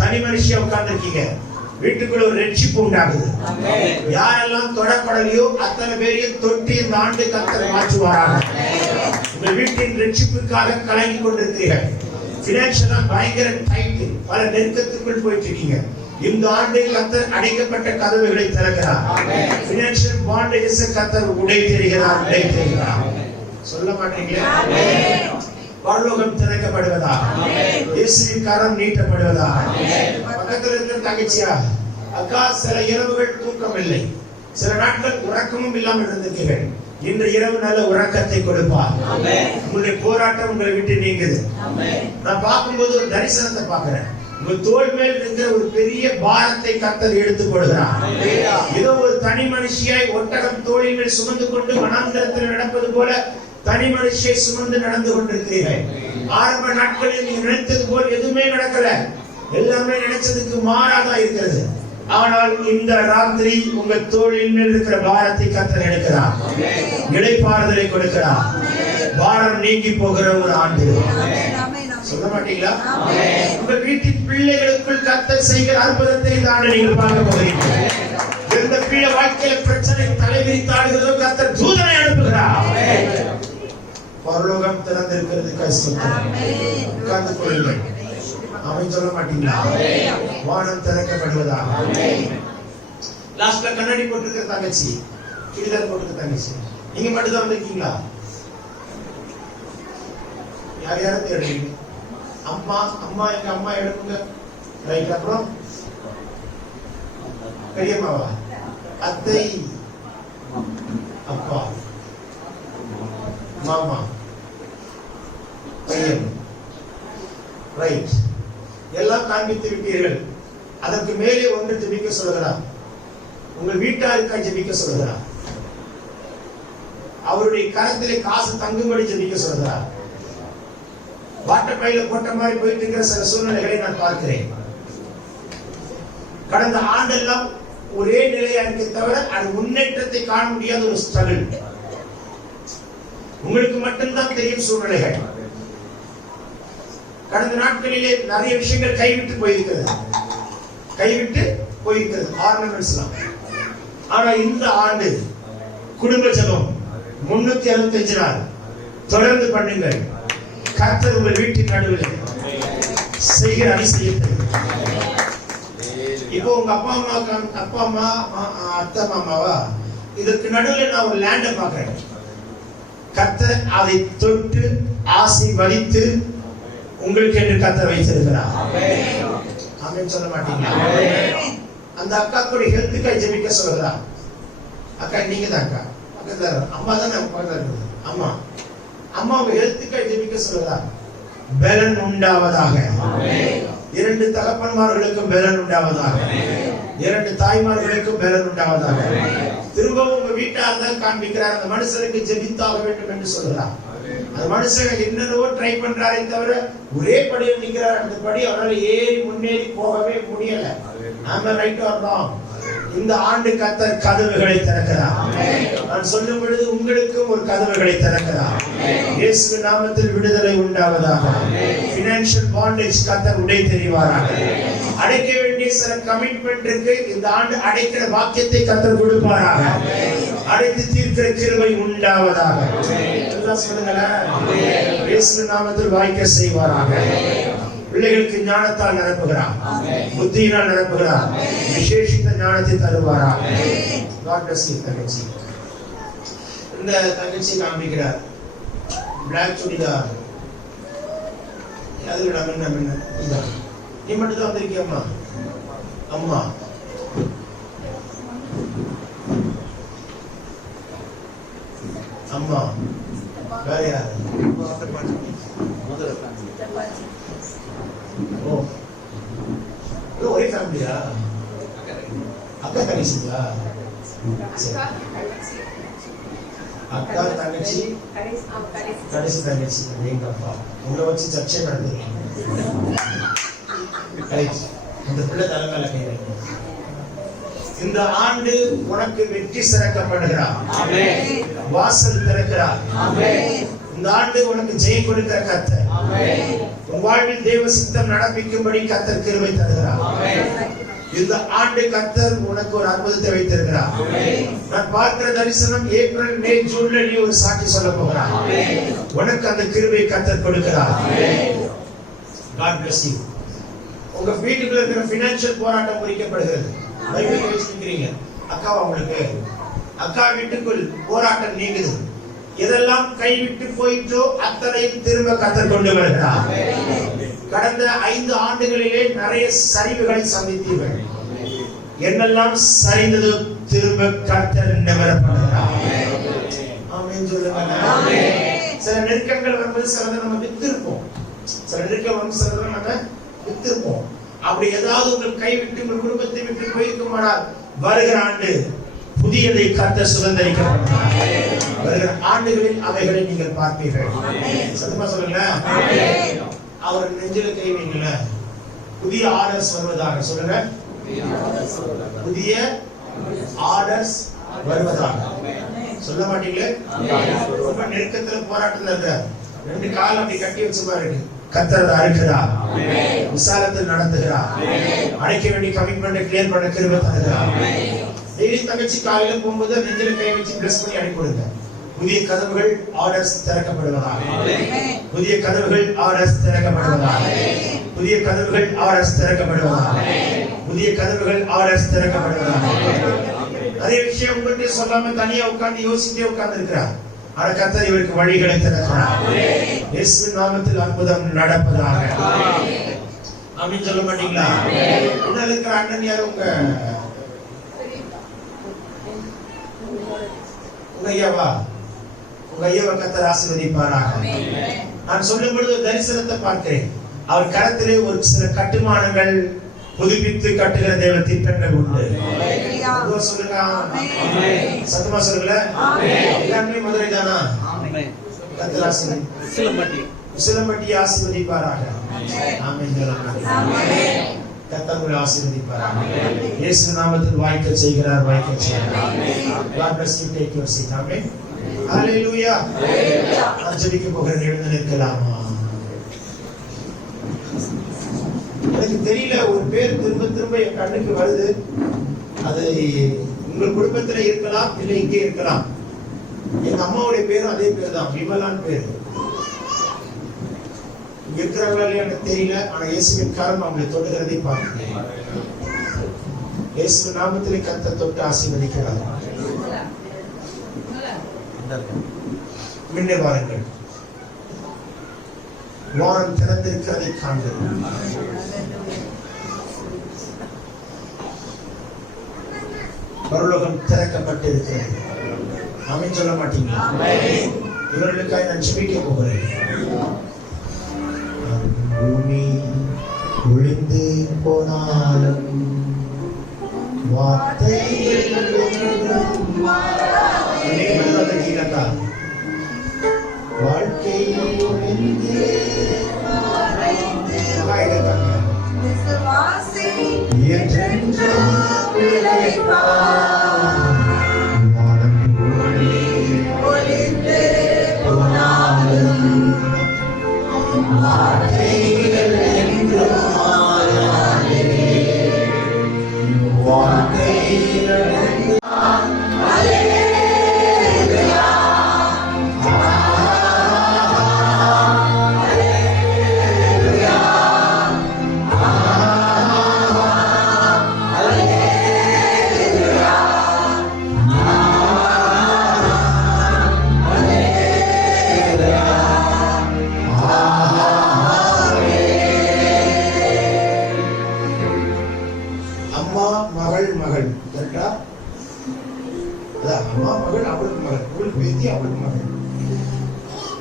தனி மனுஷியா உட்கார்ந்து இருக்கீங்க. வீட்டுக்குள்ள ஒரு ரட்சிப்பு உண்டாகுது. யாரெல்லாம் தொடப்படலையோ அத்தனை பேரையும் தொட்டி இந்த ஆண்டு கர்த்தர் மாற்றுவாராக. உங்க வீட்டின் ரட்சிப்புக்காக கலங்கி கொண்டிருக்கிறீர்கள். பினான்சியலா பயங்கர டைட், பல நெருக்கத்துக்குள் போயிட்டு இருக்கீங்க. இந்த ஆண்டு கர்த்தர் அடைக்கப்பட்ட கதவுகளை திறக்கிறார். பினான்சியல் பாண்டேஜஸ் கர்த்தர் உடை தெரிகிறார். சொல்ல மாட்டீங்களா? பரலோகம் திறக்கப்படுவதாக. இயேசுவின் கரம் நீட்டப்படுவதாக. பக்கத்தில் இருக்கிற தங்கச்சியா, அக்கா, சில இரவுகள் தூக்கம் இல்லை, சில நாட்கள் உறக்கமும் இல்லாமல் இருந்திருக்கீர்கள். இன்று இரவு நல்ல உறக்கத்தை கொடுப்பார். உங்களுடைய போராட்டம் உங்களை விட்டு நீங்குது. நான் பார்க்கும்போது ஒரு தரிசனத்தை பார்க்கிறேன். உங்க தோள் மேல் இருக்கிற ஒரு பெரிய பாரத்தை கர்த்தர் எடுத்து கொடுக்கிறார். ஏதோ ஒரு தனி மனுஷியாய் ஒட்டகம் தோளின் மேல் சுமந்து கொண்டு வனாந்தரத்தில் நடப்பது போல தனி மனுஷியை சுமந்து நடந்து கொண்டிருக்கிறீர்கள். ஆரம்ப நாட்களில் நீங்க நினைத்தது போல் எதுவுமே நடக்கல. எல்லாமே நினைச்சதுக்கு மாறாக இருக்கிறது. ஆனால் இந்த ராத்திரி உங்க தோளின் மேல் இருக்கிற பாரத்தை கர்த்தர் எடுக்கிறார். இளைப்பாறுதலை கொடுக்கிறார். பாரம் நீங்கி போகிற ஒரு ஆண்டு. சொல்ல மாட்டீங்களா? உங்க வீட்டின் பிள்ளைகளுக்குள் கர்த்தர் செய்கிற அற்புதத்தை இந்த ஆண்டு நீங்கள் பார்க்க போகிறீர்கள். எந்த பிள்ளை வாழ்க்கையில பிரச்சனை தலைவிரித்தாடுகிறதோ கர்த்தர் பரலோகம் திறந்திருக்கிறதுக்காக ஸ்தோத்திரம். உட்கார்ந்து கொள்ளுங்கள். ஆமென் சொல்ல மாட்டீங்களா? வானம் திறக்கப்படுவதாக. லாஸ்ட்ல கண்ணாடி போட்டுருக்கிற தங்கச்சி, கிழிதல் போட்டுருக்க தங்கச்சி, நீங்க மட்டும் தான் வந்திருக்கீங்களா? யார் யாரும் தேடுறீங்க? அம்மா அம்மா எங்க அம்மா எடுங்க. ரைட். அப்புறம் பெரியம்மாவா, அத்தை, அப்பா, மாமா, பையன். ரைட். எல்லாம் காண்பித்து விட்டீர்கள். அதற்கு மேலே ஒன்று ஜெபிக்க சொல்கிறார். உங்கள் வீட்டாருக்காக ஜெபிக்க சொல்கிறார். அவருடைய கரத்திலே காசு தங்கும்படி ஜெபிக்க சொல்கிறார். வாட்டர் பையில போட்ட மாதிரி போயிட்டு இருக்கிற சில சூழ்நிலைகளை நான் பார்க்கிறேன். கடந்த ஆண்டெல்லாம் ஒரே நிலையா இருக்க தவிர அது முன்னேற்றத்தை காண முடியாத ஒரு ஸ்ட்ரகிள். உங்களுக்கு மட்டும்தான் தெரியும் சூழ்நிலைகள். கடந்த நாட்களிலே நிறைய விஷயங்கள் கைவிட்டு போயிருக்கிறது. ஆர்னமெண்ட்ஸ்லாம். ஆனா இந்த ஆண்டு குடும்ப ஜெபம் 365 நாள் தொடர்ந்து பண்ணுங்கள். கர்த்தர் உங்கள் வீட்டின் நடுவில் செய்கிற அதிசயத்தை. இப்போ உங்க அப்பா அம்மா அத்தை மாமாவா, இதற்கு நடுவில் நான் ஒரு லேண்டை பார்க்கிறேன். கர்த்தர் அதை தொட்டு ஆசீர்வதித்து உங்களுக்கு என்று கர்த்தர் வைத்திருக்கிறார். ஆமென் சொல்ல மாட்டீங்களா? அந்த அக்கா கூட ஹெல்த்துக்காக ஜெபிக்க சொல்கிறார். அக்கா நீங்க தான் அக்கா, அம்மா தானே அம்மா உங்க ஹெல்த்துக்காக ஜெபிக்க சொல்கிறார். பலன் உண்டாவதாக. 2 தகப்பன்மார்களுக்கும் பலன் உண்டாவதாக. 2 தாய்மார்களுக்கும் பலன் உண்டாவதாக. திரும்பவும் உங்க வீட்டார் தான் காண்பிக்கிறார். அந்த மனுஷனுக்கு ஜெபித்தாக வேண்டும் என்று சொல்கிறார். அந்த மனுஷன் என்னென்னவோ ட்ரை பண்றாரே தவிர ஒரே படியில் நிற்கிறார். அந்த படி அவரால் ஏறி முன்னேறி போகவே முடியல. நாம ரைட் வரலாம். இந்த ஆண்டு கர்த்தர் கதவுகளை திறக்கிறார். நான் சொல்லும் பொழுது உங்களுக்கும் ஒரு கதவுகளை திறக்கிறார். இயேசுவின் நாமத்தில் விடுதலை உண்டாவதாக. பினான்சியல் பாண்டேஜ் கர்த்தர் உடை தெரிவாராக. அடைக்க வேண்டிய சில கமிட்மெண்ட் இருக்கு. இந்த ஆண்டு அடைக்கிற வாக்கியத்தை கர்த்தர் கொடுப்பாராக. அடைத்து தீர்க்கிற கிருபை உண்டாவதாக. எல்லாம் சொல்லுங்களேன். இயேசுவின் நாமத்தில் வாய்க்க செய்வாராக. பிள்ளைகளுக்கு ஞானத்தால் நிரப்புகிறார். புத்தியினால் நிரப்புகிறார். விசேஷித்த ஞானத்தை தருவாராக. God bless you தங்கச்சி. இந்த தங்கச்சி காண்பிக்கிறார். பிளாக் சுடிதார். அது நம்ம நீ மட்டும் தான் வந்திருக்கிய அம்மா. அம்மா அம்மா வேற யாரு? ஒரே ஃபேமிலியா? அக்கா தங்கச்சிங்களா? அக்கா தங்கச்சி கடைசி தங்கச்சி. எங்க அப்பா உங்களை வச்சு சர்ச்சை நடந்துருக்கீங்க. இந்த பிள்ளை தலைமையில கை வைங்க. இந்த ஆண்டு உனக்கு வெற்றி சிறக்கப்படுகிறார். வாசல் திறக்கிறார். இந்த ஆண்டு உனக்கு ஜெயம் கொடுக்கிற கர்த்தர். உன் வாழ்வில் தேவ சித்தம் நடப்பிக்கும்படி கர்த்தர் கிருபை தருகிறார். இந்த ஆண்டு கர்த்தர் உனக்கு ஒரு அற்புதத்தை வைத்திருக்கிறார். நான் பார்க்கிற தரிசனம் ஏப்ரல் மே ஜூன்ல நீ ஒரு சாட்சி சொல்ல போகிறார். உனக்கு அந்த கிருபை கர்த்தர் கொடுக்கிறார். God bless you. உங்க வீட்டுக்குள்ள இருக்கிற பினான்சியல் போராட்டம் குறிக்கப்படுகிறது. பைபிள் பேசிக்கிறீங்க. அக்காவா உங்களுக்கு அக்கா வீட்டுக்குள் போராட்டம் நீங்குது. எதெல்லாம் கைவிட்டு போயிட்டோ அத்தனையும் திரும்ப கர்த்தர் கொண்டு வருகிறார். கடந்த 5 ஆண்டுகளிலே நிறைய சரிவுகளை சந்தித்தீர்கள். என்னெல்லாம் சரிந்ததோ திரும்ப கர்த்தர் நிவர்த்திக்கிறார். ஆமென் சொல்லுங்க. சில நெருக்கங்கள் வரும்போது சிலதை நம்ம வித்திருப்போம். சில நெருக்கம் வந்து சிலதை நம்ம வித்திருப்போம். அப்படி ஏதாவது உங்கள் கைவிட்டு உங்கள் குடும்பத்தை விட்டு போயிருக்குமானால் வருகிற ஆண்டு புதியதை கர்த்தர் சுதந்தரிக்கிறார். வருகிற ஆண்டுகளில் அவைகளை நீங்கள் பார்ப்பீர்கள். சத்தமா சொல்லுங்க. அவர் நெஞ்சில கை வைங்கள. புதிய ஆர்டர்ஸ் வருவதாக சொல்லுங்க. புதிய ஆர்டர்ஸ் வருவதாக சொல்ல மாட்டீங்களே. ரொம்ப நெருக்கத்துல போராட்டத்துல இருக்க 2 கால் அப்படி கட்டி வச்சு பாருங்க. கர்த்தர் அழைக்கிறார். விசாலத்தில் நடத்துகிறார். அழைக்க வேண்டிய கமிட்மெண்ட் கிளியர் பண்ண கிருபை தருகிறார். டெய்லி தங்கச்சி காலையில போகும்போது நெஞ்சில கை வச்சு பிளஸ் பண்ணி அனுப்பிடுங்க. புதிய கதவுகள் ஆர்டர்ஸ் திறக்கப்படுவதாக. புதிய கதவுகள் ஆர்டர்ஸ் திறக்கப்படுவதாக. புதிய கதவுகள் ஆர்டர்ஸ் திறக்கப்படுவதாக. புதிய கதவுகள் ஆர்டர்ஸ் திறக்கப்படுவதாக. அதே விஷயம் உங்கள்கிட்ட சொல்லாம தனியா உட்கார்ந்து யோசிச்சே உட்கார்ந்து இருக்கிறார். ஆனா கர்த்தர் இவருக்கு வழிகளை திறக்கிறார். இயேசுவின் நாமத்தில் அற்புதம் நடப்பதாக. ஆமென் சொல்ல மாட்டீங்களா? உடனே இருக்கிற அண்ணன் யார்? உங்க ஐயாவா? உங்க ஐயாவை கர்த்தர் ஆசீர்வதிப்பாராக. நான் சொல்லும் பொழுது தரிசனத்தை பார்க்கிறேன். அவர் கரத்திலே ஒரு சில கட்டுமானங்கள் புதுப்பித்து கட்டுகிற தேவ திட்டங்கள் உண்டு. சொல்லுங்க, சத்தமா சொல்லுங்க. எல்லாமே மதுரை தானா? சிலம்பட்டி ஆசீர்வதிப்பாராக. ஆமென். கர்த்தர் உங்களை ஆசீர்வதிப்பாராக. இயேசு நாமத்தில் வாய்க்க செய்கிறார், வாய்க்க செய்கிறார். God bless you. Take your seat. Amen. Hallelujah. நான் ஜெபிக்க போகிறேன். எழுந்து நிற்கலாமா? எனக்கு தெரியல, ஒரு பேர் திரும்ப திரும்ப என் கண்ணுக்கு வருது. அது உங்கள் குடும்பத்துல இருக்கலாம், இல்லை இங்கே இருக்கலாம். எங்க அம்மாவுடைய பேரும் அதே பேர் தான், விமலான் பேரு. இங்க இருக்கிறாங்களா இல்லையா எனக்கு தெரியல. ஆனா இயேசுவின் கரம் அவங்களை தொடுகிறதை பார்க்கிறேன். இயேசு நாமத்திலே கர்த்தர் தொட்டு ஆசீர்வதிக்கிறார். முன்னே வாருங்கள். வாரம் திறந்திருக்கிறதை காண்கிறோம். பரலோகம் திறக்கப்பட்டிருக்கிறது. ஆமென் சொல்ல மாட்டீங்களா? இவர்களுக்காக நான் ஜெபிக்க போகிறேன். பூமி ஒளிந்து போனாலும் வார்த்தைகள் வாழ்க்கை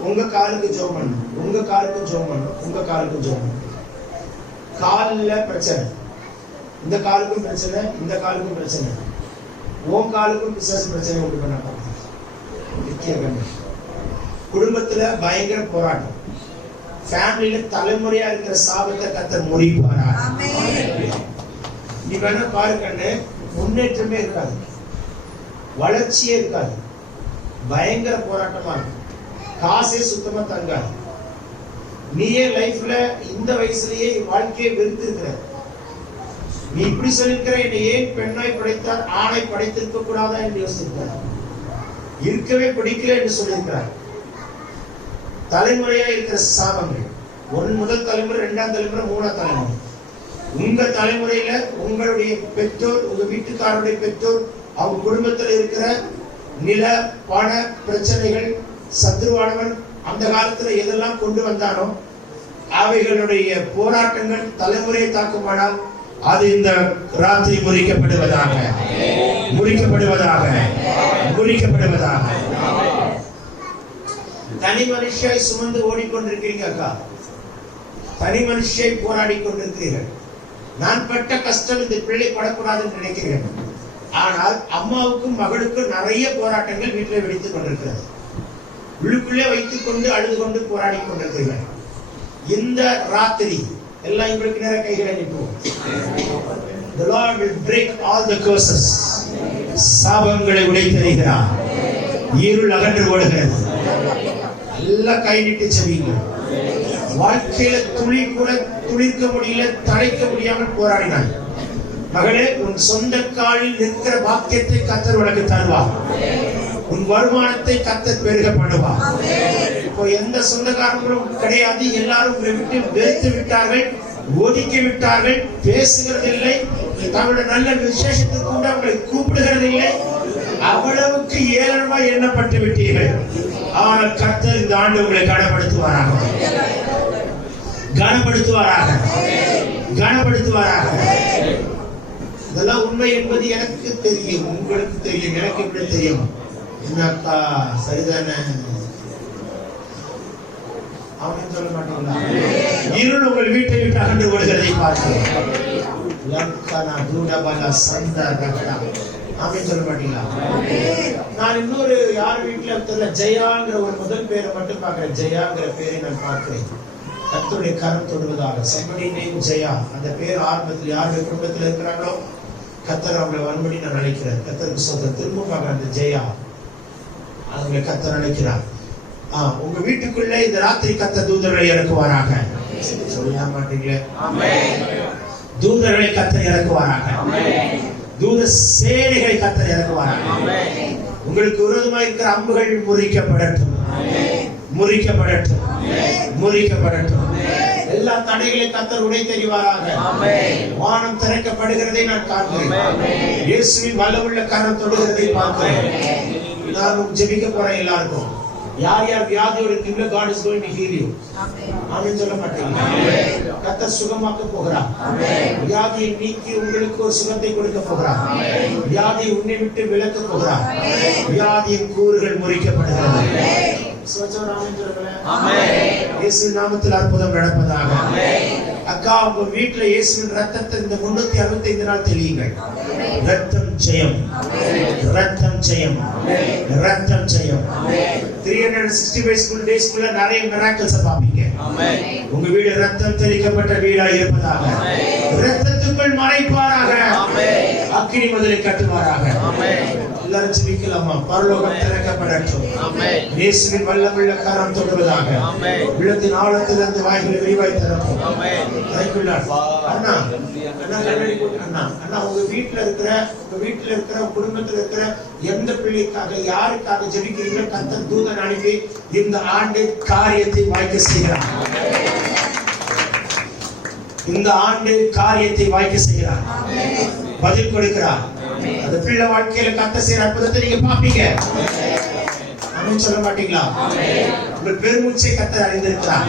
உங்க காலுக்கு ஜெபம் பண்ணணும், உங்க காலுக்கு ஜெபம் பண்ணணும், உங்க காலுக்கு ஜெபம் பண்ணணும். கால்ல பிரச்சனை, இந்த காலுக்கும் பிரச்சனை, இந்த காலுக்கும் பிரச்சனை, உன் காலுக்கும் பிசாசு பிரச்சனை உண்டு பண்ண பார்த்து. குடும்பத்துல பயங்கர போராட்டம், ஃபேமிலியில தலைமுறையா இருக்கிற சாபத்தை கர்த்தர் முறிப்பாரா. நீ வேணா பாரு கண்ணு, முன்னேற்றமே இருக்காது, வளர்ச்சியே இருக்காது, பயங்கர போராட்டமா இருக்கும், காசே சுத்தமா தங்காது. நீயே லைஃப்ல இந்த வயசுலயே வாழ்க்கையை வெறுத்து இருக்கிற. நீ இப்படி சொல்லிருக்கிற, என்னை ஏன் பெண்ணாய் படைத்தார், ஆணை படைத்திருக்க கூடாதா என்று யோசிக்கிறார். இருக்கவே பிடிக்கல என்று சொல்லியிருக்கிறார். தலைமுறையா இருக்கிற சாபங்கள், முதல் தலைமுறை, இரண்டாம் தலைமுறை, மூணாம் தலைமுறை. உங்க தலைமுறையில உங்களுடைய பெற்றோர், உங்க வீட்டுக்காரருடைய பெற்றோர், அவங்க குடும்பத்தில் இருக்கிற நில பண பிரச்சனைகள், சத்ருவானவன் அந்த காலத்துல எதெல்லாம் கொண்டு வந்தானோ அவைகளுடைய போராட்டங்கள் தலைமுறையை தாக்குமானால் அது இந்த ராத்திரி முறிக்கப்படுவதாக, முறிக்கப்படுவதாக, முறிக்கப்படுவதாக. தனி மனுஷியாய் சுமந்து ஓடிக்கொண்டிருக்கிறீங்க அக்கா, தனி மனுஷியாய் போராடி கொண்டிருக்கிறீர்கள். நான் பட்ட கஷ்டம் இந்த பிள்ளை படக்கூடாதுன்னு நினைக்கிறேன். ஆனால் அம்மாவுக்கும் மகளுக்கும் நிறைய போராட்டங்கள் வீட்டில் வெடித்துக் கொண்டிருக்கிறது. உள்ளுக்குள்ளே வைத்துக் கொண்டு அழுது கொண்டு போராடி கொண்டிருக்கிறீர்கள். இந்த ராத்திரி எல்லாம் உங்களுக்கு நேர கைகளை நிற்போம். The Lord will break all the curses. சாபங்களை உடைத்தெறிகிறார். இருள் அகன்று ஓடுகிறது. எல்லாம் கை நீட்டி செவிங்க. வாழ்க்கையில துளி கூட துளிர்க்க முடியல, தடைக்க முடியாமல் போராடினார். மகளே, உன் சொந்த காலில் நிற்கிற பாக்கியத்தை கர்த்தர் உனக்கு தருவார். உன் வருமானத்தை கர்த்தர் பெருக பண்ணுவார். இப்போ எந்த சொந்தக்காரங்களும் கிடையாது. எல்லாரும் உங்களை விட்டு வெறுத்து விட்டார்கள், ஒதுக்கி விட்டார்கள், பேசுகிறதில்லை, தங்களுடைய நல்ல விசேஷத்துக்கு கூட உங்களை கூப்பிடுகிறதில்லை. அவ்வளவுக்கு ஏளனமாய் எண்ணப்பட்டு விட்டீர்கள். ஆனால் கர்த்தர் இந்த ஆண்டு உங்களை கனப்படுத்துவாராக, கனப்படுத்துவாராக, கனப்படுத்துவாராக. இதெல்லாம் உண்மை என்பது எனக்கு தெரியும், உங்களுக்கு தெரியும், எனக்கு எப்படி தெரியும்? என்னக்கா சரிதானே? அவன் சொல்ல மாட்டீங்களா? இருள் உங்கள் வீட்டை விட்டு அகன்று வருகிறதை பார்க்கிறேன். சொல்ல மாட்டீங்களா? நான் இன்னொரு யார் வீட்டுல தெரியல, ஜெயாங்கிற ஒரு முதல் பேரை மட்டும் பார்க்கிறேன். ஜெயாங்கிற பேரை நான் பார்க்கிறேன். கர்த்தருடைய கரம் தொடுவதாக. somebody named Jaya. அந்த பேர் ஆரம்பத்தில் யாருடைய குடும்பத்தில் இருக்கிறாங்களோ கர்த்தர் அவங்களை வரும்படி நான் நினைக்கிறேன். கர்த்தருக்கு சொந்த திரும்ப பார்க்கிறேன். அந்த ஜெயா அவங்களை கர்த்தர் நினைக்கிறார். உங்க வீட்டுக்குள்ள இந்த ராத்திரி கர்த்தர் தூதர்களை இறக்குவாராக. சொல்ல மாட்டீங்களே? தூதர்களை கர்த்தர் இறக்குவாராக. தூத சேனைகளை கர்த்தர் இறக்குவாராக. உங்களுக்கு விரோதமாக இருக்கிற அம்புகள் முறிக்கப்படட்டும், முறிக்கப்படட்டும், முறிக்கப்படட்டும். எல்லா தடைகளை கர்த்தர் உடை தெரிவாராக. வானம் திறக்கப்படுகிறதை நான் காண்கிறேன். இயேசுவின் வல்லமுள்ள கரம் தொடுகிறதை பார்க்கிறேன். நான் ஜெபிக்க போறேன். எல்லாருக்கும் யார் யார் வியாதியோடு இருக்கீங்களோ God is going to heal you. ஆமென் சொல்ல மாட்டீங்களா? கர்த்தர் சுகமாக்க போகிறார். வியாதியை நீக்கி உங்களுக்கு ஒரு சுகத்தை கொடுக்க போகிறார். வியாதியை உன்னை விட்டு விலக்க போகிறார். வியாதியின் கூறுகள் முறிக்கப்படுகிறது. இயேசுவின் நாமத்தில் அற்புதம் நடப்பதாக. அக்கா, உங்க வீட்டுல இயேசுவின் ரத்தத்தை இந்த 365 நாள் தெளியுங்கள். ரத்தம் ஜெயம், ரத்தம் ஜெயம், ரத்தம் ஜெயம். 365 டேஸ்க்குள்ள நிறைய மிராக்கிள்ஸ் பாப்பீங்க. உங்க வீடு ரத்தம் தெளிக்கப்பட்ட வீடா இருப்பதாக. ரத்தத்துக்குள் மறைப்பாராக. அக்கினி மதிலை கட்டுவாராக. எல்லாரும் ஜெபிக்கலாமா? பரலோகம் திறக்கப்படட்டும். இயேசுவின் வல்லமுள்ள கரம் தொடுவதாக. உள்ளத்தின் ஆழத்திலிருந்து வாய்களை விரிவாய் திறப்போம். அண்ணா, அண்ணா, அண்ணா, உங்க வீட்டுல இருக்கிற குடும்பத்தில் இருக்கிற எந்த பிள்ளைக்காக யாருக்காக ஜெபிக்கிறீங்களோ கர்த்தர் தூதன் அனுப்பி இந்த ஆண்டு காரியத்தை வாய்க்க செய்கிறார். இந்த ஆண்டு காரியத்தை வாய்க்க செய்கிறார். பதில் கொடுக்கிறார். அந்த பிள்ளை வாழ்க்கையில கர்த்தர் செய்யற அற்புதத்தை நீங்க பாப்பீங்க. ஆமென் சொல்ல மாட்டீங்களா? உங்கள் பெருமூச்சை கர்த்தர் அறிந்திருக்கிறார்.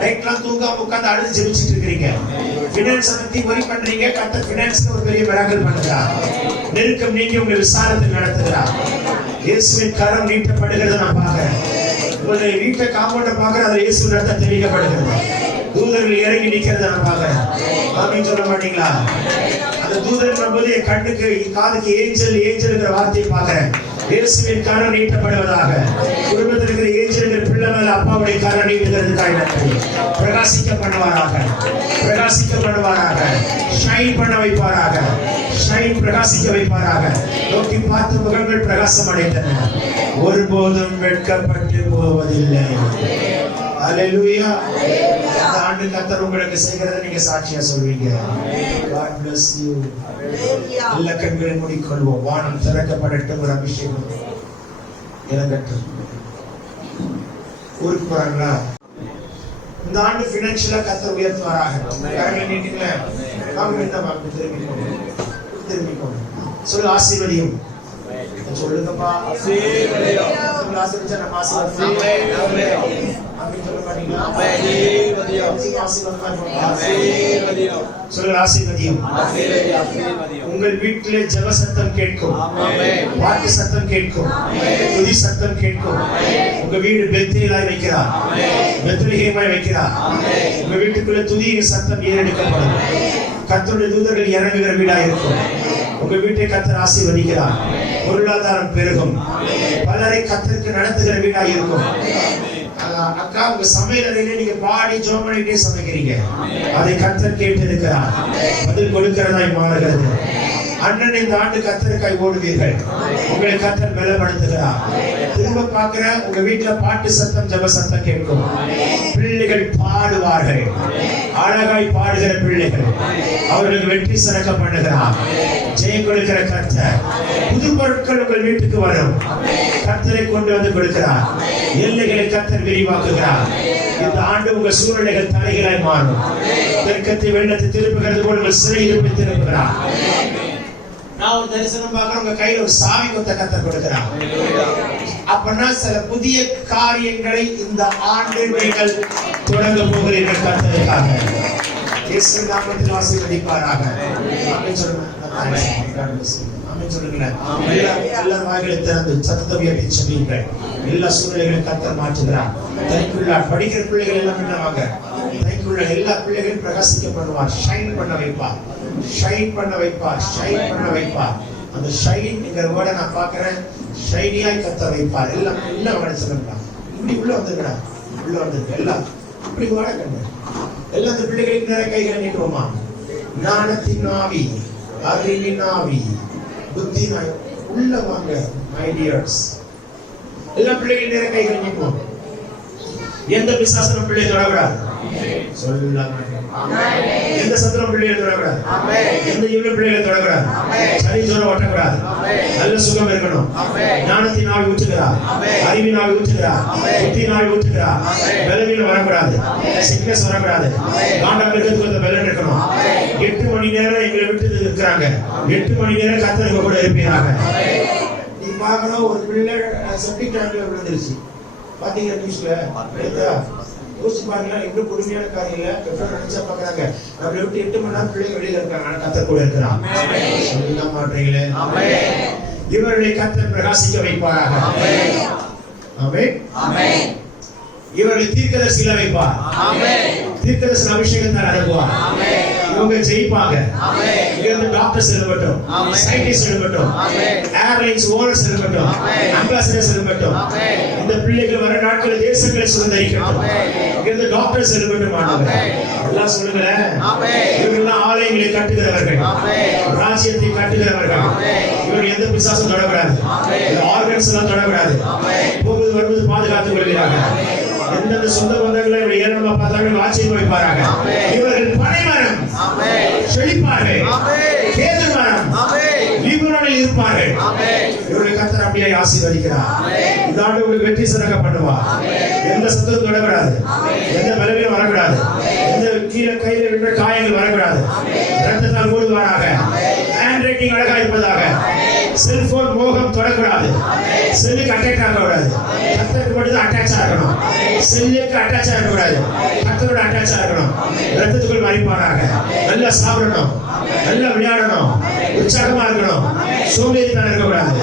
நைட்லாம் தூங்காம உட்கார்ந்து அழுது ஜெபிச்சிட்டு இருக்கீங்க. ஃபினான்ஸ் பத்தி வரி பண்றீங்க. கர்த்தர் ஃபினான்ஸ்க்கு ஒரு பெரிய மிராக்கிள் பண்ணுகிறார். நெருக்கம் நீங்கி உங்களை விசாரத்தை நடத்துகிறார். இயேசுவின் கரம் நீட்டப்படுகிறத நான் பார்க்கிறேன். உங்களுடைய வீட்டை காம்பவுண்ட பார்க்கிறேன். அதுல இயேசுவின் ரத்தம் தெளிக்கப்படுகிறது. தூதர்கள் இறங்கி நிக்கிறத நான் பார்க்கிறேன். ஆமென் சொல்ல மாட்டீங்களா? அந்த தூதன் போது என் கண்ணுக்கு காதுக்கு ஏஞ்சல் ஏஞ்சல்ங்கிற வார்த்தையை பார்க்கிறேன். இயேசுவின் கரம் நீட்டப்படுவதாக. குடும்பத்தில் இருக்கிற ஏஞ்சல்ங்கிற பிள்ளை மேல அப்பாவுடைய கரம் நீட்டுகிறதுக்காக பிரகாசிக்க பண்ணுவாராக, பிரகாசிக்க பண்ணுவாராக, ஷைன் பண்ண வைப்பாராக, ஷைன் பிரகாசிக்க வைப்பாராக. நோக்கி பார்த்து முகங்கள் பிரகாசம் அடைந்தன. ஒருபோதும் வெட்கப்பட்டு போவதில்லை. அல்லேலூயா. இந்த ஆண்டு கர்த்தர் உங்களுக்கு செய்கிறதை நீங்க சாட்சியா சொல்வீங்க. God bless you. எல்லா கண்களை மூடிக்கொள்வோம். வானம் திறக்கப்படட்டும். ஒரு அபிஷேகம் இறங்கட்டும். ஊருக்கு போறாங்களா? இந்த ஆண்டு பினான்சியலா கர்த்தர் உயர்த்துவாராக. கரங்களை நீட்டுங்களே. வாங்க, என்ன வாங்க, திரும்பிக்கோங்க. சொல்லு, ஆசீர்வதியும். சொல்லுங்கப்பா, ஆசீர்வதியும். ஆசீர்வதிச்சா நம்ம ஆசீர்வதியும். உங்கள் வீட்டிலே ஜெப சத்தம் கேட்கும், பாட்டு சத்தம் கேட்கும், துதி சத்தம் கேட்கும். உங்க வீடு பெத்தேலாய் வைக்கிறார், பெத்லகேமாய் வைக்கிறார். உங்க வீட்டுக்குள்ள துதியின் சத்தம் ஏறெடுக்கப்படும். கர்த்தருடைய தூதர்கள் இறங்குகிற வீடா இருக்கும். உங்க வீட்டை கர்த்தர் ஆசீர்வதிக்கிறார். பொருளாதாரம் பெருகும். பலரை கர்த்தருக்கு நடத்துகிற வீடா இருக்கும். அக்கா, உங்க சமையல் அறையில நீங்க பாடி ஜெபம் பண்ணிட்டே சமைக்கிறீங்க. அதை கர்த்தர் கேட்டு இருக்கிறார். பதில் கொடுக்கிறதாய் மாறுகிறது. அண்ணன் இந்த ஆண்டு கர்த்தருக்காய் ஓடுவீர்கள். உங்களை கர்த்தர் பலப்படுத்துகிறார். திரும்ப பார்க்கிற உங்க வீட்டுல பாட்டு சத்தம், ஜெப சத்தம் கேட்கும். பிள்ளைகள் பாடுவார்கள். அழகாய் பாடுகிற பிள்ளைகள். அவர்களுக்கு வெற்றி சிறக்க பண்ணுகிறார். ஜெயம் கொடுக்கிற கர்த்தர். புது பொருட்கள் உங்கள் வீட்டுக்கு வரும். கர்த்தரை கொண்டு வந்து கொடுக்கிறார். எல்லைகளை கர்த்தர் விரிவாக்குகிறார். இந்த ஆண்டு உங்க சூழ்நிலைகள் தலைகளாய் மாறும். தெற்கத்தை வெள்ளத்தை திருப்புகிறது போல உங்கள் சிறை இருப்பை திருப்புகிறார். நான் ஒரு தரிசனம் பார்க்கிறேன். உங்க கையில ஒரு சாவி கொத்த கர்த்தர் கொடுக்கிறார். அப்பனா சில புதிய காரியங்களை இந்த ஆண்டு நீங்கள் தொடங்க போகிறீர்கள் கர்த்தருக்காக. இயேசு நாமத்தில் ஆசீர்வதிப்பாராக. ஆமென் சொல்லுங்க. ஆமென் சொல்லுங்க. எல்லா வாய்களை திறந்து சத்தத்தை உயர்த்தி சொல்லுங்கள். எல்லா சூழ்நிலைகளையும் கர்த்தர் மாற்றுகிறார். தனிக்குள்ள படிக்கிற பிள்ளைகள் எல்லாம் என்னவாங்க? தனிக்குள்ள எல்லா பிள்ளைகளும் பிரகாசிக்க பண்ணுவார். ஷைன் பண்ண வைப்பார். ஷைன் பண்ண வைப்பார். ஷைன் பண்ண வைப்பார். அந்த ஷைன் என்கிற வேர்டை நான் பார்க்கிறேன். ஷைனியாய் கர்த்தர் வைப்பார். எல்லாம் எல்லாம் வேலை சொல்லுங்க. இப்படி உள்ள வந்துருக்கா? உள்ள வந்துருக்கு. எல்லாம் இப்படி வாட கண்ணு. எல்லா அந்த பிள்ளைகளுக்கு நிறைய கைகளை நீட்டுவோமா? ஞானத்தின் ஆவி, அறிவின் ஆவி, புத்தி உள்ள வாங்க மை டியர்ஸ். எல்லா பிள்ளைகளும் நிறைய கைகளை நீட்டுவோம். எந்த பிசாசனம் பிள்ளை தொடக்கூடாது. சொல்லலாம். எந்த சத்திரம் பிள்ளைகளை தொடக்கூடாது. எந்த இவ்வளவு பிள்ளைகளை தொடக்கூடாது. சரி சொல்ல ஓட்டக்கூடாது. நல்ல சுகம் இருக்கணும். ஞானத்தின் ஆவி ஊற்றுகிறார். அறிவின் ஆவி ஊற்றுகிறார். புத்தியின் ஆவி ஊற்றுகிறார். பலவீனம் வரக்கூடாது. சிக்னஸ் வரக்கூடாது. காண்டாம இருக்கிறதுக்கு அந்த பலன் இருக்கணும். 8 மணி நேரம் எங்களை விட்டு இருக்கிறாங்க. 8 மணி நேரம் கர்த்தருக்கு கூட இருப்பீங்க. நீ பார்க்கணும், ஒரு பிள்ளை செப்டிக் டேங்க்ல விழுந்துருச்சு. பாத்தீங்க நியூஸ்ல. யோசிச்சு பாருங்களா, இன்னும் கொடுமையான காரியம் இல்ல. பெற்றோர் நினைச்சா பாக்குறாங்க, நம்மளை விட்டு 8 மணி நேரம் பிள்ளைங்க வெளியில இருக்காங்க. ஆனா கர்த்தர் கூட இருக்கிறான். சொல்ல மாட்டீங்களே. இவர்களை கர்த்தர் பிரகாசிக்க வைப்பாராக. ஆமென். இவர்களை தீர்க்கதரிசிகளை வைப்பார். தீர்க்கதரிசி அபிஷேகத்தால் அனுப்புவார். இவங்க ஜெயிப்பாங்க. இங்க இருந்து டாக்டர்ஸ் எழுதட்டும், சயின்டிஸ்ட் எழுதட்டும், ஏர்லைன்ஸ் ஓனர்ஸ் எழுதட்டும், அம்பாசிடர்ஸ் எழுதட்டும். இந்த பிள்ளைகள் வர நாட்களில் தேசங்களை சுதந்திரிக்கட்டும். இங்க இருந்து டாக்டர்ஸ் எழுதட்டும். எல்லாம் சொல்லுங்களேன். இவர்கள்லாம் ஆலயங்களை கட்டுகிறவர்கள், ராஜ்யத்தை கட்டுகிறவர்கள். இவர்கள் எந்த பிசாசும் தொடக்கூடாது. ஆர்கன்ஸ் எல்லாம் தொடக்கூடாது. போகுது வருவது பாதுகாத்துக் கொள்கிறார்கள். எந்தெந்த சொந்த பந்தங்களை ஏறமா பார்த்தாலும் ஆச்சரியம் வைப்பாராங்க. இவர்கள் பனைமரம் செழிப்பார்கள். கேது மரம் லீபனோனில் இருப்பார்கள். இவர்கள் கர்த்தர் அப்படியே ஆசீர்வதிக்கிறார். இந்த ஆண்டு உங்களுக்கு வெற்றி சிறக்க பண்ணுவார். எந்த சத்துரும் தொடக்கூடாது. எந்த பலவீனம் வரக்கூடாது. எந்த கீழே கையில் விழுந்த காயங்கள் வரக்கூடாது. ரத்தத்தால் மூடுவாராக. ஹேண்ட் ரைட்டிங் அழகா இருப்பதாக. செல்போன் மோகம் தொடக்கூடாது. செல்லுக்கு அட்டாச் ஆகக்கூடாது. கர்த்தருக்கு மட்டும் அட்டாச் ஆகணும். செல்லுக்கு அட்டாச் ஆகக்கூடாது. கர்த்தரோட அட்டாச் ஆகணும். ரத்தத்துக்குள் மறைப்பாராக. நல்லா சாப்பிடணும், நல்லா விளையாடணும், உற்சாகமா இருக்கணும், சோம்பேறித்தனம் இருக்கக்கூடாது.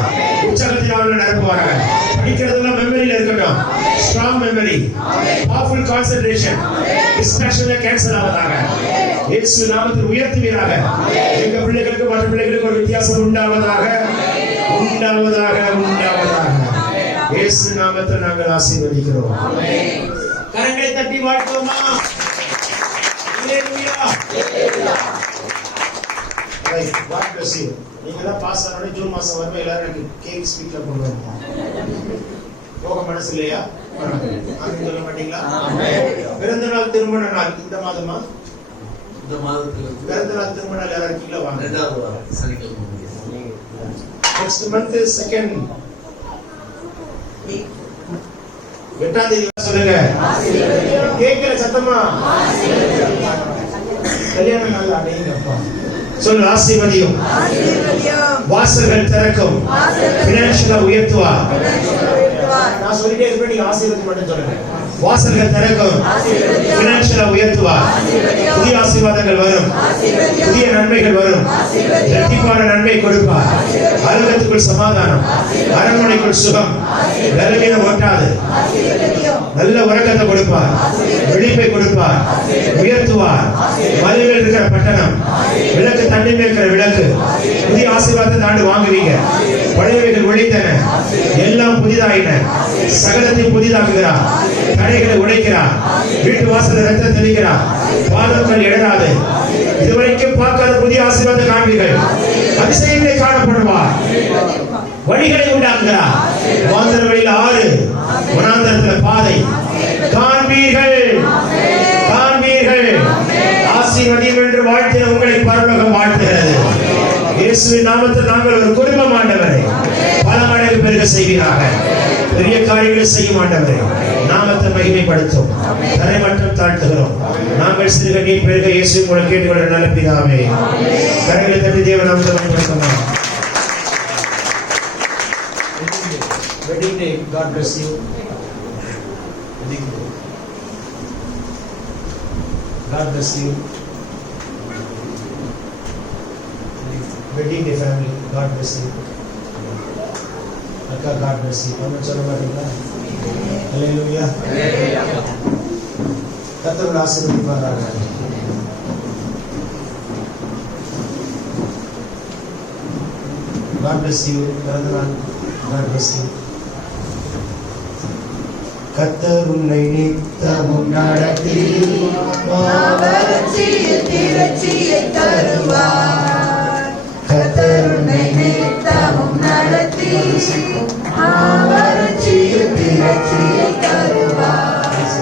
உற்சாகத்தில் அவர்கள் நிரப்புவாராக. படிக்கிறதெல்லாம் மெமரியில இருக்கட்டும். Strong memory, powerful concentration, distraction cancel ஆவதாக. இயேசு நாமத்தில் உயர்த்துவீராக. எங்க பிள்ளைகளுக்கு மற்ற பிள்ளைகளுக்கு ஒரு வித்தியாசம் உண்டாவதாக. உண்டாவதாக. உண்டாவதாக. இயேசு நாமத்தில் நாங்கள் ஆசீர்வதிக்கிறோம். கரங்களை தட்டி வாழ்த்துவோமா? ஹalleluya. ரைட். God bless you. நீங்க தான் பாஸ் ஆனோட ஜூன் மாசம் வரவே எல்லாரும் கேக் ஸ்வீட்ல கொண்டு வரணும். போக மனசு இல்லையா? ஆமென் சொல்ல மாட்டீங்களா? பிறந்த நாள் திருமண நாள் இந்த மாதமா? இந்த மாதத்துல பிறந்த நாள் திருமண நாள் யாரா இருக்கீங்களா? வாங்க. 2வது வாரம் சனிக்கிழமை. Next month is 2nd. 8ஆம் தேதி சொல்லுங்க. கேட்கல சத்தமா? கல்யாண நாள் அடையுங்கப்பா. சொல்லு. ஆசீர்வதியும். வாசல்கள் திறக்கும். பினான்சியலா உயர்த்துவார். நான் சொல்லிட்டே இருப்பேன், நீங்க ஆசீர்வாதம் மட்டும் சொல்லுங்க. வாசல்கள் திறக்கும். பினான்சியலா உயர்த்துவார். புதிய ஆசீர்வாதங்கள் வரும். புதிய நன்மைகள் வரும். இரட்டிப்பான நன்மை கொடுப்பார். அலுவலகத்துக்குள் சமாதானம், அரண்மனைக்குள் சுகம், பலவீனம் ஒட்டாது. நல்ல உறக்கத்தை கொடுப்பார். விழிப்பை கொடுப்பார். உயர்த்துவார். மலையில் இருக்கிற பட்டணம் விளக்கு, தண்ணி மேற்கிற விளக்கு. புதிய ஆசீர்வாதத்தை தாண்டு வாங்குவீங்க. பழையவைகள் ஒழித்தன, எல்லாம் புதிதாயின. சகலத்தை புதிதாக்குகிறார். தடைகளை உடைக்கிறார். வீட்டு வாசல் ரத்தம் தெளிக்கிறார். பாதங்கள் இடராது. இதுவரைக்கும் பார்க்காத புதிய ஆசீர்வாதம் காண்பீர்கள். அதிசயங்களை காணப்படுவார். வழிகளை உண்டாக்குகிறார். வாந்திர வழியில் ஆறு, வனாந்தரத்தில் பாதை காண்பீர்கள். ஆசீர்வதியும் என்று வாழ்த்தின உங்களை பரலோகம் வாழ்த்துகிறது. இயேசுவின் நாமத்தில் நாங்கள் ஒரு குடும்பம் ஆண்டவரே, பல மடங்கு பெருக செய்வீராக. பெரிய காரியங்களை செய்யும் ஆண்டவரே, நாமத்தை மகிமைப்படுத்தும். தரை மட்டும் தாழ்த்துகிறோம். நாங்கள் சிறுக நீ பெருக இயேசு மூலம் கேட்டுக்கொள்ள நல்ல பிதாவே. கரைகளை தட்டி தேவ நாமத்தை மகிமைப்படுத்தலாம். Wedding day, God bless you. God bless you. Wedding day family, God bless you. Akka, God bless you. Amen. Chala maateenga. Hallelujah. கர்த்தர் ஆசீர்வதிப்பாராக. God bless you. பிறந்தநாள். God bless you. கர்த்தர் உன்னை நித்தமும் நடத்தி மாவரட்சியில் திரட்சியை தருவார். கர்த்தர் உன்னை நித்தமும் நடத்தி மாவரட்சியில் திரட்சியை தருவார்.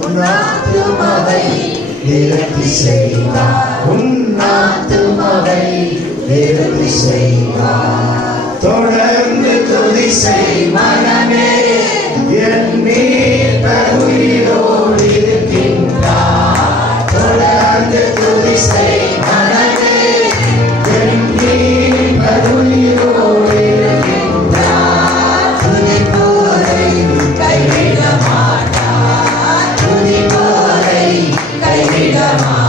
உன் ஆத்துமாவை விருத்தி செய்வார். உன் ஆத்துமாவை விருத்தி செய்வார். தொடர்ந்து துதி செய் மனமே, என் மீட்பர் உயிரோடு இருக்கின்றார். தொடர்ந்து துதி செய் மனமே, என் மீட்பர் உயிரோடு இருக்கின்றார். துதிப்போரை கைவிட மாட்டார். துதிப்போரை கைவிட மாட்டார்.